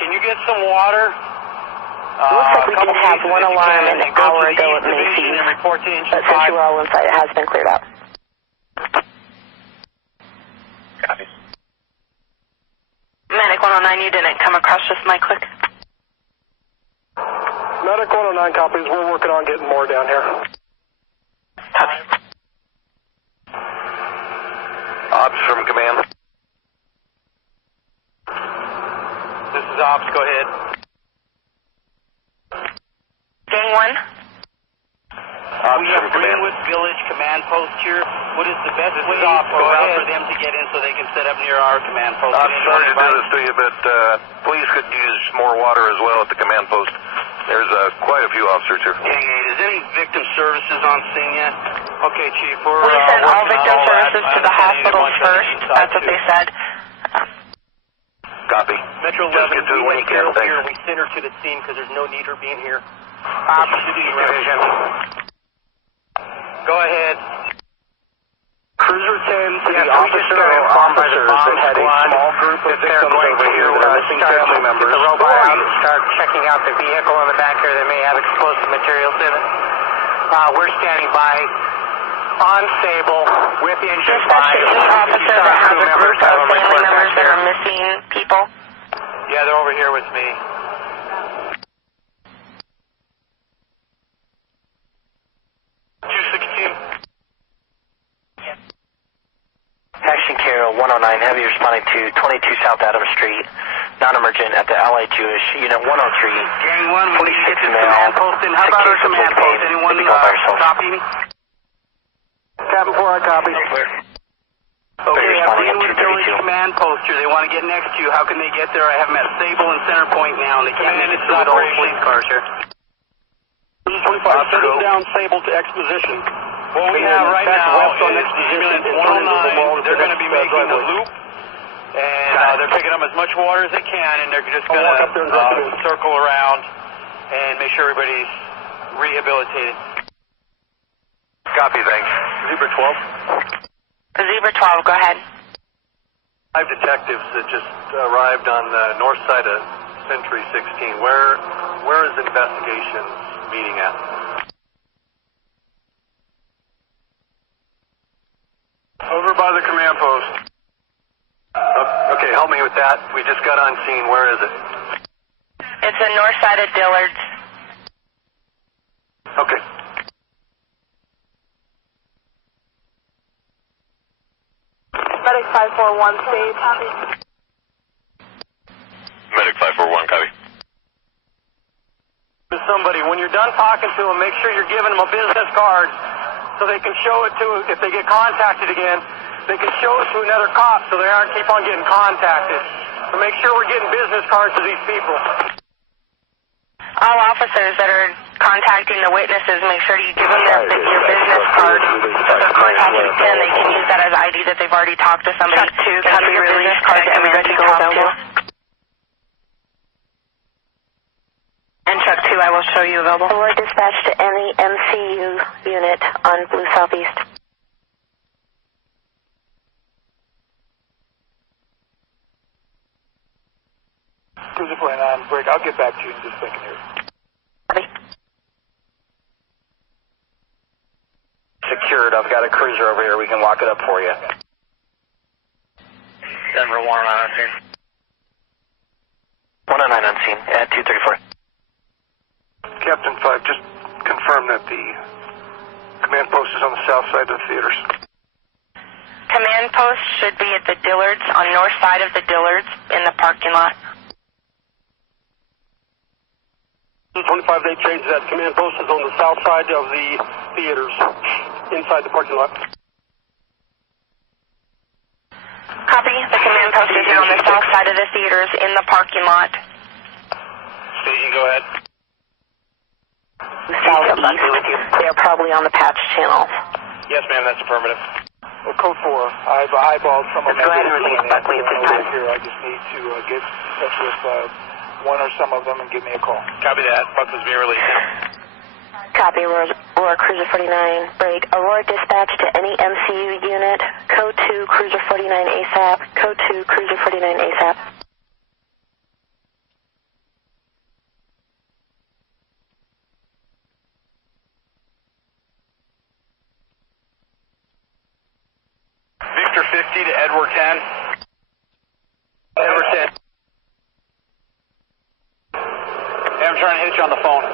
Can you get some water? It looks like we did have one alarm an hour ago at Macy's, but since you were all inside, it has been cleared up. Copy. Medic 109, you didn't come across just my quick. Medic 109 copies. We're working on getting more down here. Copy. Ops from command. This is Ops, go ahead. Gang 1? We have Greenwood Village Command Post here. What is the best way for them to get in so they can set up near our command post? I'm sorry to do this to you, but police could use more water as well at the command post. There's quite a few officers here. Gang 8, is any victim services on scene yet? Okay, Chief, we're We sent all victim services to the hospitals first. That's what they said. Copy. Metro 11, Just get to it when you can. here, and we send her to the scene because there's no need her being here. Go ahead. Cruiser 10 to the officer and officers that had a small group of victims over here that are missing family members. The robot out and start checking out the vehicle in the back here that may have explosive materials in it. We're standing by, unstable, with engine 5. Any officer that has a group of family members that are missing people? Yeah, they're over here with me. Action Carol 109, heavy responding to 22 South Adams Street, non-emergent at the Allied Jewish, Unit 103. Gang 1, when you get to the 26 command post, then how about our command post? Anyone copy me? Cabin 4, I copy. Responding with Village Command Post here. They want to get next to you. How can they get there? I have them at Sable and Center Point now, and they can't make it through with all the police cars here. 25, setting down Sable to exposition. What we have right now is ambulance 109. They're going to be making the loop, and they're picking up as much water as they can, and they're just going to circle around and make sure everybody's rehabilitated. Copy, thanks. Zebra 12. Zebra 12, go ahead. 5 detectives that just arrived on the north side of Century 16. Where is investigation meeting at? Over by the command post. Okay, help me with that. We just got on scene. Where is it? It's the north side of Dillard's. Okay. Medic 541, state. Medic 541, copy. Somebody, when you're done talking to them, make sure you're giving them a business card so they can show it to, if they get contacted again, they can show it to another cop so they aren't keep on getting contacted. So make sure we're getting business cards to these people. All officers that are contacting the witnesses, make sure you give them your business card. If they're contacted again, they can use that as ID that they've already talked to somebody. Truck 2, copy your business card to everybody you talk to. And Truck 2, I will show you available. We're dispatched to any MCU unit on Blue Southeast. Cruiser 49, break. I'll get back to you in just a second here. Secured. I've got a cruiser over here. We can lock it up for you. Denver 109 on scene. 109 on scene at 234. Captain 5, just confirm that the command post is on the south side of the theaters. Command post should be at the Dillards, on north side of the Dillards, in the parking lot. 25, they changed that. Command post is on the south side of the theaters, inside the parking lot. Copy. The command post is now on the south side of the theaters, in the parking lot. Staging, go ahead. Southeast. They're probably on the patch channel. Yes, ma'am, that's affirmative. Well, Code 4, I've eyeballed some of Let's go ahead and release Buckley at this time. Here, I just need to get in touch with one or some of them and give me a call. Copy that. Buckley's being released now. Copy, Aurora Cruiser 49, break. Aurora dispatch to any MCU unit, Code 2, Cruiser 49 ASAP, Code 2, Cruiser 49 ASAP. Victor 50 to Edward 10. Edward 10. Hey, I'm trying to hit you on the phone.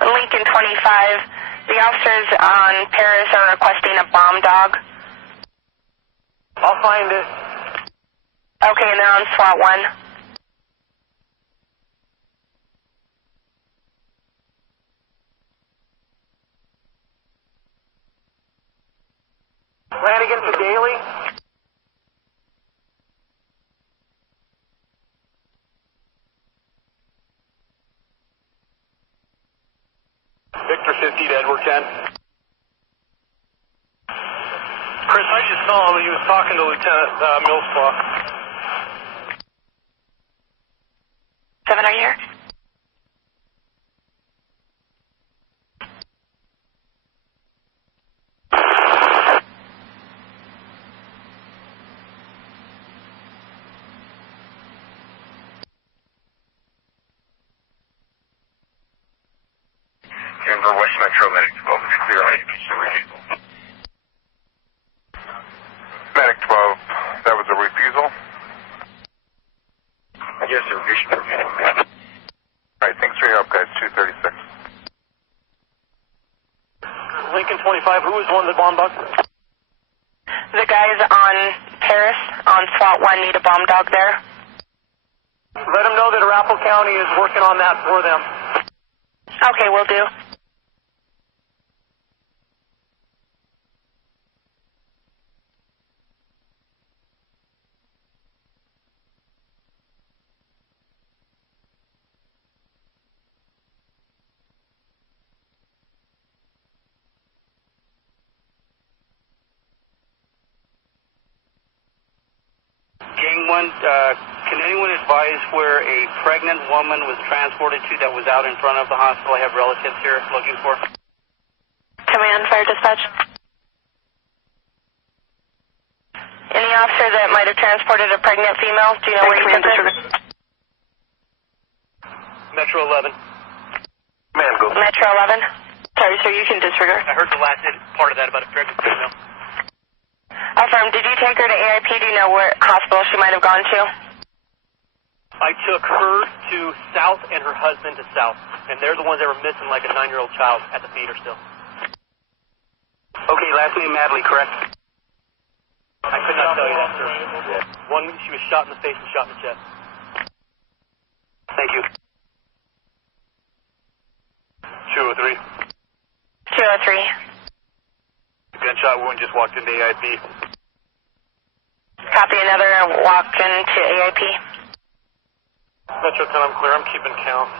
Lincoln 25, the officers on Paris are requesting a bomb dog. I'll find it. Okay, and they're on SWAT 1. Flanagan to Daly. Victor 50 to Edward 10. Chris, I just saw he was talking to Lieutenant Millspaw. 7, are you here? Denver West Metro Medic 12 is clear on Medic 12, that was a refusal? Yes, sir. Alright, thanks for your help, guys. 236. Lincoln 25, who was one of the bomb dogs? The guys on Paris, on SWAT 1, need a bomb dog there. Let them know that Arapahoe County is working on that for them. Okay, will do. can anyone advise where a pregnant woman was transported to that was out in front of the hospital? I have relatives here looking for. Command, fire dispatch. Any officer that might have transported a pregnant female? Do you know where you sent her? Metro 11. Man, go. Metro 11. Sorry, sir, you can disregard. I heard the last part of that about a pregnant female. Affirm, did you take her to AIP? Do you know where hospital she might have gone to? I took her to South and her husband to South, and they're the ones that were missing like a 9-year-old child at the theater still. Okay, last name Madley, correct? I could not tell you that, sir. One, she was shot in the face and shot in the chest. Thank you. 203. 203. Gunshot wound just walked into AIP. Copy, another walk into AIP. Metro 10, I'm clear. I'm keeping count.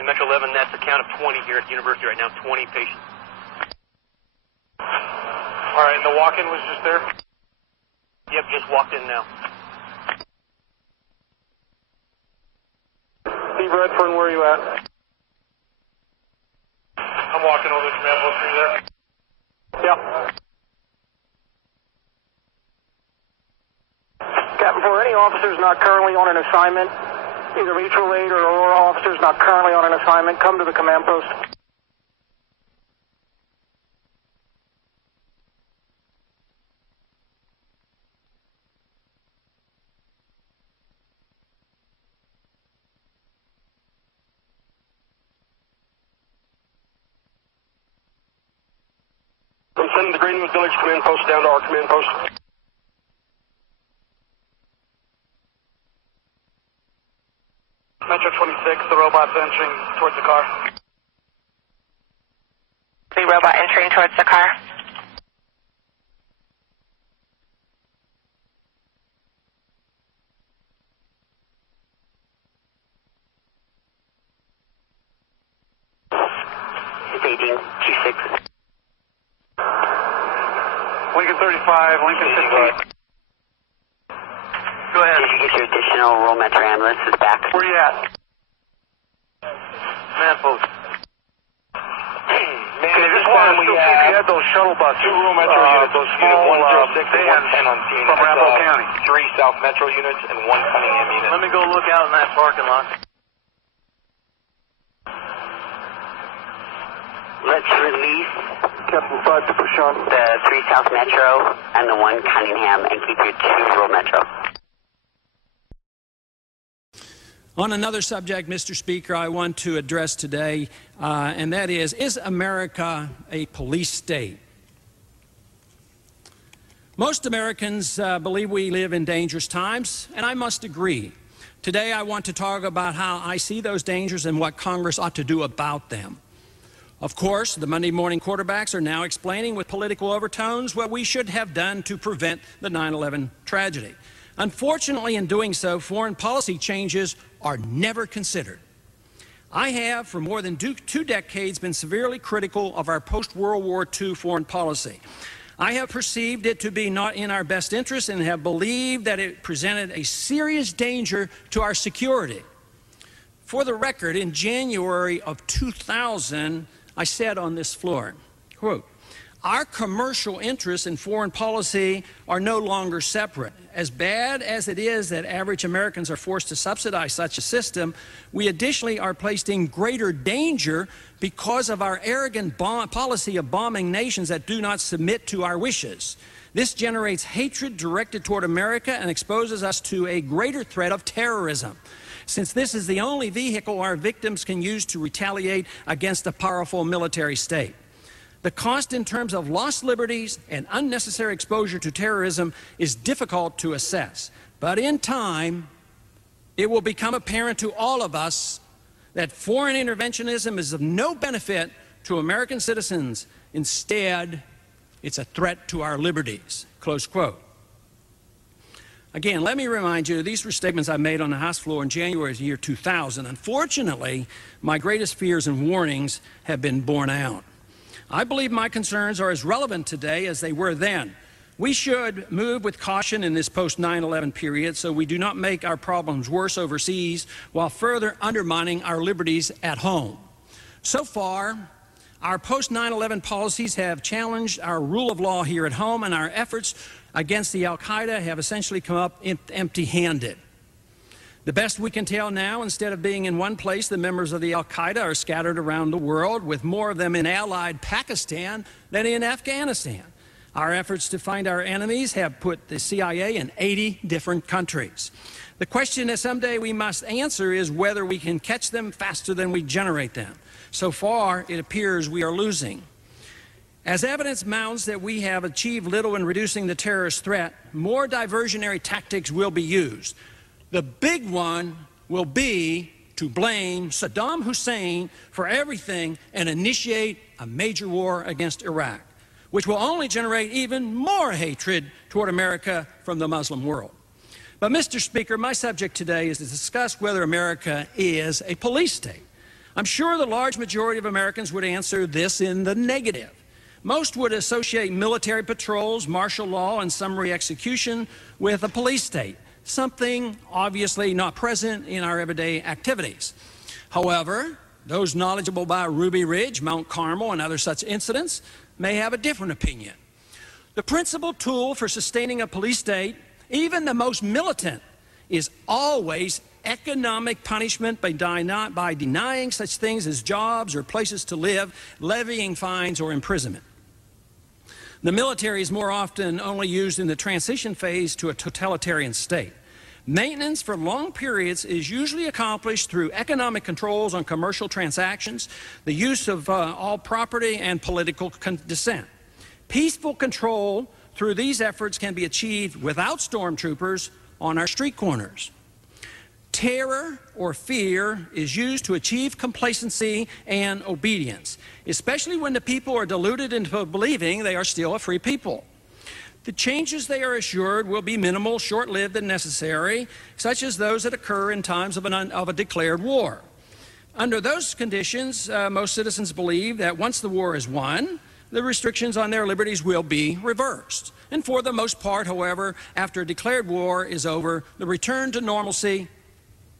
In Metro 11, that's a count of 20 here at the university right now, 20 patients. All right, and the walk-in was just there? Yep, just walked in now. Steve Redfern, where are you at? I'm walking over to command post. Are you there? Yep. Captain, for any officers not currently on an assignment, either mutual aid or Aurora officers not currently on an assignment, come to the command post. I'm sending the Greenwood Village command post down to our command post. Metro 26, the robot's entering towards the car. The robot entering towards the car. It's 18, G6. Lincoln 35, Lincoln 15. Go ahead. Did you get your additional roll metro ambulances back? Where you at? Man post. Man, this one we had those shuttle buses. 2 roll metro units, those small 106 and 110 on scene. from Rambo County. 3 South Metro units and 1 Cunningham unit. Let me go look out in that parking lot. Let's release Captain 5 to push on. the 3 South Metro and the 1 Cunningham and keep your 2 roll metro. On another subject, Mr. Speaker, I want to address today, and that is America a police state? Most Americans believe we live in dangerous times, and I must agree. Today, I want to talk about how I see those dangers and what Congress ought to do about them. Of course, the Monday morning quarterbacks are now explaining with political overtones what we should have done to prevent the 9/11 tragedy. Unfortunately, in doing so, foreign policy changes are never considered. I have, for more than 2 decades, been severely critical of our post-World War II foreign policy. I have perceived it to be not in our best interest and have believed that it presented a serious danger to our security. For the record, in January of 2000, I said on this floor, quote, "Our commercial interests in foreign policy are no longer separate. As bad as it is that average Americans are forced to subsidize such a system, we additionally are placed in greater danger because of our arrogant policy of bombing nations that do not submit to our wishes. This generates hatred directed toward America and exposes us to a greater threat of terrorism, since this is the only vehicle our victims can use to retaliate against a powerful military state. The cost in terms of lost liberties and unnecessary exposure to terrorism is difficult to assess. But in time, it will become apparent to all of us that foreign interventionism is of no benefit to American citizens. Instead, it's a threat to our liberties." Close quote. Again, let me remind you, these were statements I made on the House floor in January of the year 2000. Unfortunately, my greatest fears and warnings have been borne out. I believe my concerns are as relevant today as they were then. We should move with caution in this post-9/11 period so we do not make our problems worse overseas while further undermining our liberties at home. So far, our post-9/11 policies have challenged our rule of law here at home, and our efforts against the Al-Qaeda have essentially come up empty-handed. The best we can tell now, instead of being in one place, the members of the Al-Qaeda are scattered around the world, with more of them in allied Pakistan than in Afghanistan. Our efforts to find our enemies have put the CIA in 80 different countries. The question that someday we must answer is whether we can catch them faster than we generate them. So far, it appears we are losing. As evidence mounts that we have achieved little in reducing the terrorist threat, more diversionary tactics will be used. The big one will be to blame Saddam Hussein for everything and initiate a major war against Iraq, which will only generate even more hatred toward America from the Muslim world. But, Mr. Speaker, my subject today is to discuss whether America is a police state. I'm sure the large majority of Americans would answer this in the negative. Most would associate military patrols, martial law, and summary execution with a police state, something obviously not present in our everyday activities. However, those knowledgeable about Ruby Ridge, Mount Carmel, and other such incidents may have a different opinion. The principal tool for sustaining a police state, even the most militant, is always economic punishment by denying such things as jobs or places to live, levying fines or imprisonment. The military is more often only used in the transition phase to a totalitarian state. Maintenance for long periods is usually accomplished through economic controls on commercial transactions, the use of all property, and political dissent. Peaceful control through these efforts can be achieved without stormtroopers on our street corners. Terror or fear is used to achieve complacency and obedience, especially when the people are deluded into believing they are still a free people. The changes they are assured will be minimal, short-lived, and necessary, such as those that occur in times of a declared war. Under those conditions, most citizens believe that once the war is won, the restrictions on their liberties will be reversed. And for the most part, however, after a declared war is over, the return to normalcy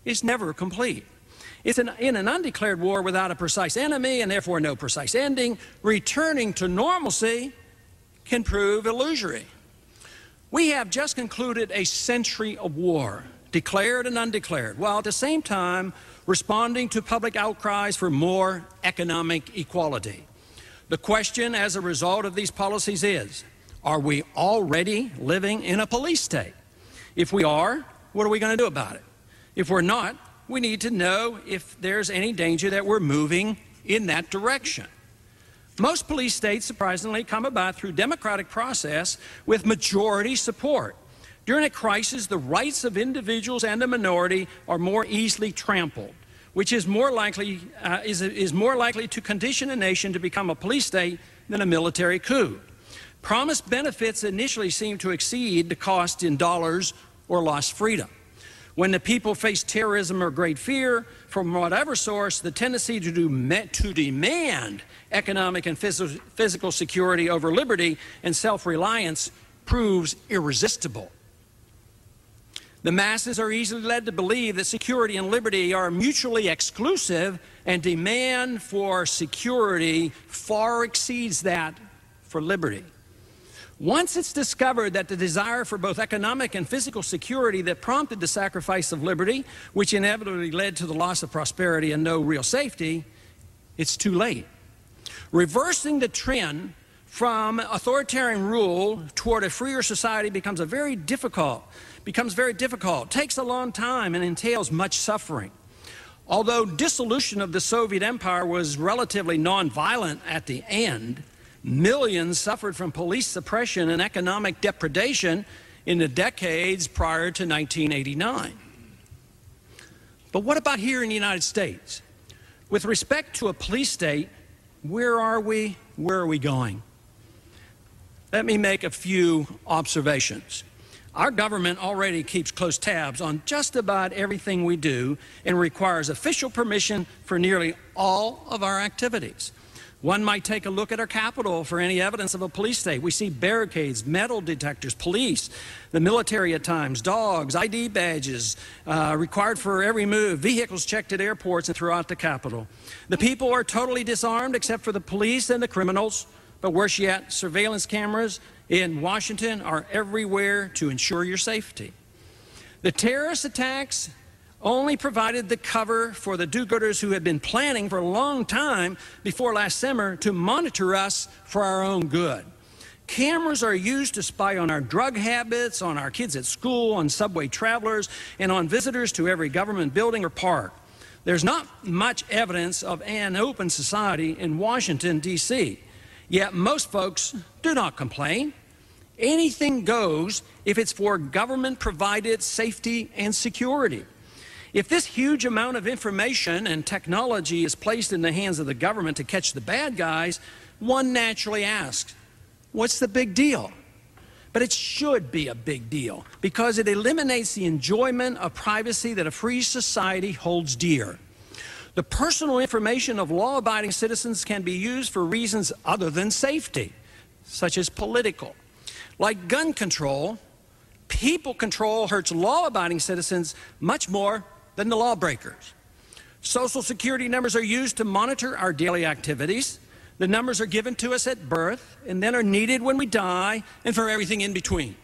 is never complete. It's in an undeclared war without a precise enemy and therefore no precise ending, returning to normalcy can prove illusory. We have just concluded a century of war, declared and undeclared, while at the same time responding to public outcries for more economic equality. The question as a result of these policies is, are we already living in a police state? If we are, what are we going to do about it? If we're not, we need to know if there's any danger that we're moving in that direction. Most police states, surprisingly, come about through democratic process with majority support. During a crisis, the rights of individuals and the minority are more easily trampled, which is more likely to condition a nation to become a police state than a military coup. Promised benefits initially seem to exceed the cost in dollars or lost freedom. When the people face terrorism or great fear from whatever source, the tendency to demand economic and physical security over liberty and self-reliance proves irresistible. The masses are easily led to believe that security and liberty are mutually exclusive, and demand for security far exceeds that for liberty. Once it's discovered that the desire for both economic and physical security that prompted the sacrifice of liberty, which inevitably led to the loss of prosperity and no real safety, it's too late. Reversing the trend from authoritarian rule toward a freer society becomes very difficult, takes a long time, and entails much suffering. Although dissolution of the Soviet Empire was relatively nonviolent at the end, millions suffered from police suppression and economic depredation in the decades prior to 1989. But what about here in the United States? With respect to a police state, where are we? Where are we going? Let me make a few observations. Our government already keeps close tabs on just about everything we do and requires official permission for nearly all of our activities. One might take a look at our Capitol for any evidence of a police state. We see barricades, metal detectors, police, the military at times, dogs, ID badges required for every move, vehicles checked at airports and throughout the Capitol. The people are totally disarmed except for the police and the criminals. But worse yet, surveillance cameras in Washington are everywhere to ensure your safety. The terrorist attacks only provided the cover for the do-gooders who had been planning for a long time before last summer to monitor us for our own good. Cameras are used to spy on our drug habits, on our kids at school, on subway travelers, and on visitors to every government building or park. There's not much evidence of an open society in Washington, D.C., yet most folks do not complain. Anything goes if it's for government-provided safety and security. If this huge amount of information and technology is placed in the hands of the government to catch the bad guys, one naturally asks, what's the big deal? But it should be a big deal because it eliminates the enjoyment of privacy that a free society holds dear. The personal information of law-abiding citizens can be used for reasons other than safety, such as political. Like gun control, people control hurts law-abiding citizens much more than the lawbreakers. Social security numbers are used to monitor our daily activities. The numbers are given to us at birth and then are needed when we die and for everything in between.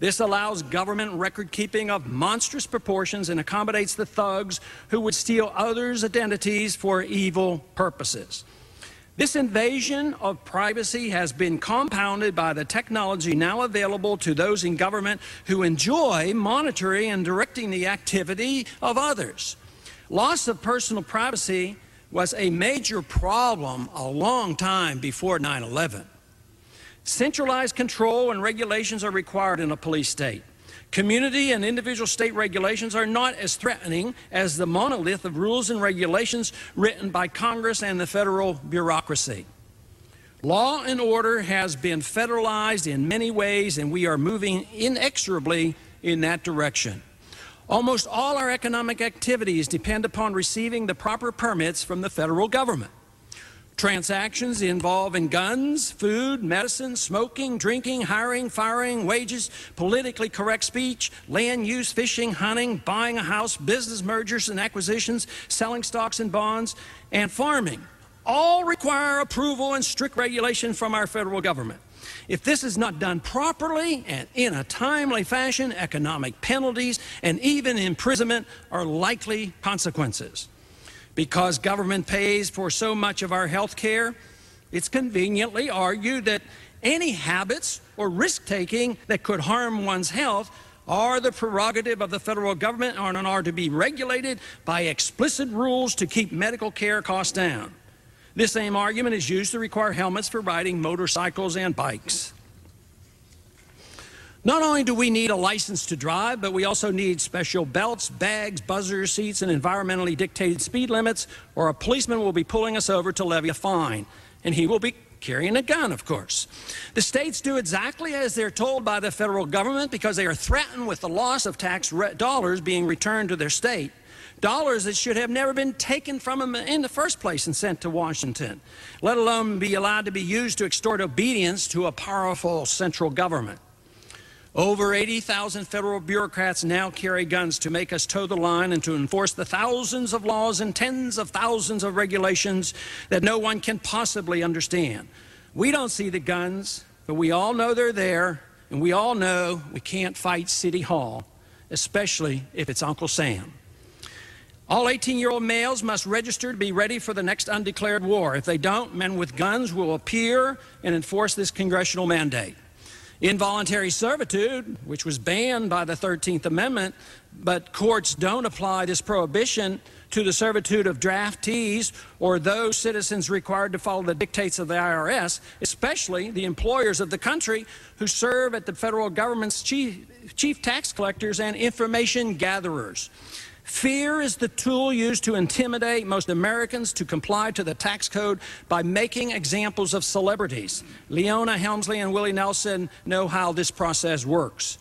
This allows government record-keeping of monstrous proportions and accommodates the thugs who would steal others' identities for evil purposes. This invasion of privacy has been compounded by the technology now available to those in government who enjoy monitoring and directing the activity of others. Loss of personal privacy was a major problem a long time before 9/11. Centralized control and regulations are required in a police state. Community and individual state regulations are not as threatening as the monolith of rules and regulations written by Congress and the federal bureaucracy. Law and order has been federalized in many ways, and we are moving inexorably in that direction. Almost all our economic activities depend upon receiving the proper permits from the federal government. Transactions involving guns, food, medicine, smoking, drinking, hiring, firing, wages, politically correct speech, land use, fishing, hunting, buying a house, business mergers and acquisitions, selling stocks and bonds, and farming all require approval and strict regulation from our federal government. If this is not done properly and in a timely fashion, economic penalties and even imprisonment are likely consequences. Because government pays for so much of our health care, it's conveniently argued that any habits or risk-taking that could harm one's health are the prerogative of the federal government and are to be regulated by explicit rules to keep medical care costs down. This same argument is used to require helmets for riding motorcycles and bikes. Not only do we need a license to drive, but we also need special belts, bags, buzzers, seats, and environmentally dictated speed limits, or a policeman will be pulling us over to levy a fine. And he will be carrying a gun, of course. The states do exactly as they're told by the federal government because they are threatened with the loss of tax dollars being returned to their state. Dollars that should have never been taken from them in the first place and sent to Washington, let alone be allowed to be used to extort obedience to a powerful central government. Over 80,000 federal bureaucrats now carry guns to make us toe the line and to enforce the thousands of laws and tens of thousands of regulations that no one can possibly understand. We don't see the guns, but we all know they're there, and we all know we can't fight City Hall, especially if it's Uncle Sam. All 18-year-old males must register to be ready for the next undeclared war. If they don't, men with guns will appear and enforce this congressional mandate. Involuntary servitude, which was banned by the 13th Amendment, but courts don't apply this prohibition to the servitude of draftees or those citizens required to follow the dictates of the IRS, especially the employers of the country who serve at the federal government's chief tax collectors and information gatherers. Fear is the tool used to intimidate most Americans to comply to the tax code by making examples of celebrities. Leona Helmsley and Willie Nelson know how this process works.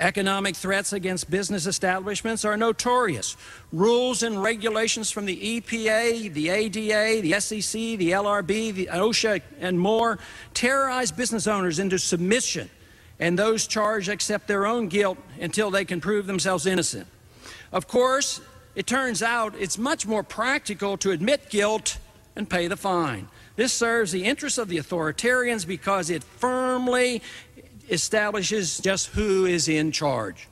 Economic threats against business establishments are notorious. Rules and regulations from the EPA, the ADA, the SEC, the LRB, the OSHA, and more terrorize business owners into submission, and those charged accept their own guilt until they can prove themselves innocent. Of course, it turns out it's much more practical to admit guilt and pay the fine. This serves the interests of the authoritarians because it firmly establishes just who is in charge.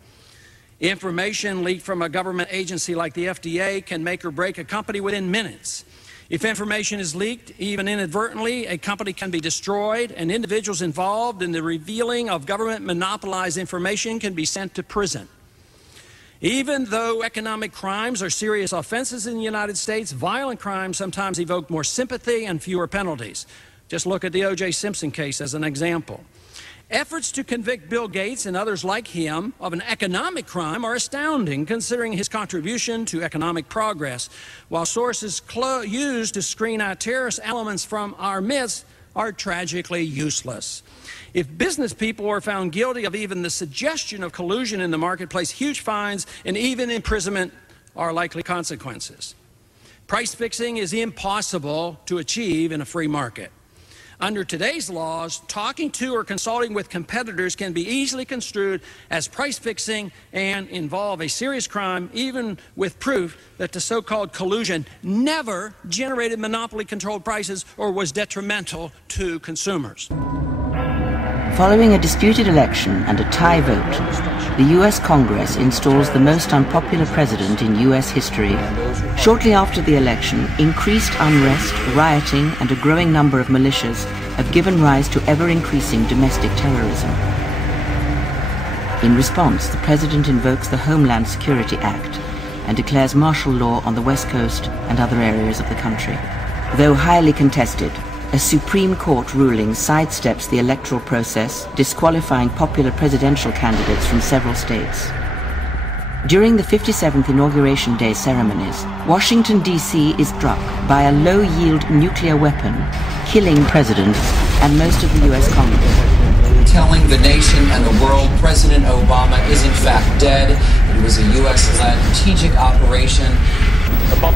Information leaked from a government agency like the FDA can make or break a company within minutes. If information is leaked, even inadvertently, a company can be destroyed, and individuals involved in the revealing of government monopolized information can be sent to prison. Even though economic crimes are serious offenses in the United States, violent crimes sometimes evoke more sympathy and fewer penalties. Just look at the O.J. Simpson case as an example. Efforts to convict Bill Gates and others like him of an economic crime are astounding, considering his contribution to economic progress, while sources used to screen out terrorist elements from our midst are tragically useless. If business people are found guilty of even the suggestion of collusion in the marketplace, huge fines and even imprisonment are likely consequences. Price fixing is impossible to achieve in a free market. Under today's laws, talking to or consulting with competitors can be easily construed as price fixing and involve a serious crime, even with proof that the so-called collusion never generated monopoly-controlled prices or was detrimental to consumers. Following a disputed election and a tie vote, the U.S. Congress installs the most unpopular president in U.S. history. Shortly after the election, increased unrest, rioting, and a growing number of militias have given rise to ever-increasing domestic terrorism. In response, the president invokes the Homeland Security Act and declares martial law on the West Coast and other areas of the country. Though highly contested, a Supreme Court ruling sidesteps the electoral process, disqualifying popular presidential candidates from several states. During the 57th Inauguration Day ceremonies, Washington, D.C. is struck by a low-yield nuclear weapon, killing presidents and most of the U.S. Congress. Telling the nation and the world President Obama is in fact dead. It was a U.S.-led strategic operation.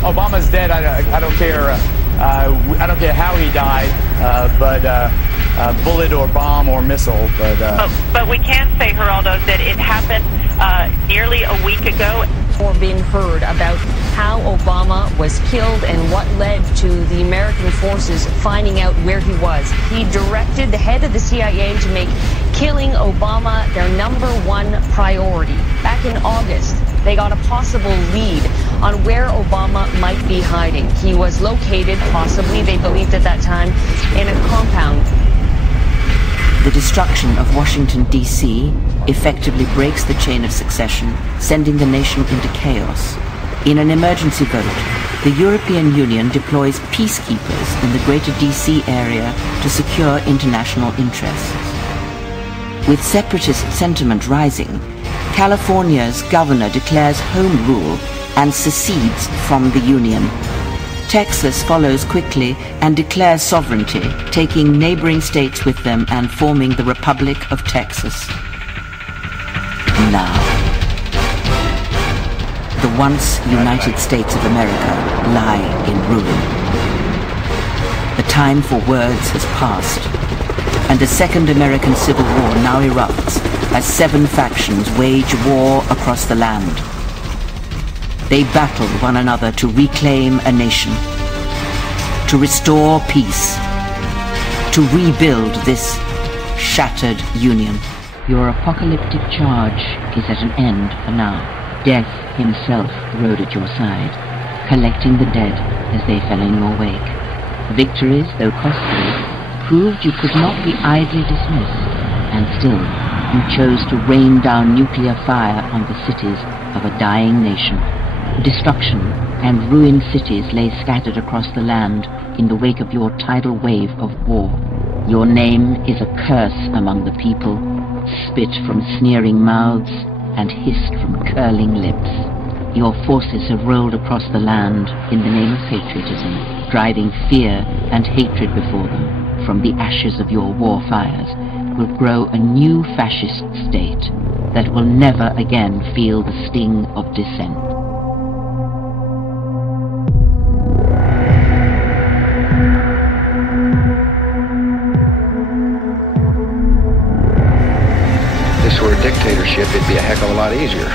Obama's dead. I don't care. I don't care how he died, but bullet or bomb or missile. But we can say, Geraldo, that it happened nearly a week ago. Or been heard about how Obama was killed and what led to the American forces finding out where he was. He directed the head of the CIA to make killing Obama their #1 priority. Back in August, they got a possible lead on where Obama might be hiding. He was located, possibly, they believed at that time, in a compound. The destruction of Washington, D.C. effectively breaks the chain of succession, sending the nation into chaos. In an emergency vote, the European Union deploys peacekeepers in the greater D.C. area to secure international interests. With separatist sentiment rising, California's governor declares home rule and secedes from the Union. Texas follows quickly and declares sovereignty, taking neighboring states with them and forming the Republic of Texas. Now, the once United States of America lie in ruin. The time for words has passed, and a second American Civil War now erupts as 7 factions wage war across the land. They battle one another to reclaim a nation, to restore peace, to rebuild this shattered union. Your apocalyptic charge is at an end for now. Death himself rode at your side, collecting the dead as they fell in your wake. Victories, though costly, proved you could not be idly dismissed, and still you chose to rain down nuclear fire on the cities of a dying nation. Destruction and ruined cities lay scattered across the land in the wake of your tidal wave of war. Your name is a curse among the people, spit from sneering mouths and hissed from curling lips. Your forces have rolled across the land in the name of patriotism, driving fear and hatred before them from the ashes of your war fires, will grow a new fascist state that will never again feel the sting of dissent. If this were a dictatorship, it'd be a heck of a lot easier.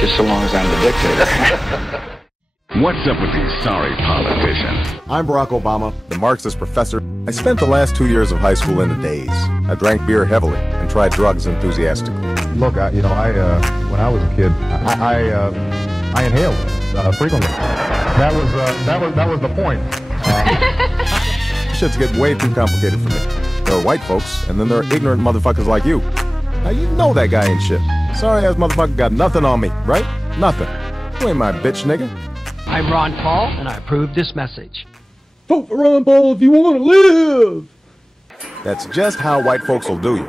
Just so long as I'm the dictator. What's up with these sorry politicians? I'm Barack Obama, the Marxist professor. I spent the last 2 years of high school in the daze. I drank beer heavily and tried drugs enthusiastically. Look, when I was a kid, I inhaled frequently. That was the point. Shit's getting way too complicated for me. There are white folks, and then there are ignorant motherfuckers like you. Now you know that guy ain't shit. Sorry ass motherfucker got nothing on me, right? Nothing. You ain't my bitch, nigga. I'm Ron Paul, and I approve this message. Vote for Ron Paul if you want to live! That's just how white folks will do you.